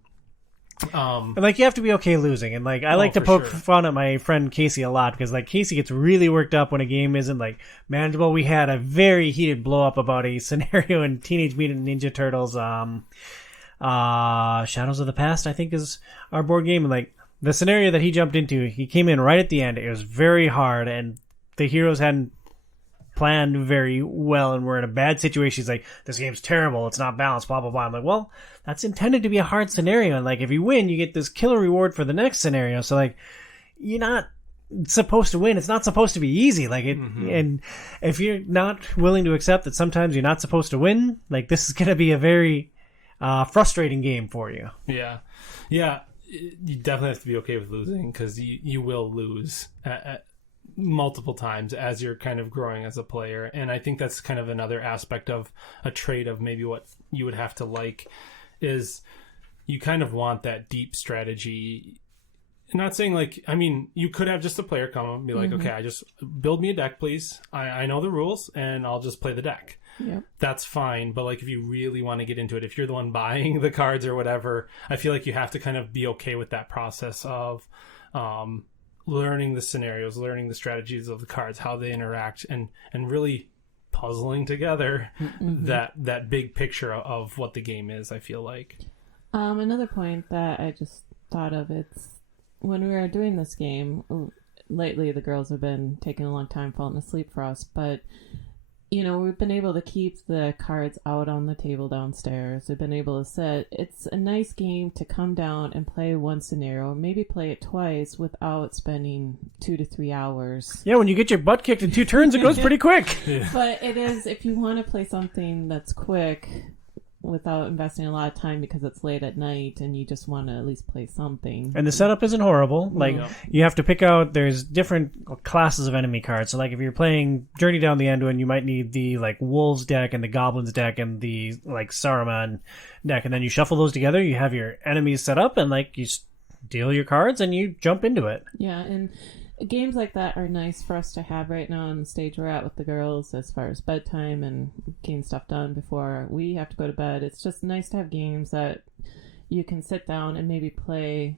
And like, you have to be okay losing, and like, I like to poke fun at my friend Casey a lot, because like, Casey gets really worked up when a game isn't like manageable. We had a very heated blow up about a scenario in Teenage Mutant Ninja Turtles Shadows of the Past, I think is our board game, and like, the scenario that he jumped into, he came in right at the end. It was very hard, and the heroes hadn't planned very well, and we're in a bad situation. He's like, this game's terrible, it's not balanced, blah blah blah. I'm like, well, that's intended to be a hard scenario, and like, if you win, you get this killer reward for the next scenario. So like, you're not supposed to win. It's not supposed to be easy. Like it, and if you're not willing to accept that sometimes you're not supposed to win, like, this is going to be a very frustrating game for you. Yeah, you definitely have to be okay with losing, because you will lose at multiple times as you're kind of growing as a player. And I think that's kind of another aspect of a trait of maybe what you would have to like, is you kind of want that deep strategy. I'm not saying like, I mean, you could have just a player come and be like, okay, I just build me a deck, please. I know the rules and I'll just play the deck. Yeah. That's fine. But like, if you really want to get into it, if you're the one buying the cards or whatever, I feel like you have to kind of be okay with that process of learning the scenarios, learning the strategies of the cards, how they interact, and really puzzling together that big picture of what the game is, I feel like. Another point that I just thought of, it's when we were doing this game, lately the girls have been taking a long time falling asleep for us, but you know, we've been able to keep the cards out on the table downstairs. We've been able to sit. It's a nice game to come down and play one scenario, maybe play it twice without spending 2 to 3 hours. Yeah, when you get your butt kicked in 2 turns, it goes pretty quick. Yeah. But it is, if you want to play something that's quick without investing a lot of time because it's late at night and you just want to at least play something. And the setup isn't horrible. Like, you have to pick out, there's different classes of enemy cards. So like, if you're playing Journey Down the Anduin, you might need the like Wolves deck and the Goblins deck and the like Saruman deck, and then you shuffle those together, you have your enemies set up, and like, you deal your cards and you jump into it. Yeah, and games like that are nice for us to have right now on the stage we're at with the girls as far as bedtime and getting stuff done before we have to go to bed. It's just nice to have games that you can sit down and maybe play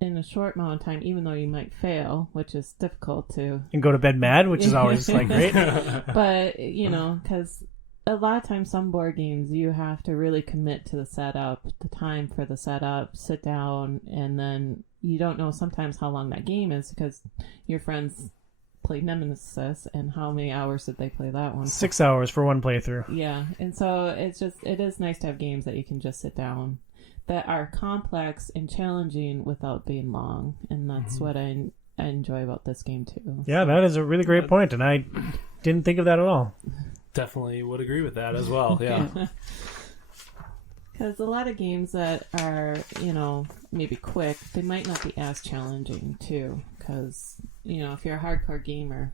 in a short amount of time, even though you might fail, which is difficult to... And go to bed mad, which is always like great. But, you know, because a lot of times some board games you have to really commit to the setup, the time for the setup, sit down, and then you don't know sometimes how long that game is because your friends played Nemesis, and how many hours did they play that one? 6 hours for one playthrough. Yeah, and so it is nice to have games that you can just sit down that are complex and challenging without being long, and that's what I enjoy about this game too. Yeah, that is a really great point, and I didn't think of that at all. Definitely would agree with that as well. Yeah. Because a lot of games that are, you know, maybe quick, they might not be as challenging, too. Because, you know, if you're a hardcore gamer,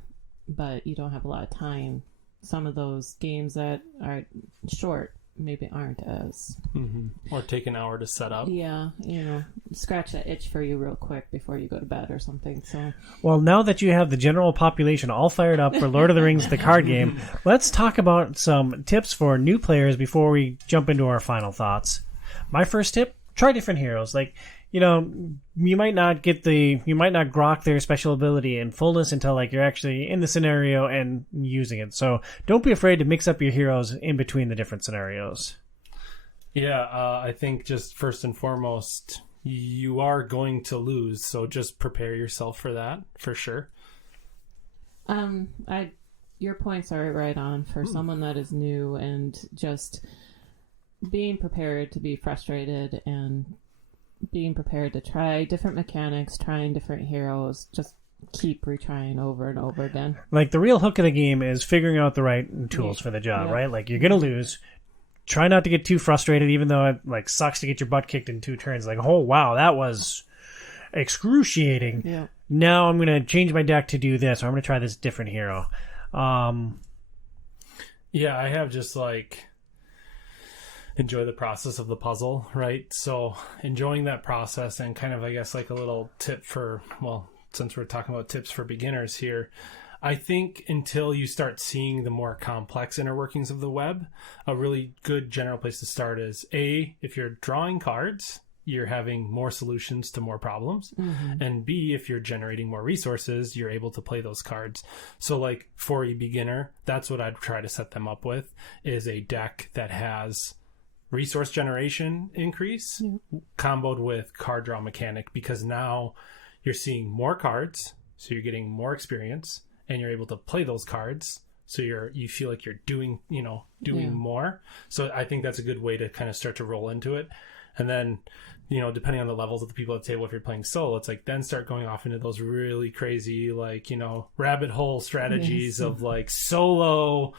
but you don't have a lot of time, some of those games that are short maybe aren't as... Or take an hour to set up. Yeah, you know, scratch that itch for you real quick before you go to bed or something. So, well, now that you have the general population all fired up for Lord of the Rings, the card game, let's talk about some tips for new players before we jump into our final thoughts. My first tip, try different heroes. Like, you know, you might not grok their special ability in fullness until like you're actually in the scenario and using it. So don't be afraid to mix up your heroes in between the different scenarios. Yeah, I think just first and foremost, you are going to lose. So just prepare yourself for that, for sure. Your points are right on for someone that is new, and just being prepared to be frustrated and being prepared to try different mechanics, trying different heroes, just keep retrying over and over again. Like, the real hook of the game is figuring out the right tools for the job, right? Like, you're gonna lose. Try not to get too frustrated, even though it like sucks to get your butt kicked in 2 turns. Like, oh wow, that was excruciating. Yeah. Now I'm gonna change my deck to do this, or I'm gonna try this different hero. Yeah, I have just like enjoy the process of the puzzle, right? So enjoying that process, and kind of, I guess, like a little tip for, well, since we're talking about tips for beginners here, I think until you start seeing the more complex inner workings of the web, a really good general place to start is if you're drawing cards, you're having more solutions to more problems. And B, if you're generating more resources, you're able to play those cards. So like for a beginner, that's what I'd try to set them up with, is a deck that has resource generation increase comboed with card draw mechanic, because now you're seeing more cards, so you're getting more experience, and you're able to play those cards, so you feel like you're doing more. So I think that's a good way to kind of start to roll into it. And then, depending on the levels of the people at the table, if you're playing solo, it's like then start going off into those really crazy, like, rabbit hole strategies of like solo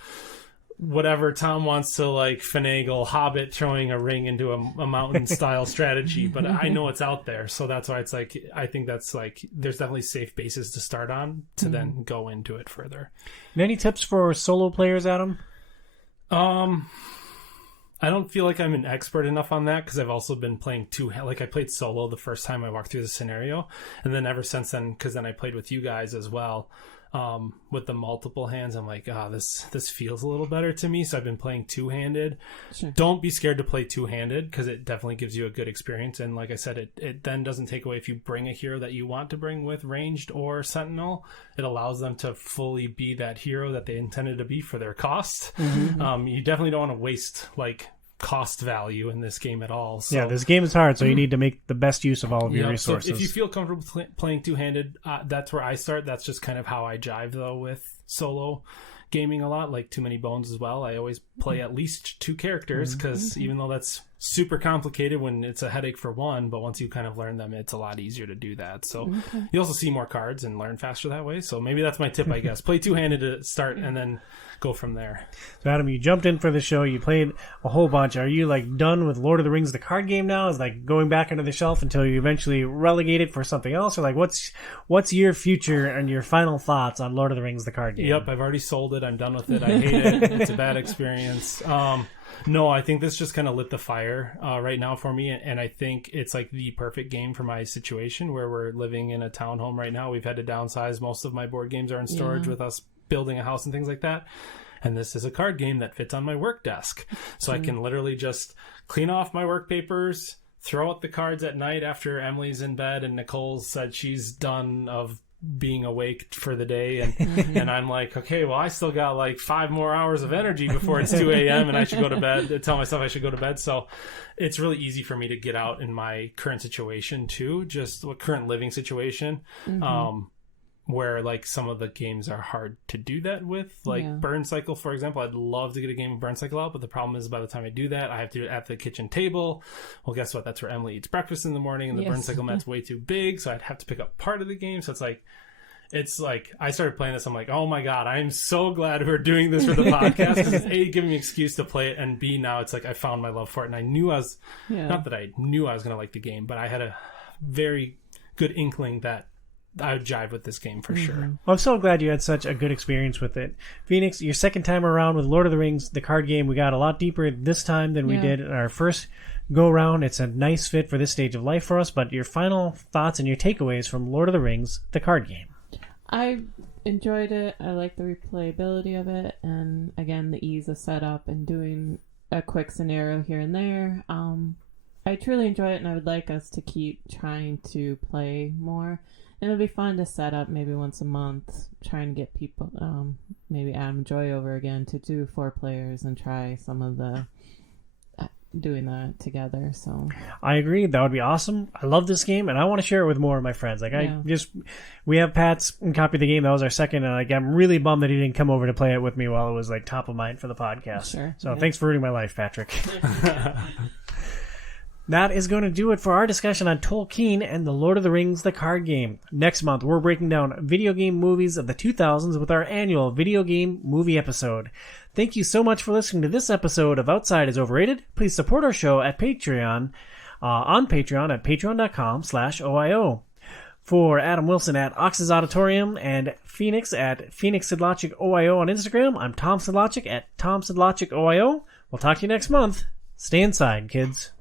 whatever Tom wants to like finagle Hobbit throwing a ring into a mountain style strategy, but I know it's out there, so that's why it's like I think that's like there's definitely safe bases to start on to then go into it further. And any tips for solo players, Adam? I don't feel like I'm an expert enough on that, because I've also been playing I played solo the first time I walked through the scenario, and then ever since then, because then I played with you guys as well. With the multiple hands, I'm like, this feels a little better to me. So I've been playing 2-handed. Sure. Don't be scared to play 2-handed, because it definitely gives you a good experience. And like I said, it then doesn't take away if you bring a hero that you want to bring with ranged or sentinel. It allows them to fully be that hero that they intended to be for their cost. You definitely don't want to waste like cost value in this game at all. So, yeah, this game is hard, so you need to make the best use of all of your resources. So if you feel comfortable playing 2-handed, that's where I start. That's just kind of how I jive, though, with solo gaming a lot, like Too Many Bones as well. I always play at least 2 characters, because even though that's super complicated when it's a headache for one, but once you kind of learn them, it's a lot easier to do that. So you also see more cards and learn faster that way. So maybe that's my tip, I guess. Play 2-handed to start, and then go from there. So Adam, you jumped in for the show, you played a whole bunch. Are you like done with Lord of the Rings the card game now? Is like going back under the shelf until you eventually relegate it for something else? Or like what's your future and your final thoughts on Lord of the Rings the card game? Yep, I've already sold it. I'm done with it. I hate it. It's a bad experience. No, I think this just kind of lit the fire right now for me, and I think it's like the perfect game for my situation, where we're living in a townhome right now. We've had to downsize. Most of my board games are in storage with us building a house and things like that, and this is a card game that fits on my work desk, so I can literally just clean off my work papers, throw out the cards at night after Emily's in bed and Nicole said she's done of being awake for the day, and I'm like, okay, well, I still got like 5 more hours of energy before it's 2 a.m. and I should go to bed. I tell myself I should go to bed. So it's really easy for me to get out in my current situation too, just current living situation, where like some of the games are hard to do that with, like Burn Cycle, for example. I'd love to get a game of Burn Cycle out, but the problem is by the time I do that, I have to do it at the kitchen table. Well, guess what? That's where Emily eats breakfast in the morning, and the Burn Cycle mat's way too big, so I'd have to pick up part of the game. So it's like I started playing this, I'm like, oh my god, I'm so glad we're doing this for the podcast, because it's A, giving me an excuse to play it, and B, now it's like I found my love for it, and I knew not that I knew I was going to like the game, but I had a very good inkling that I would jive with this game for sure. Well, I'm so glad you had such a good experience with it. Phoenix, your second time around with Lord of the Rings, the card game, we got a lot deeper this time than we did in our first go-round. It's a nice fit for this stage of life for us, but your final thoughts and your takeaways from Lord of the Rings, the card game. I enjoyed it. I like the replayability of it, and again, the ease of setup and doing a quick scenario here and there. I truly enjoy it, and I would like us to keep trying to play more. And it'll be fun to set up maybe once a month, trying to get people, maybe Adam Joy over again, to do 4 players and try some of the doing that together. So I agree. That would be awesome. I love this game, and I want to share it with more of my friends. Like we have Pat's copy of the game. That was our second, and like I'm really bummed that he didn't come over to play it with me while it was like top of mind for the podcast. Sure. So thanks for ruining my life, Patrick. That is going to do it for our discussion on Tolkien and the Lord of the Rings, the card game. Next month, we're breaking down video game movies of the 2000s with our annual video game movie episode. Thank you so much for listening to this episode of Outside is Overrated. Please support our show at Patreon, on Patreon at patreon.com/OIO. For Adam Wilson at Ox's Auditorium and Phoenix at Phoenix Sidlogic OIO on Instagram, I'm Tom Sidlogic at Tom Sidlogic OIO. We'll talk to you next month. Stay inside, kids.